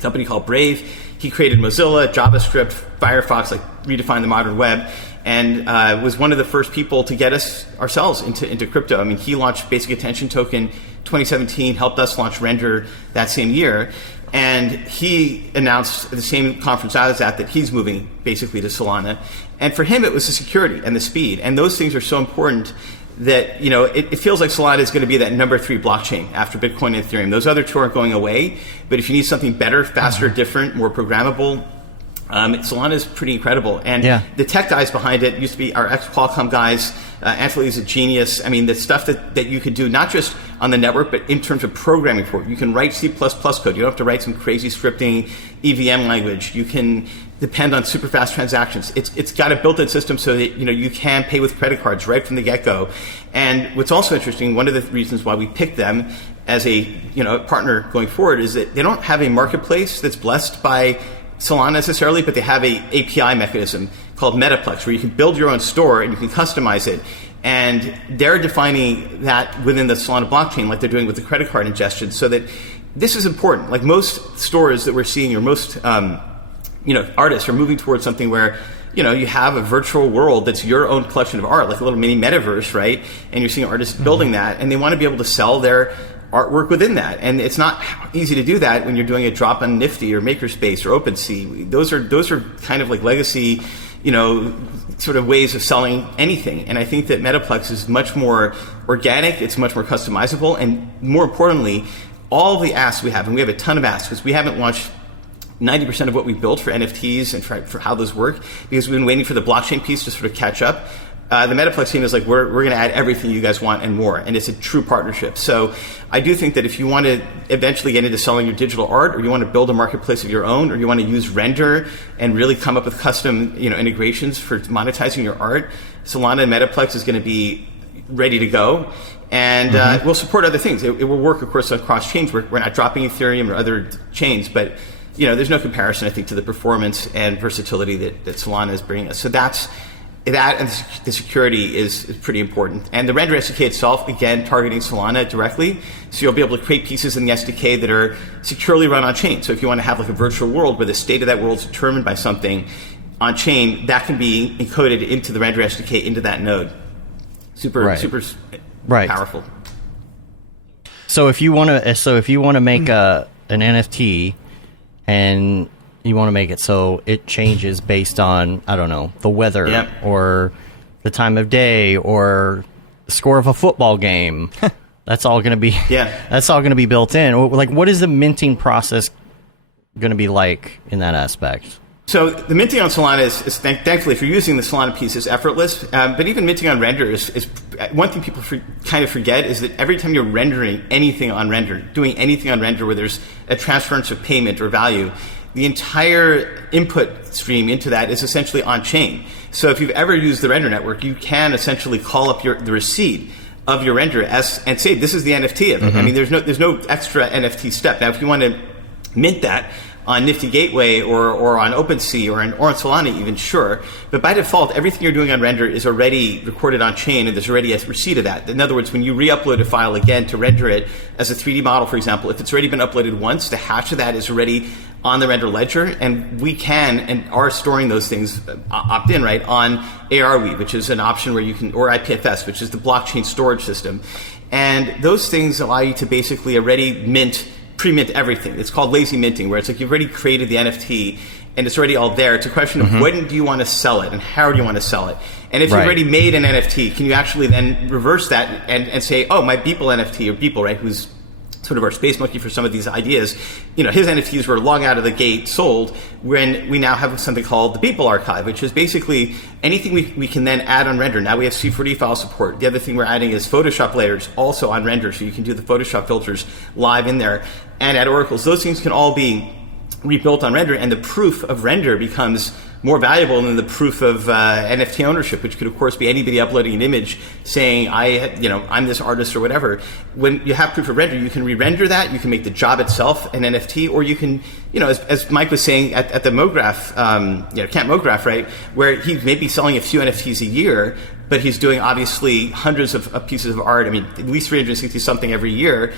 company called Brave. He created Mozilla, JavaScript, Firefox, like redefined the modern web, and was one of the first people to get us ourselves into crypto. I mean, he launched Basic Attention Token 2017, helped us launch Render that same year, and he announced at the same conference I was at that he's moving basically to Solana. And for him, it was the security and the speed, and those things are so important that, you know, it feels like Solana is going to be that number 3 blockchain after Bitcoin and Ethereum. Those other two aren't going away, but if you need something better, faster, different, more programmable, Solana is pretty incredible. And the tech guys behind it used to be our ex-Qualcomm guys. Anthony is a genius. I mean, the stuff that you could do, not just on the network, but in terms of programming for it. You can write C++ code. You don't have to write some crazy scripting EVM language. You can depend on super fast transactions. It's got a built-in system so that, you know, you can pay with credit cards right from the get-go. And what's also interesting, one of the reasons why we picked them as a, you know, partner going forward is that they don't have a marketplace that's blessed by Solana necessarily, but they have a API mechanism called Metaplex where you can build your own store and you can customize it. And they're defining that within the Solana blockchain like they're doing with the credit card ingestion, so that this is important. Like most stores that we're seeing, or most you know, artists are moving towards something where, you know, you have a virtual world that's your own collection of art, like a little mini metaverse, right? And you're seeing artists building that, and they want to be able to sell their artwork within that. And it's not easy to do that when you're doing a drop on Nifty or Makerspace or OpenSea. Those are kind of like legacy, you know, sort of ways of selling anything. And I think that Metaplex is much more organic, it's much more customizable, and more importantly, all of the asks we have, and we have a ton of asks because we haven't launched 90% of what we built for NFTs and for how those work, because we've been waiting for the blockchain piece to sort of catch up. The Metaplex team is like, we're going to add everything you guys want and more, and it's a true partnership. So I do think that if you want to eventually get into selling your digital art, or you want to build a marketplace of your own, or you want to use Render and really come up with custom, you know, integrations for monetizing your art, Solana and Metaplex is going to be ready to go. And we'll support other things. It will work, of course, on cross-chains. We're not dropping Ethereum or other chains, but, you know, there's no comparison, I think, to the performance and versatility that Solana is bringing us. So that and the security is pretty important. And the Render SDK itself, again, targeting Solana directly. So you'll be able to create pieces in the SDK that are securely run on chain. So if you want to have like a virtual world where the state of that world is determined by something on chain, that can be encoded into the Render SDK into that node. Super powerful. So if you want to make an NFT and you want to make it so it changes based on, I don't know, the weather or the time of day or the score of a football game. That's all going to be that's all going to be built in. Like, what is the minting process going to be like in that aspect? So the minting on Solana is thankfully, if you're using the Solana piece, is effortless. But even minting on Render is one thing people kind of forget is that every time you're rendering anything on Render, doing anything on Render where there's a transference of payment or value, the entire input stream into that is essentially on-chain. So if you've ever used the Render network, you can essentially call up the receipt of your render and say, this is the NFT of it. I mean, there's no extra NFT step. Now, if you want to mint that on Nifty Gateway or on OpenSea or on Solana even, sure. But by default, everything you're doing on Render is already recorded on chain, and there's already a receipt of that. In other words, when you re-upload a file again to render it as a 3D model, for example, if it's already been uploaded once, the hash of that is already on the Render ledger, and we can and are storing those things opt-in, right, on ARweave, which is an option where you can, or IPFS, which is the blockchain storage system. And those things allow you to basically already pre-mint everything. It's called lazy minting, where it's like you've already created the NFT and it's already all there. It's a question of when do you want to sell it and how do you want to sell it? And if you've already made an NFT, can you actually then reverse that and say, oh, my Beeple NFT, or Beeple, right, who's sort of our space monkey for some of these ideas, you know, his NFTs were long out of the gate sold, when we now have something called the Beeple archive, which is basically anything we can then add on Render. Now we have C4D file support. The other thing we're adding is Photoshop layers also on Render, so you can do the Photoshop filters live in there and add oracles. Those things can all be rebuilt on Render, and the proof of Render becomes more valuable than the proof of NFT ownership, which could, of course, be anybody uploading an image saying, I'm this artist or whatever. When you have proof of Render, you can re-render that. You can make the job itself an NFT, or you can, you know, as Mike was saying at the Mograph, Camp Mograph, right, where he may be selling a few NFTs a year, but he's doing obviously hundreds of pieces of art. I mean, at least 360 something every year.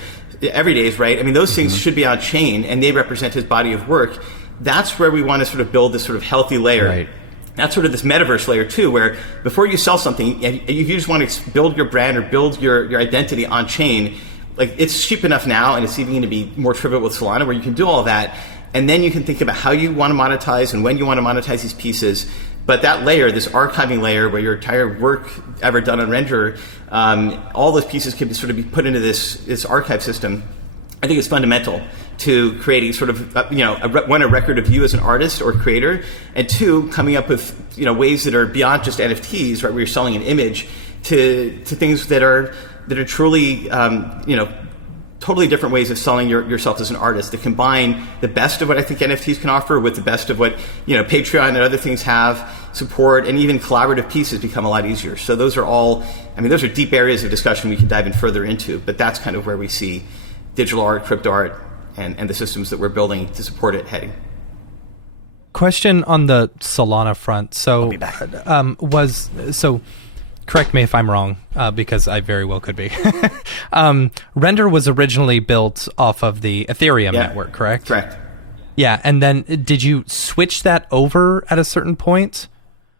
everydays, right? I mean, those things should be on chain, and they represent his body of work. That's where we want to sort of build this sort of healthy layer. Right. That's sort of this metaverse layer too, where before you sell something, if you just want to build your brand or build your identity on chain, like it's cheap enough now, and it's even going to be more trivial with Solana, where you can do all that, and then you can think about how you want to monetize and when you want to monetize these pieces. But that layer, this archiving layer, where your entire work ever done on Render, all those pieces can sort of be put into this archive system. I think it's fundamental to creating sort of, a record of you as an artist or creator, and two, coming up with, ways that are beyond just NFTs, right, where you're selling an image to things that are truly, totally different ways of selling yourself as an artist that combine the best of what I think NFTs can offer with the best of what, Patreon and other things have, support, and even collaborative pieces become a lot easier. So those are all, those are deep areas of discussion we can dive in further into, but that's kind of where we see digital art, crypto art, and the systems that we're building to support it heading. Question on the Solana front. So, I'll be back. Correct me if I'm wrong, because I very well could be. Render was originally built off of the Ethereum network, correct? Correct. Yeah, and then did you switch that over at a certain point?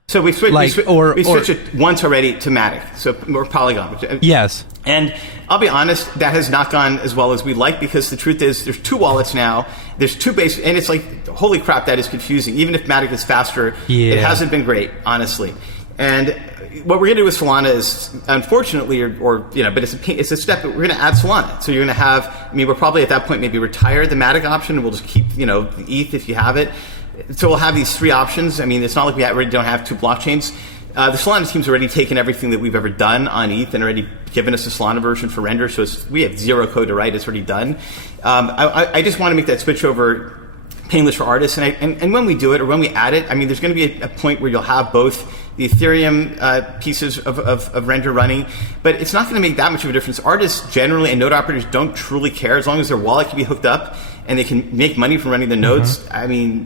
So we switched it once already to Matic, so or Polygon. Yes. And I'll be honest, that has not gone as well as we'd like, because the truth is there's two wallets now, there's two base, and it's like, holy crap, that is confusing. Even if Matic is faster, it hasn't been great, honestly. And what we're going to do with Solana is, unfortunately, but it's a step, but we're going to add Solana. So you're going to have, we'll probably at that point maybe retire the Matic option, and we'll just keep, the ETH if you have it. So we'll have these three options. It's not like we already don't have two blockchains. The Solana team's already taken everything that we've ever done on ETH and already given us a Solana version for Render. So we have zero code to write. It's already done. I just want to make that switch over painless for artists. And when we do it, or when we add it, there's going to be a point where you'll have both the Ethereum pieces of Render running, but it's not going to make that much of a difference. Artists generally and node operators don't truly care, as long as their wallet can be hooked up and they can make money from running the nodes.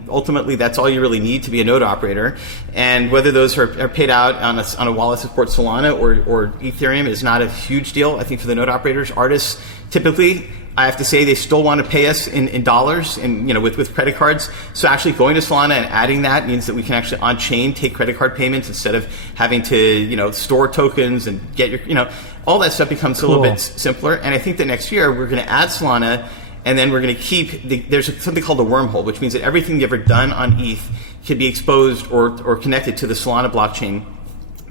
Ultimately, that's all you really need to be a node operator. And whether those are paid out on a wallet that supports Solana or Ethereum is not a huge deal, I think, for the node operators. Artists, typically, I have to say, they still want to pay us in dollars and with credit cards. So actually going to Solana and adding that means that we can actually on chain take credit card payments instead of having to store tokens and get your all that stuff becomes a little bit simpler. And I think that next year we're going to add Solana, and then we're going to keep there's something called the wormhole, which means that everything you've ever done on ETH can be exposed or connected to the Solana blockchain.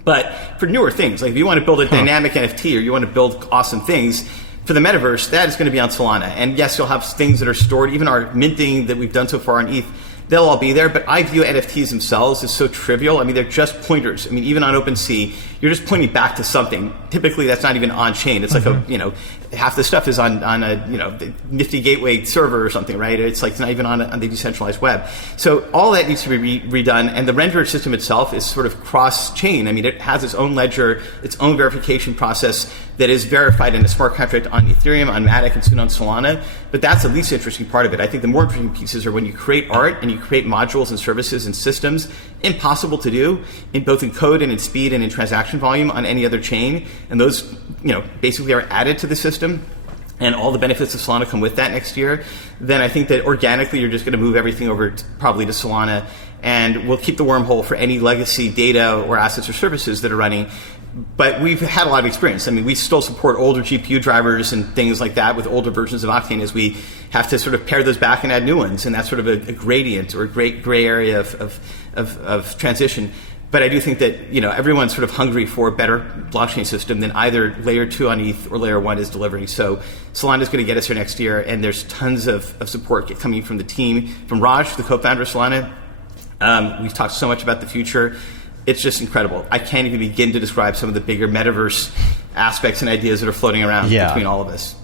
But for newer things, like if you want to build a dynamic NFT or you want to build awesome things for the metaverse, that is going to be on Solana. And yes, you'll have things that are stored, even our minting that we've done so far on ETH, they'll all be there. But I view NFTs themselves as so trivial. They're just pointers. Even on OpenSea, you're just pointing back to something. Typically, that's not even on chain. It's like half the stuff is on a the nifty gateway server or something, right? It's like it's not even on the decentralized web. So all that needs to be redone. And the render system itself is sort of cross-chain. It has its own ledger, its own verification process that is verified in a smart contract on Ethereum, on Matic, and soon on Solana. But that's the least interesting part of it. I think the more interesting pieces are when you create art and you create modules and services and systems impossible to do in both in code and in speed and in transaction volume on any other chain. And those, basically are added to the system, and all the benefits of Solana come with that next year. Then I think that organically you're just going to move everything over probably to Solana, and we'll keep the wormhole for any legacy data or assets or services that are running. But we've had a lot of experience. We still support older GPU drivers and things like that with older versions of Octane, as we have to sort of pare those back and add new ones. And that's sort of a gradient or a great gray area of transition. But I do think that everyone's sort of hungry for a better blockchain system than either layer 2 on ETH or layer 1 is delivering. So Solana is going to get us here next year, and there's tons of support coming from the team, from Raj, the co-founder of Solana. We've talked so much about the future. It's just incredible. I can't even begin to describe some of the bigger metaverse aspects and ideas that are floating around between all of us.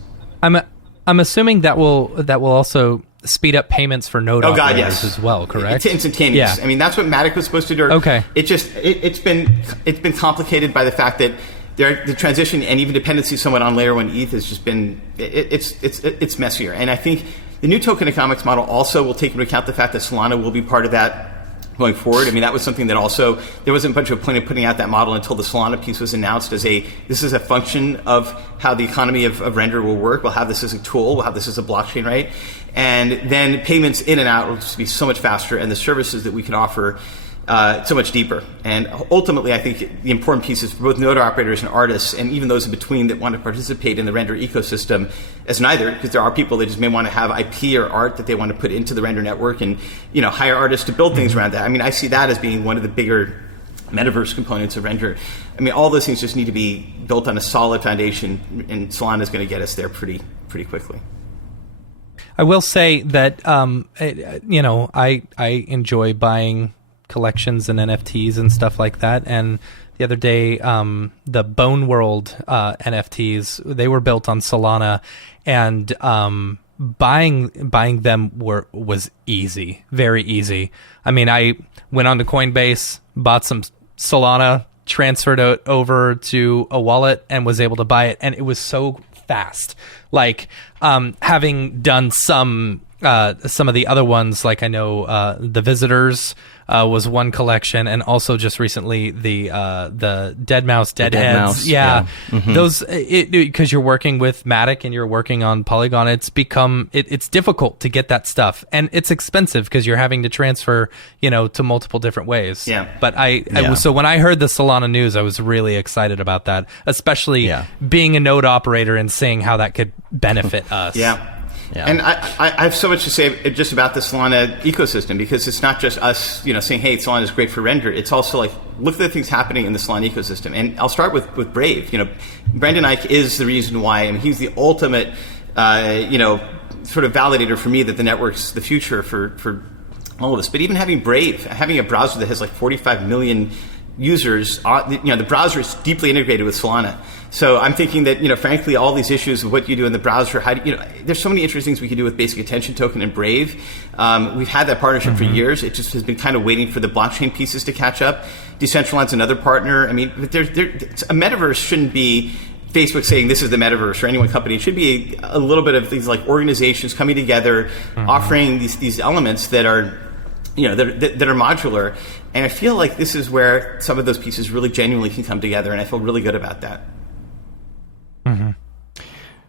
I'm assuming that will also speed up payments for node operators as well, correct? It's instantaneous. Yeah. That's what Matic was supposed to do. Okay. It's been complicated by the fact that the transition and even dependency somewhat on layer 1 ETH has just been it's messier. And I think the new token economics model also will take into account the fact that Solana will be part of that going forward. I mean, that was something that also, there wasn't much of a point of putting out that model until the Solana piece was announced as this is a function of how the economy of render will work. We'll have this as a tool. We'll have this as a blockchain, right? And then payments in and out will just be so much faster, and the services that we can offer so much deeper. And ultimately, I think the important piece is for both node operators and artists, and even those in between that want to participate in the render ecosystem as neither, because there are people that just may want to have IP or art that they want to put into the render network and, hire artists to build things around that. I mean, I see that as being one of the bigger metaverse components of render. I mean, all those things just need to be built on a solid foundation, and Solana is going to get us there pretty quickly. I will say that, I enjoy buying collections and NFTs and stuff like that. And the other day, the Bone World NFTs, they were built on Solana, and buying them was easy, very easy. I mean, I went onto Coinbase, bought some Solana, transferred it over to a wallet, and was able to buy it. And it was so fast. Like, having done some of the other ones, like I know the Visitors was one collection, and also just recently the Deadmau5 Deadheads. Yeah. Mm-hmm. Those, because you're working with Matic and you're working on Polygon, it's become it's difficult to get that stuff, and it's expensive because you're having to transfer to multiple different ways. Yeah. But so when I heard the Solana news, I was really excited about that, especially being a node operator and seeing how that could benefit us. Yeah. And I have so much to say just about the Solana ecosystem, because it's not just us, saying, hey, Solana is great for render. It's also like, look at the things happening in the Solana ecosystem. And I'll start with Brave. Brendan Eich is the reason why, and he's the ultimate, sort of validator for me that the network's the future for all of us. But even having Brave, having a browser that has like 45 million users, the browser is deeply integrated with Solana. So I'm thinking that, frankly, all these issues of what you do in the browser, there's so many interesting things we can do with Basic Attention Token and Brave. We've had that partnership for years. It just has been kind of waiting for the blockchain pieces to catch up. Decentraland's another partner. I mean, a metaverse shouldn't be Facebook saying this is the metaverse or any one company. It should be a little bit of these like organizations coming together, offering these elements that are, that are modular. And I feel like this is where some of those pieces really genuinely can come together, and I feel really good about that.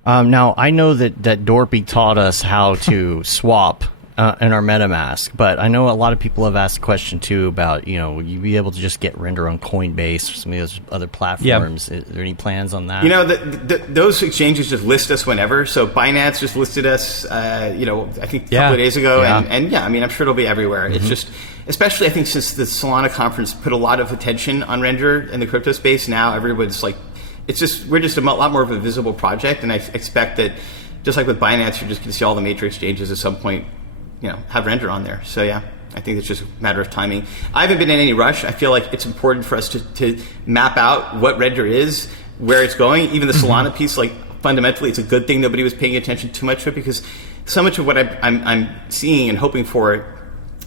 Now, I know that Dorpy taught us how to swap in our MetaMask, but I know a lot of people have asked a question, too, about, will you be able to just get render on Coinbase or some of those other platforms? Yep. Is there any plans on that? Those exchanges just list us whenever. So Binance just listed us, I think a couple of days ago. Yeah. And I'm sure it'll be everywhere. It's just, especially I think since the Solana conference put a lot of attention on render in the crypto space, now everyone's like, we're just a lot more of a visible project, and I expect that just like with Binance, you're just going to see all the major exchanges at some point, have render on there. So yeah, I think it's just a matter of timing. I haven't been in any rush. I feel like it's important for us to map out what render is, where it's going. Even the Solana piece, like fundamentally, it's a good thing nobody was paying attention too much to it, because so much of what I'm seeing and hoping for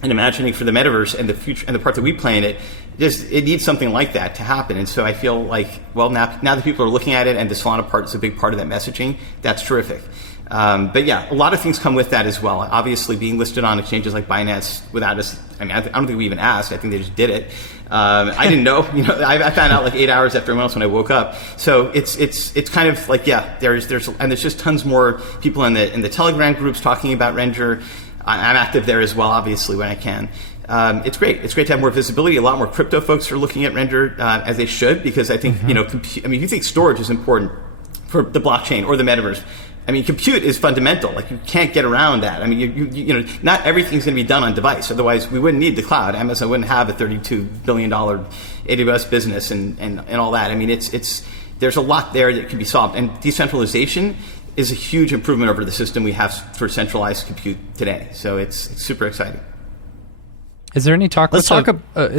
and imagining for the metaverse and the future and the part that we play in it, it needs something like that to happen. And so I feel like, well, now that people are looking at it and the Solana part is a big part of that messaging, that's terrific. But yeah, a lot of things come with that as well. Obviously, being listed on exchanges like Binance without us, I don't think we even asked. I think they just did it. I didn't know. I found out like 8 hours after everyone else when I woke up. So it's kind of like, there's just tons more people in the Telegram groups talking about render. I'm active there as well, obviously, when I can. It's great. It's great to have more visibility. A lot more crypto folks are looking at render as they should, because I think, if you think storage is important for the blockchain or the metaverse, I mean, compute is fundamental. Like, you can't get around that. I mean, not everything's going to be done on device. Otherwise, we wouldn't need the cloud. Amazon wouldn't have a $32 billion AWS business and all that. I mean, there's a lot there that can be solved. And decentralization is a huge improvement over the system we have for centralized compute today. So it's super exciting. Is there any talk? Is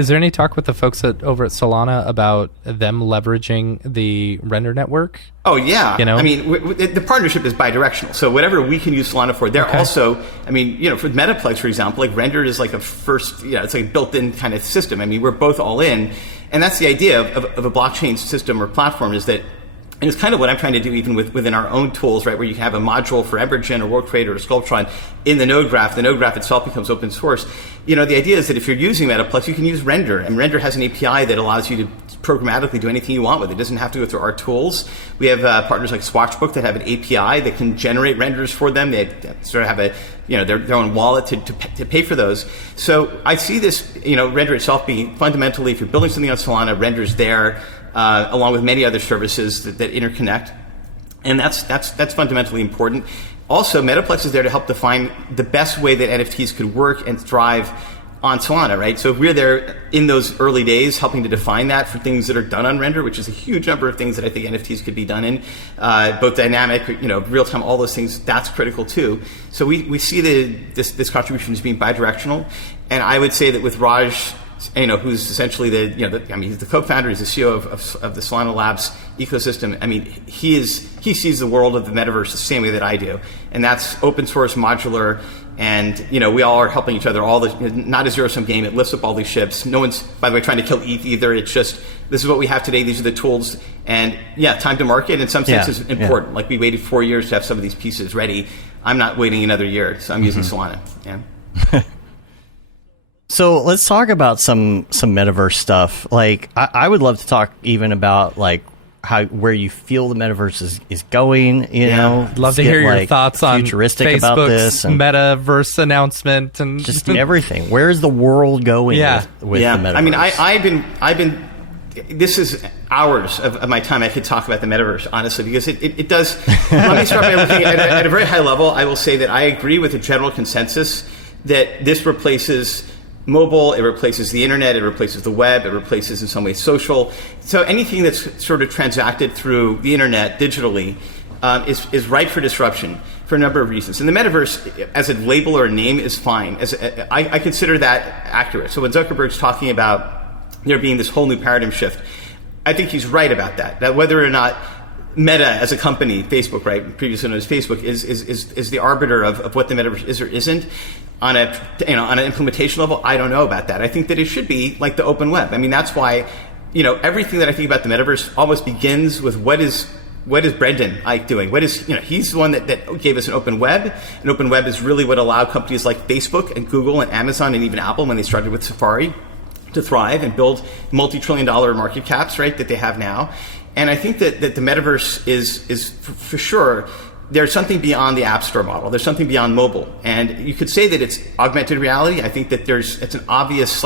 there any talk with the folks over at Solana about them leveraging the render network? Oh yeah, I mean, the partnership is bidirectional. So whatever we can use Solana for, they're also. I mean, for Metaplex, for example, like render is like a first. It's like a built-in kind of system. I mean, we're both all in, and that's the idea of a blockchain system or platform, is that And it's kind of what I'm trying to do even within our own tools, right, where you have a module for Embergen or World Creator or Sculptron in the node graph. The node graph itself becomes open source. The idea is that if you're using Metaplex, you can use Render. And Render has an API that allows you to programmatically do anything you want with it. It doesn't have to go through our tools. We have partners like Swatchbook that have an API that can generate renders for them. They sort of have a, their own wallet to pay for those. So I see this, Render itself being fundamentally, if you're building something on Solana, Render's there, along with many other services that interconnect. And that's fundamentally important. Also, Metaplex is there to help define the best way that NFTs could work and thrive on Solana, right? So we're there in those early days helping to define that for things that are done on Render, which is a huge number of things that I think NFTs could be done in, both dynamic, real-time, all those things. That's critical too. So we see this contribution as being bidirectional. And I would say that with Raj, who's essentially he's the co-founder, he's the CEO of the Solana Labs ecosystem. I mean, he sees the world of the metaverse the same way that I do, and that's open source, modular, and we all are helping each other. Not a zero-sum game. It lifts up all these ships. No one's, by the way, trying to kill ETH either. It's just this is what we have today. These are the tools, and time to market in some sense is important. Like we waited 4 years to have some of these pieces ready. I'm not waiting another year, so I'm using Solana. Yeah. So let's talk about some metaverse stuff. Like I would love to talk even about like where you feel the metaverse is going. Love to hear your thoughts on futuristic Facebook's about this and metaverse announcement and just everything. Where is the world going with the metaverse? I mean, I've been. This is hours of my time I could talk about the metaverse, honestly, because it does. Let me start by looking at a very high level. I will say that I agree with the general consensus that this replaces mobile, it replaces the internet, it replaces the web, it replaces in some ways social. So anything that's sort of transacted through the internet digitally is ripe for disruption for a number of reasons. And the metaverse as a label or a name is fine. I consider that accurate. So when Zuckerberg's talking about there being this whole new paradigm shift, I think he's right about that whether or not Meta as a company, Facebook, right, previously known as Facebook, is the arbiter of what the metaverse is or isn't. On an implementation level, I don't know about that. I think that it should be like the open web. I mean, that's why, everything that I think about the metaverse almost begins with what is Brendan Eich doing? He's the one that gave us an open web. An open web is really what allowed companies like Facebook and Google and Amazon and even Apple, when they started with Safari, to thrive and build multi-trillion-dollar market caps, right, that they have now. And I think that the metaverse is for sure. There's something beyond the App Store model. There's something beyond mobile. And you could say that it's augmented reality. I think that it's an obvious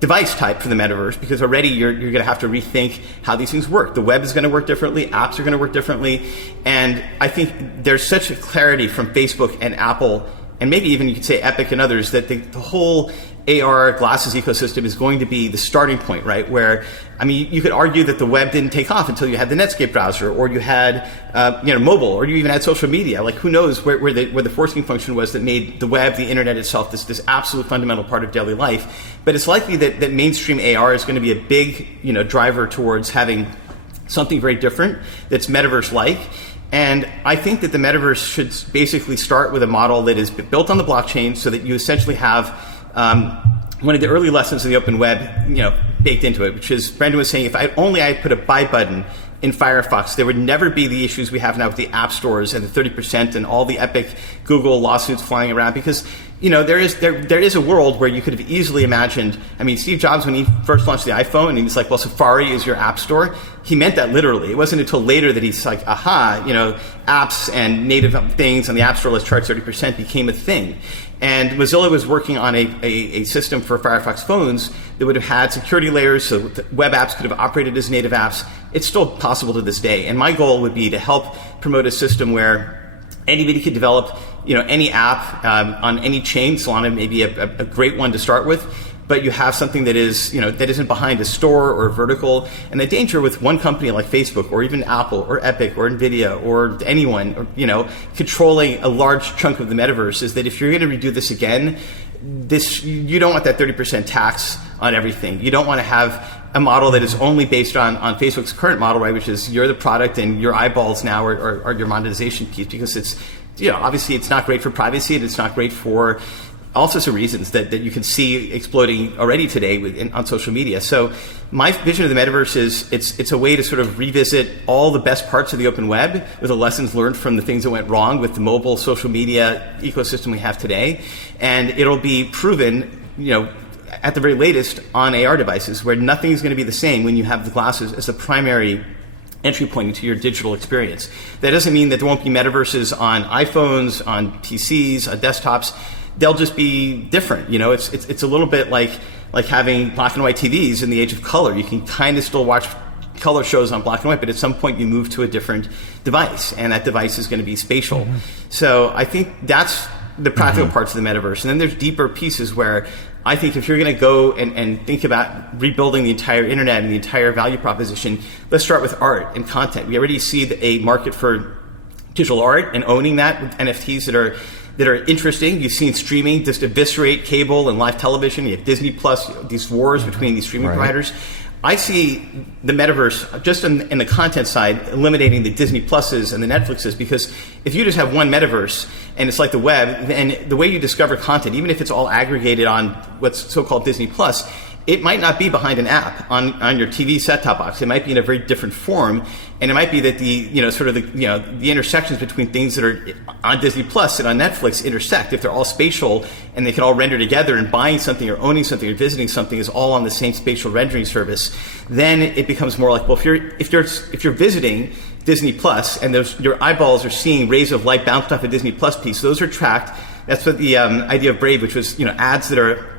device type for the metaverse, because already you're going to have to rethink how these things work. The web is going to work differently. Apps are going to work differently. And I think there's such a clarity from Facebook and Apple, and maybe even you could say Epic and others, that the whole AR glasses ecosystem is going to be the starting point, right? Where, I mean, you could argue that the web didn't take off until you had the Netscape browser, or you had, mobile, or you even had social media. Like, who knows where the forcing function was that made the web, the internet itself, this absolute fundamental part of daily life. But it's likely that mainstream AR is going to be a big, driver towards having something very different that's metaverse-like. And I think that the metaverse should basically start with a model that is built on the blockchain, so that you essentially have one of the early lessons of the open web, baked into it, which is Brendan was saying, if I put a buy button in Firefox, there would never be the issues we have now with the app stores and the 30% and all the epic Google lawsuits flying around, because there is a world where you could have easily imagined. I mean, Steve Jobs, when he first launched the iPhone, and he's like, well, Safari is your app store, he meant that literally. It wasn't until later that he's like, apps and native things on the app store, let's charge 30%, became a thing. And Mozilla was working on a system for Firefox phones that would have had security layers so that web apps could have operated as native apps. It's still possible to this day. And my goal would be to help promote a system where anybody could develop any app on any chain. Solana may be a great one to start with. But you have something that is, that isn't behind a store or a vertical. And the danger with one company like Facebook, or even Apple, or Epic, or Nvidia, or anyone, or, controlling a large chunk of the metaverse, is that if you're going to redo this again, you don't want that 30% tax on everything. You don't want to have a model that is only based on Facebook's current model, right, which is you're the product and your eyeballs now are your monetization piece, because it's, obviously it's not great for privacy, and it's not great for all sorts of reasons that you can see exploding already today on social media. So my vision of the metaverse is it's a way to sort of revisit all the best parts of the open web with the lessons learned from the things that went wrong with the mobile social media ecosystem we have today. And it'll be proven, at the very latest on AR devices, where nothing is going to be the same when you have the glasses as the primary entry point into your digital experience. That doesn't mean that there won't be metaverses on iPhones, on PCs, on desktops. They'll just be different. It's a little bit like having black and white TVs in the age of color. You can kind of still watch color shows on black and white, but at some point you move to a different device, and that device is going to be spatial. Mm-hmm. So I think that's the practical parts of the metaverse. And then there's deeper pieces where I think if you're going to go and think about rebuilding the entire internet and the entire value proposition, let's start with art and content. We already see a market for digital art and owning that with NFTs that are interesting. You've seen streaming just eviscerate cable and live television. You have Disney Plus, these wars between these streaming providers. I see the metaverse just in the content side eliminating the Disney Pluses and the Netflixes, because if you just have one metaverse and it's like the web, then the way you discover content, even if it's all aggregated on what's so-called Disney Plus, it might not be behind an app on your TV set-top box. It might be in a very different form, and it might be that the intersections between things that are on Disney Plus and on Netflix intersect. If they're all spatial and they can all render together, and buying something or owning something or visiting something is all on the same spatial rendering service, then it becomes more like, well, if you're visiting Disney Plus and your eyeballs are seeing rays of light bounced off a Disney Plus piece, those are tracked. That's what the idea of Brave, which was ads that are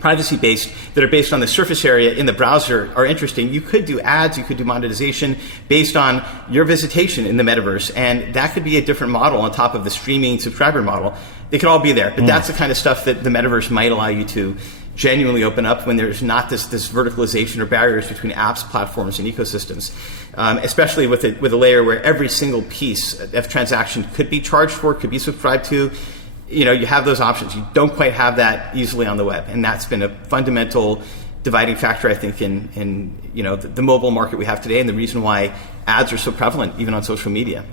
privacy-based, that are based on the surface area in the browser, are interesting. You could do ads, you could do monetization based on your visitation in the metaverse, and that could be a different model on top of the streaming subscriber model. They could all be there, but that's the kind of stuff that the metaverse might allow you to genuinely open up when there's not this verticalization or barriers between apps, platforms, and ecosystems, especially with a layer where every single piece of transaction could be charged for, could be subscribed to. You have those options. You don't quite have that easily on the web, and that's been a fundamental dividing factor, I think, in the mobile market we have today, and the reason why ads are so prevalent even on social media,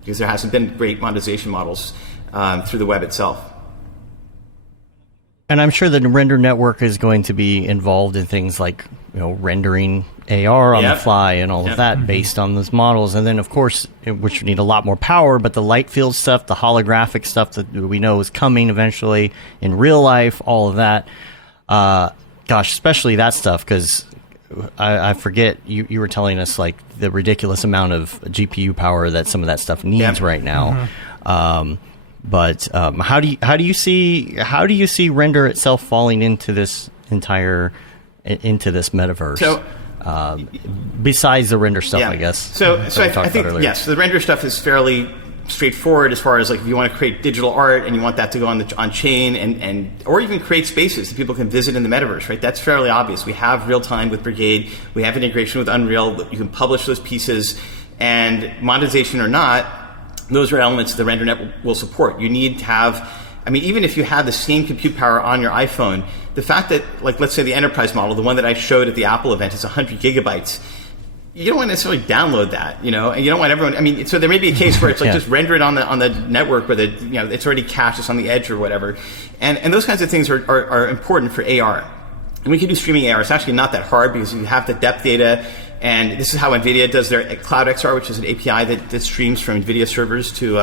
because there hasn't been great monetization models through the web itself. And I'm sure the render network is going to be involved in things like rendering AR on the fly and all of that based on those models. And then, of course, which need a lot more power, but the light field stuff, the holographic stuff that we know is coming eventually in real life, all of that. Especially that stuff, because I forget, you were telling us like the ridiculous amount of GPU power that some of that stuff needs right now. But how do you see render itself falling into this metaverse? So, besides the render stuff, I guess. So I think yes, the render stuff is fairly straightforward as far as like if you want to create digital art and you want that to go on chain and or even create spaces that people can visit in the metaverse, right? That's fairly obvious. We have real time with Brigade. We have integration with Unreal. You can publish those pieces, and monetization or not, those are elements the render net will support. You need to have, even if you have the same compute power on your iPhone, the fact that, like, let's say the enterprise model, the one that I showed at the Apple event, is 100 gigabytes, you don't want to necessarily download that, and you don't want everyone, so there may be a case where it's like just render it on the network where it's already cached, it's on the edge or whatever. And those kinds of things are important for AR. And we can do streaming AR. It's actually not that hard because you have the depth data. And this is how NVIDIA does their Cloud XR, which is an API that streams from NVIDIA servers to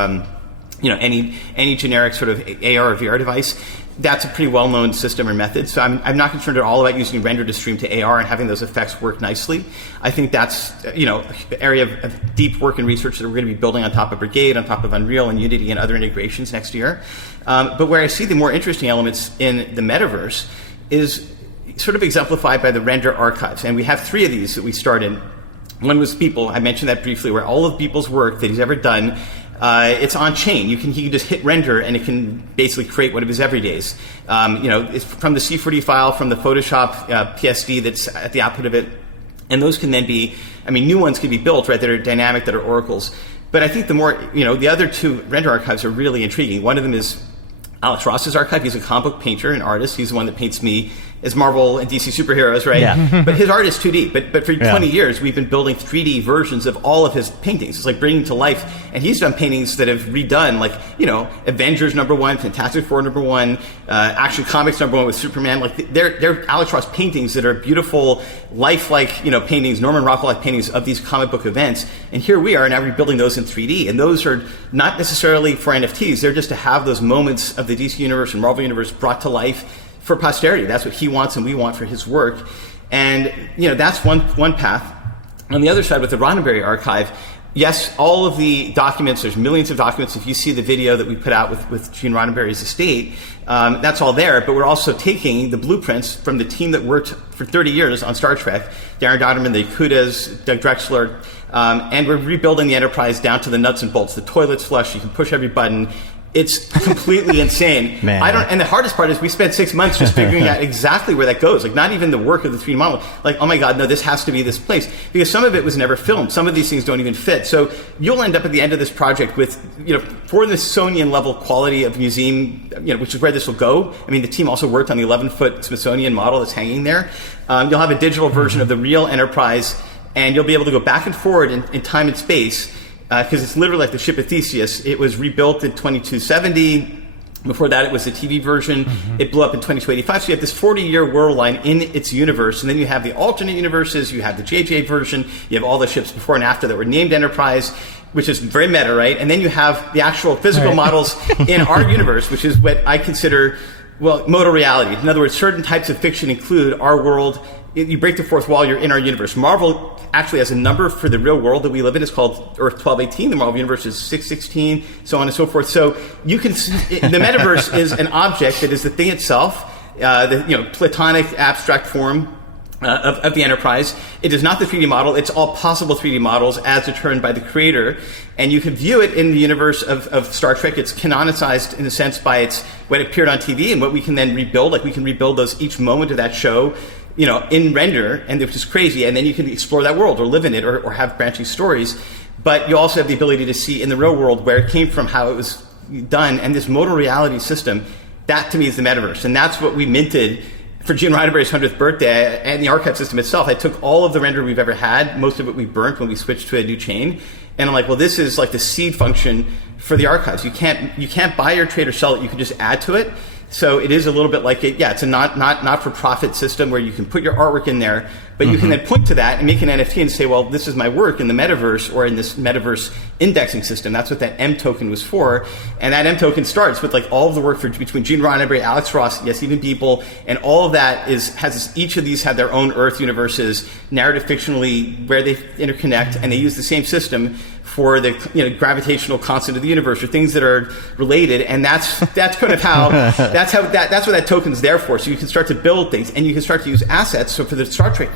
any generic sort of AR or VR device. That's a pretty well-known system or method. So I'm not concerned at all about using render to stream to AR and having those effects work nicely. I think that's an area of deep work and research that we're going to be building on top of Brigade, on top of Unreal and Unity and other integrations next year. But where I see the more interesting elements in the metaverse is sort of exemplified by the render archives. And we have 3 of these that we started. One was People. I mentioned that briefly, where all of People's work that he's ever done, it's on chain. He can just hit render and it can basically create one of his everydays. It's from the C4D file, from the Photoshop PSD that's at the output of it. And those can then be, new ones can be built, right, that are dynamic, that are oracles. But I think the other 2 render archives are really intriguing. One of them is Alex Ross's archive. He's a comic book painter and artist. He's the one that paints me as Marvel and DC superheroes, right? Yeah. But his art is 2D. But for 20 years, we've been building 3D versions of all of his paintings. It's like bringing to life. And he's done paintings that have redone, like, Avengers #1, Fantastic Four #1, Action Comics #1 with Superman. Like, they're Alex Ross paintings that are beautiful, lifelike, paintings, Norman Rockwell-like paintings of these comic book events. And here we are now rebuilding those in 3D. And those are not necessarily for NFTs. They're just to have those moments of the DC universe and Marvel universe brought to life for posterity. That's what he wants and we want for his work. And, that's one path. On the other side, with the Roddenberry archive, yes, all of the documents, there's millions of documents. If you see the video that we put out with Gene Roddenberry's estate, that's all there. But we're also taking the blueprints from the team that worked for 30 years on Star Trek, Darren Dotterman, the Yakutas, Doug Drexler, and we're rebuilding the Enterprise down to the nuts and bolts. The toilet's flush, you can push every button. It's completely insane. Man. And the hardest part is we spent 6 months just figuring out exactly where that goes. Like, not even the work of the 3D model. Like, oh my God, no, this has to be this place. Because some of it was never filmed. Some of these things don't even fit. So you'll end up at the end of this project with, for the Smithsonian level quality of museum, which is where this will go. I mean, the team also worked on the 11-foot Smithsonian model that's hanging there. You'll have a digital version of the real Enterprise, and you'll be able to go back and forward in time and space. Because it's literally like the ship of Theseus. It was rebuilt in 2270. Before that, it was the TV version. It blew up in 2285. So you have this 40-year world line in its universe. And then you have the alternate universes. You have the JJ version. You have all the ships before and after that were named Enterprise, which is very meta, right? And then you have the actual physical models in our universe, which is what I consider, modal reality. In other words, certain types of fiction include our world. You break the fourth wall, you're in our universe. Marvel actually has a number for the real world that we live in. It's called Earth 1218. The Marvel universe is 616, so on and so forth. So you can, the metaverse is an object that is the thing itself, the platonic abstract form of the Enterprise. It is not the 3D model. It's all possible 3D models as determined by the creator. And you can view it in the universe of Star Trek. It's canonicized in a sense by when it appeared on TV and what we can then rebuild. Like, we can rebuild those each moment of that show, in render, and which is crazy, and then you can explore that world or live in it or have branching stories. But you also have the ability to see in the real world where it came from, how it was done, and this modal reality system, that to me is the metaverse. And that's what we minted for Gene Roddenberry's 100th birthday, and the archive system itself. I took all of the render we've ever had, most of it we burnt when we switched to a new chain, and I'm like, well, this is like the seed function for the archives. You can't buy or trade or sell it, you can just add to it. So it is a little bit like it's a not-for-profit system where you can put your artwork in there, but you can then point to that and make an NFT and say, well, this is my work in the metaverse or in this metaverse indexing system. That's what that M token was for. And that M token starts with like all of the work between Gene Roddenberry, Alex Ross, yes, even people, and all of that each of these have their own Earth universes, narrative fictionally, where they interconnect, and they use the same system for the gravitational constant of the universe, or things that are related, and that's kind of how that's what that token's there for. So you can start to build things, and you can start to use assets. So for the Star Trek,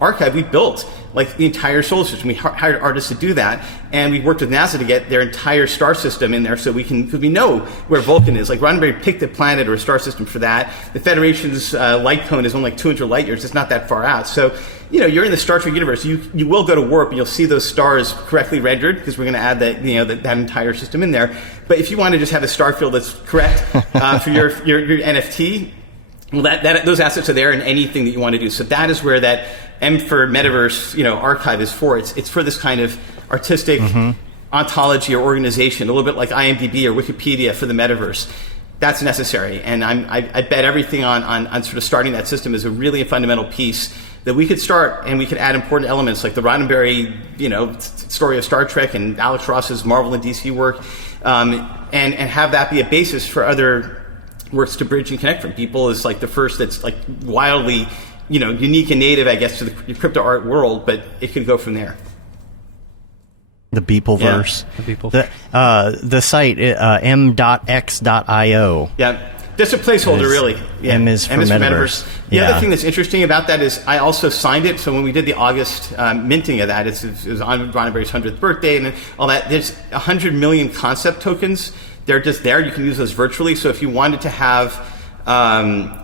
archive, we built like the entire solar system. We hired artists to do that, and we worked with NASA to get their entire star system in there, so because we know where Vulcan is. Like, Roddenberry picked a planet or a star system for that. The Federation's light cone is only like 200 light years. It's not that far out. So, you're in the Star Trek universe. You will go to warp, and you'll see those stars correctly rendered, because we're going to add that entire system in there. But if you want to just have a star field that's correct for your NFT, well, those assets are there in anything that you want to do. So that is where that M for Metaverse, archive is for. It's for this kind of artistic ontology or organization, a little bit like IMDb or Wikipedia for the Metaverse. That's necessary, and I bet everything on sort of starting that system is a really fundamental piece that we could start, and we could add important elements like the Roddenberry, story of Star Trek, and Alex Ross's Marvel and DC work, and have that be a basis for other works to bridge and connect from people. Is like the first that's like wildly, unique and native, I guess, to the crypto art world, but it could go from there. The Beepleverse. Yeah, the Beeple. The site, m.x.io. Yeah. Just a placeholder, really. Yeah. M is for Metaverse. The other thing that's interesting about that is I also signed it. So when we did the August minting of that, it was on Roddenberry's 100th birthday and all that. There's 100 million concept tokens. They're just there. You can use those virtually. So if you wanted to have,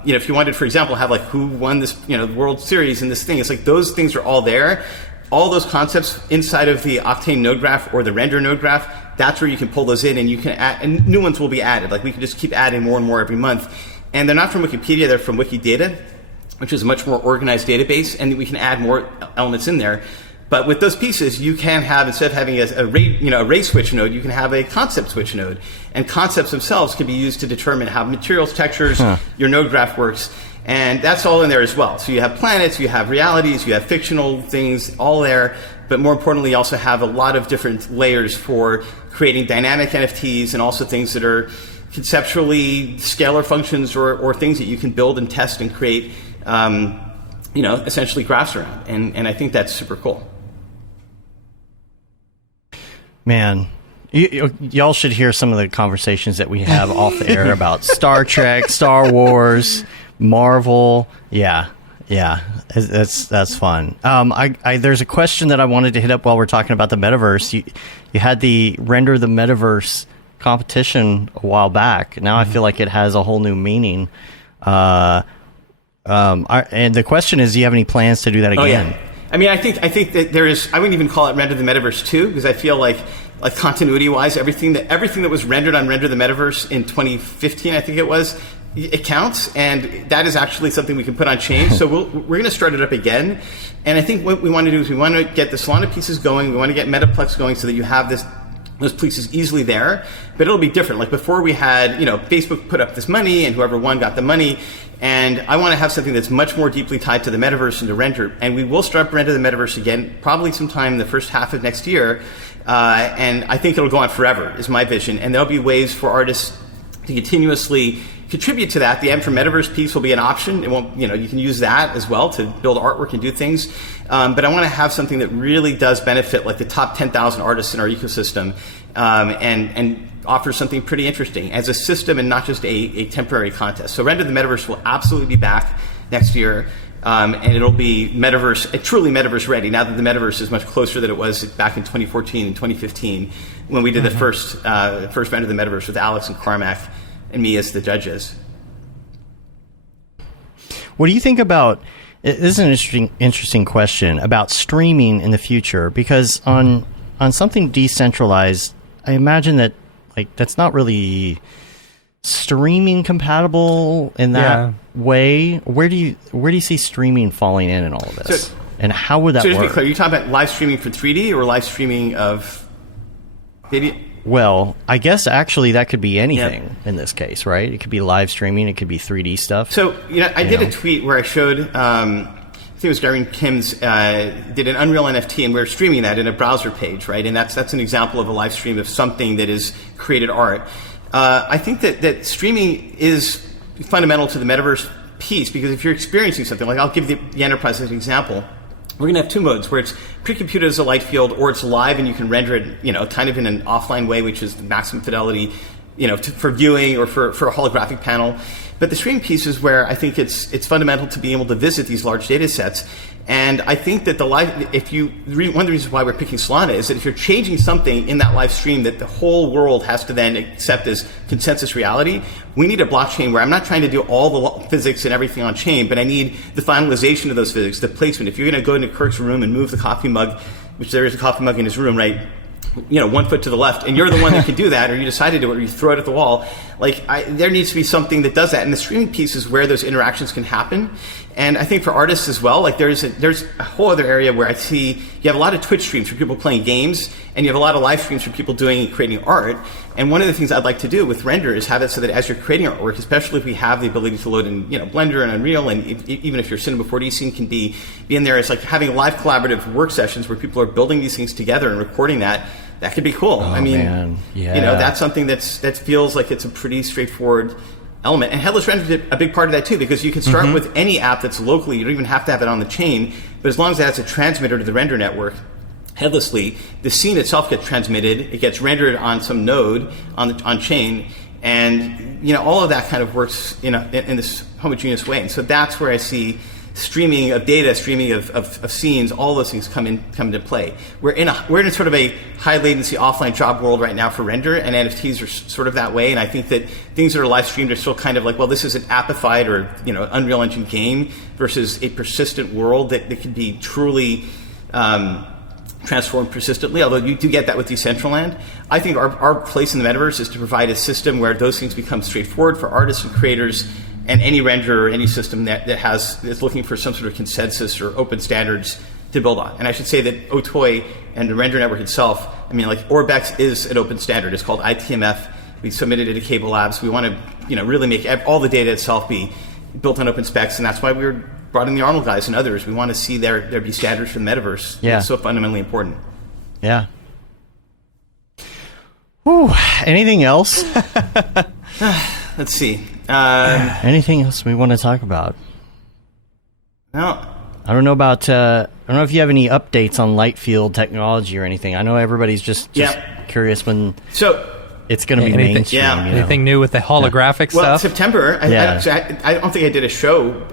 if you wanted, for example, have like who won this, World Series and this thing, it's like those things are all there. All those concepts inside of the Octane node graph or the render node graph, that's where you can pull those in, and you can add, and new ones will be added. Like we can just keep adding more and more every month. And they're not from Wikipedia, they're from Wikidata, which is a much more organized database, and we can add more elements in there. But with those pieces, you can have, instead of having a ray switch node, you can have a concept switch node. And concepts themselves can be used to determine how materials, textures, your node graph works. And that's all in there as well. So you have planets, you have realities, you have fictional things, all there. But more importantly, you also have a lot of different layers for creating dynamic NFTs and also things that are conceptually scalar functions or things that you can build and test and create, essentially graphs around. And I think that's super cool. Man, y'all should hear some of the conversations that we have off the air about Star Trek, Star Wars, Marvel. Yeah, that's fun. There's a question that I wanted to hit up while we're talking about the Metaverse. You had the Render the Metaverse competition a while back. Now I feel like it has a whole new meaning. And the question is, do you have any plans to do that again? Oh, yeah. I mean, I think that there is. I wouldn't even call it Render the Metaverse 2 because I feel like continuity-wise, everything that was rendered on Render the Metaverse in 2015, I think it counts, and that is actually something we can put on chain. So we're going to start it up again, and I think what we want to do is we want to get the Solana pieces going. We want to get Metaplex going so that you have those pieces easily there, but it'll be different. Like before, we had Facebook put up this money, and whoever won got the money. And I want to have something that's much more deeply tied to the Metaverse and to Render. And we will start Render the Metaverse again, probably sometime in the first half of next year. And I think it'll go on forever, is my vision. And there'll be ways for artists to continuously contribute to that. The M for Metaverse piece will be an option. It won't, you can use that as well to build artwork and do things. But I want to have something that really does benefit like the top 10,000 artists in our ecosystem, and offer something pretty interesting as a system and not just a temporary contest. So Render the Metaverse will absolutely be back next year. And it'll be truly Metaverse ready now that the Metaverse is much closer than it was back in 2014 and 2015 when we did the first Render the Metaverse with Alex and Carmack and me as the judges. What do you think about, this is an interesting question, about streaming in the future? Because on something decentralized, I imagine that that's not really streaming compatible in that way. Where do you see streaming falling in all of this? And how would that work? So just to be clear, you're talking about live streaming for 3D or live streaming of video? Well, I guess actually that could be anything in this case, right? It could be live streaming, it could be 3D stuff. So, I did a tweet where I showed, I think it was Darren Kim's, did an Unreal NFT, and we're streaming that in a browser page, right? And that's an example of a live stream of something that is created art. I think that streaming is fundamental to the Metaverse piece, because if you're experiencing something, like I'll give the enterprise as an example, we're going to have two modes where it's pre-computed as a light field, or it's live and you can render it, kind of in an offline way, which is the maximum fidelity, for viewing or for a holographic panel. But the stream piece is where I think it's fundamental to being able to visit these large data sets. And I think that one of the reasons why we're picking Solana is that if you're changing something in that live stream that the whole world has to then accept as consensus reality, we need a blockchain where I'm not trying to do all the physics and everything on chain, but I need the finalization of those physics, the placement. If you're going to go into Kirk's room and move the coffee mug, which there is a coffee mug in his room, right? 1 foot to the left, and you're the one that can do that, or you decide to do it, or you throw it at the wall. There needs to be something that does that, and the streaming piece is where those interactions can happen. And I think for artists as well, there's a whole other area where I see you have a lot of Twitch streams for people playing games, and you have a lot of live streams for people doing and creating art. And one of the things I'd like to do with Render is have it so that as you're creating artwork, especially if we have the ability to load in Blender and Unreal, and even if your Cinema 4D scene can be in there, it's like having live collaborative work sessions where people are building these things together and recording that. That could be cool. Oh, man. Yeah. That's something that feels like it's a pretty straightforward element. And Headless Rendering is a big part of that too, because you can start with any app that's locally. You don't even have to have it on the chain, but as long as it has a transmitter to the render network headlessly, the scene itself gets transmitted. It gets rendered on some node on chain, and all of that kind of works in this homogeneous way. And so that's where I see streaming of data, streaming of scenes, all those things come into play. We're in sort of a high latency offline job world right now for Render, and NFTs are sort of that way. And I think that things that are live streamed are still kind of like, well, this is an appified or Unreal Engine game versus a persistent world that can be truly transformed persistently. Although you do get that with Decentraland. I think our place in the Metaverse is to provide a system where those things become straightforward for artists and creators and any renderer, any system that is looking for some sort of consensus or open standards to build on. And I should say that OTOY and the render network itself, I mean, like Orbex is an open standard. It's called ITMF. We submitted it to Cable Labs. We want to, really make all the data itself be built on open specs, and that's why we brought in the Arnold guys and others. We want to see there be standards for the metaverse. Yeah. It's so fundamentally important. Yeah. Whew. Anything else? Let's see. Anything else we want to talk about? No. I don't know about. I don't know if you have any updates on light field technology or anything. I know everybody's just curious when it's going to be mainstream. Yeah. Anything new with the holographic stuff? Well, September. I don't think I did a show.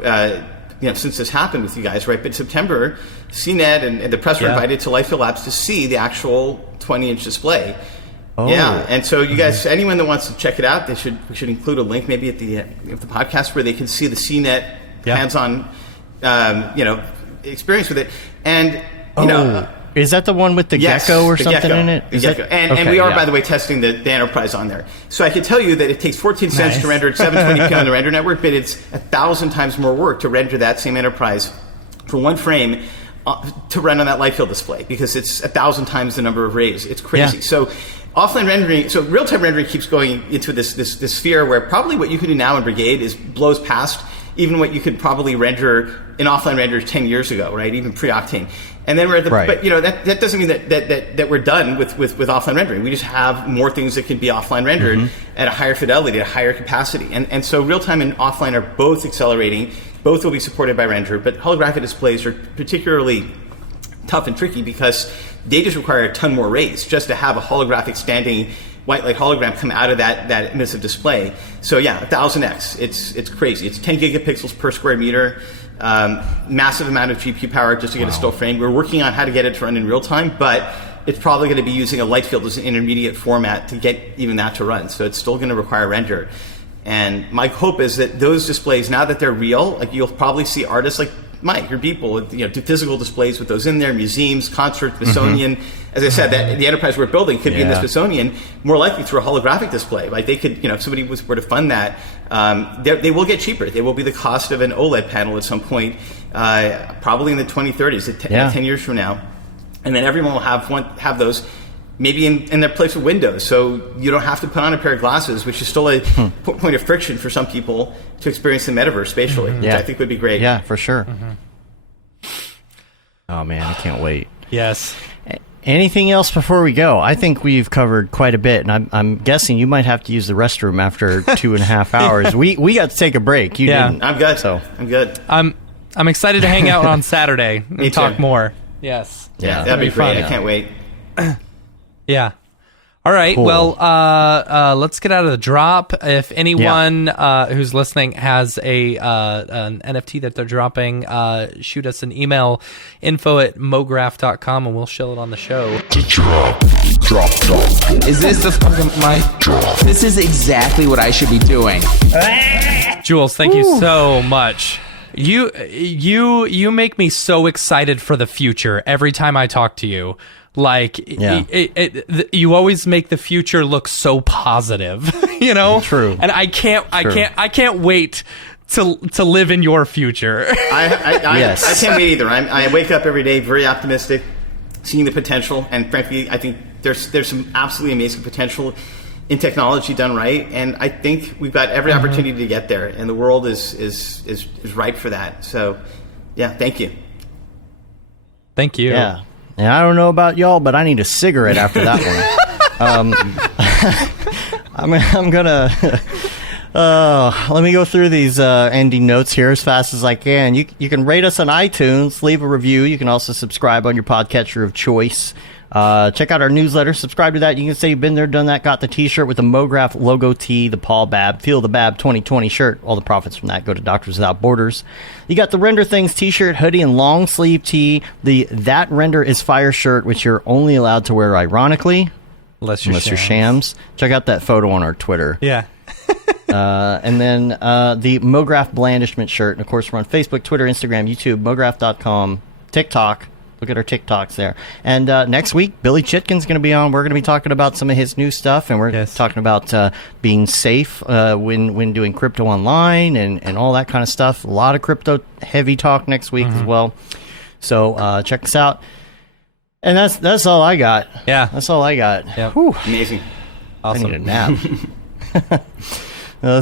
Since this happened with you guys, right? But September, CNET and the press were invited to Light Field Labs to see the actual 20-inch display. Oh. Yeah, and so you guys, anyone that wants to check it out, we should include a link maybe at the podcast where they can see the CNET hands-on, experience with it. And is that the one with the gecko or something in it? The gecko. And we are, by the way, testing the Enterprise on there. So I can tell you that it takes 14 cents to render at 720p on the render network, but it's 1,000 times more work to render that same Enterprise for one frame to run on that light field display, because it's 1,000 times the number of rays. It's crazy. Yeah. So offline rendering, so real-time rendering keeps going into this sphere where probably what you can do now in Brigade blows past even what you could probably render in offline render 10 years ago, right? Even pre-Octane. And then we're at the, but that doesn't mean that we're done with offline rendering. We just have more things that can be offline rendered at a higher fidelity, at a higher capacity. And so real-time and offline are both accelerating. Both will be supported by render, but holographic displays are particularly tough and tricky because they just require a ton more rays just to have a holographic standing white light hologram come out of that emissive display. So 1,000x. It's crazy. It's 10 gigapixels per square meter. Massive amount of GPU power just to get a still frame. We're working on how to get it to run in real time, but it's probably going to be using a light field as an intermediate format to get even that to run. So it's still going to require render. And my hope is that those displays, now that they're real, like you'll probably see artists like Mike or people, do physical displays with those in there, museums, concerts, Smithsonian. As I said, that the enterprise we're building could be in the Smithsonian, more likely through a holographic display. Like they could, if somebody were to fund that, they will get cheaper. They will be the cost of an OLED panel at some point, probably in the 2030s, 10 years from now. And then everyone will have those maybe in their place with Windows, so you don't have to put on a pair of glasses, which is still a point of friction for some people to experience the metaverse spatially, which I think would be great. Yeah, for sure. Oh man, I can't wait. Yes. Anything else before we go? I think we've covered quite a bit, and I'm guessing you might have to use the restroom after 2.5 hours. We got to take a break. You didn't. I'm good. So I'm good. I'm excited to hang out on Saturday and talk more. Yes. Yeah, that'd be great. I can't wait. Yeah. All right. Cool. Well, let's get out of the drop. If anyone who's listening has an NFT that they're dropping, shoot us an email, info@mograph.com, and we'll show it on the show. Drop. Is this the fucking mic? Drop. This is exactly what I should be doing. Jules, thank you so much. You make me so excited for the future every time I talk to you. Like, you always make the future look so positive, True. And I can't wait to live in your future. I can't wait either. I wake up every day very optimistic, seeing the potential, and frankly, I think there's some absolutely amazing potential in technology done right, and I think we've got every opportunity to get there, and the world is ripe for that. So, thank you. Thank you. Yeah. And I don't know about y'all, but I need a cigarette after that one. I'm gonna let me go through these ending notes here as fast as I can. You can rate us on iTunes, leave a review. You can also subscribe on your podcatcher of choice. Check out our newsletter. Subscribe to that. You can say you've been there, done that, got the T-shirt with the Mograph logo tee, the Paul Babb, Feel the Babb 2020 shirt. All the profits from that go to Doctors Without Borders. You got the Render Things T-shirt, hoodie, and long sleeve tee. The That Render is Fire shirt, which you're only allowed to wear ironically, unless you're shams. Check out that photo on our Twitter. Yeah. And then the Mograph Blandishment shirt. And of course, we're on Facebook, Twitter, Instagram, YouTube, mograph.com, TikTok. Look at our TikToks there. And next week, Billy Chitkin's going to be on. We're going to be talking about some of his new stuff, and we're talking about being safe when doing crypto online and all that kind of stuff. A lot of crypto-heavy talk next week as well. So check us out. And that's all I got. Yeah. That's all I got. Yep. Whew. Amazing. Awesome. I need a nap.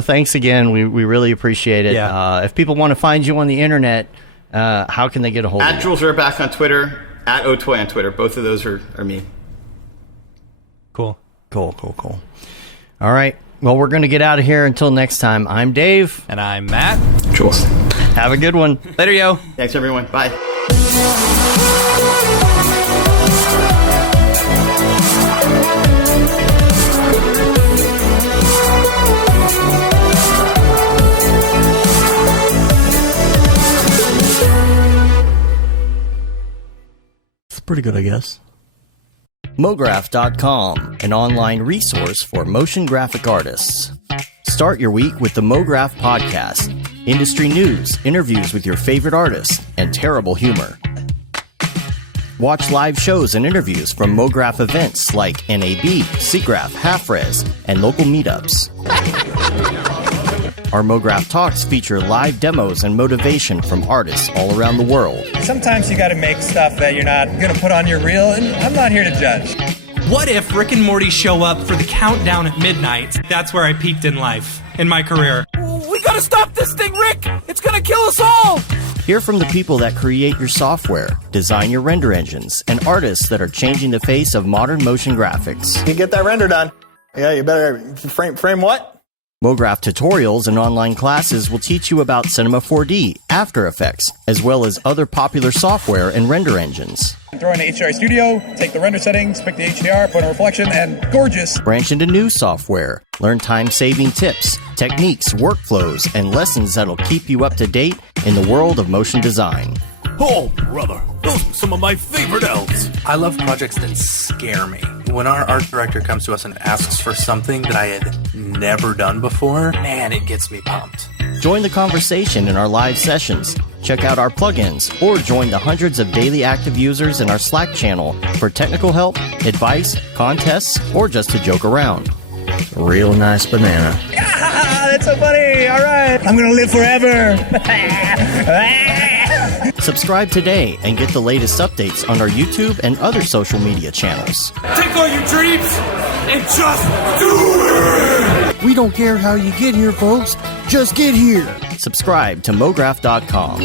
Thanks again. We really appreciate it. Yeah. If people want to find you on the internet, how can they get a hold of you? At Jules Urbach on Twitter, at OTOY on Twitter. Both of those are me. Cool. Cool. All right. Well, we're going to get out of here. Until next time, I'm Dave. And I'm Matt. Jules. Have a good one. Later, yo. Thanks, everyone. Bye. Pretty good, I guess. Mograph.com, an online resource for motion graphic artists. Start your week with the Mograph podcast. Industry news, interviews with your favorite artists, and terrible humor. Watch live shows and interviews from Mograph events like NAB, SIGGRAPH, Half-Res, and local meetups. Our Mograph Talks feature live demos and motivation from artists all around the world. Sometimes you gotta make stuff that you're not gonna put on your reel, and I'm not here to judge. What if Rick and Morty show up for the countdown at midnight? That's where I peaked in life, in my career. We gotta stop this thing, Rick! It's gonna kill us all! Hear from the people that create your software, design your render engines, and artists that are changing the face of modern motion graphics. You get that render done. Yeah, you better frame what? Mograph tutorials and online classes will teach you about Cinema 4D, After Effects, as well as other popular software and render engines. Throw in the HDR Studio, take the render settings, pick the HDR, put in a reflection, and gorgeous. Branch into new software. Learn time-saving tips, techniques, workflows, and lessons that'll keep you up to date in the world of motion design. Oh, brother, those are some of my favorite elves. I love projects that scare me. When our art director comes to us and asks for something that I had never done before, man, it gets me pumped. Join the conversation in our live sessions. Check out our plugins, or join the hundreds of daily active users in our Slack channel for technical help, advice, contests, or just to joke around. Real nice banana. Ah, that's so funny! All right, I'm gonna live forever! Subscribe today and get the latest updates on our YouTube and other social media channels. Take all your dreams and just do it! We don't care how you get here, folks. Just get here. Subscribe to Mograph.com.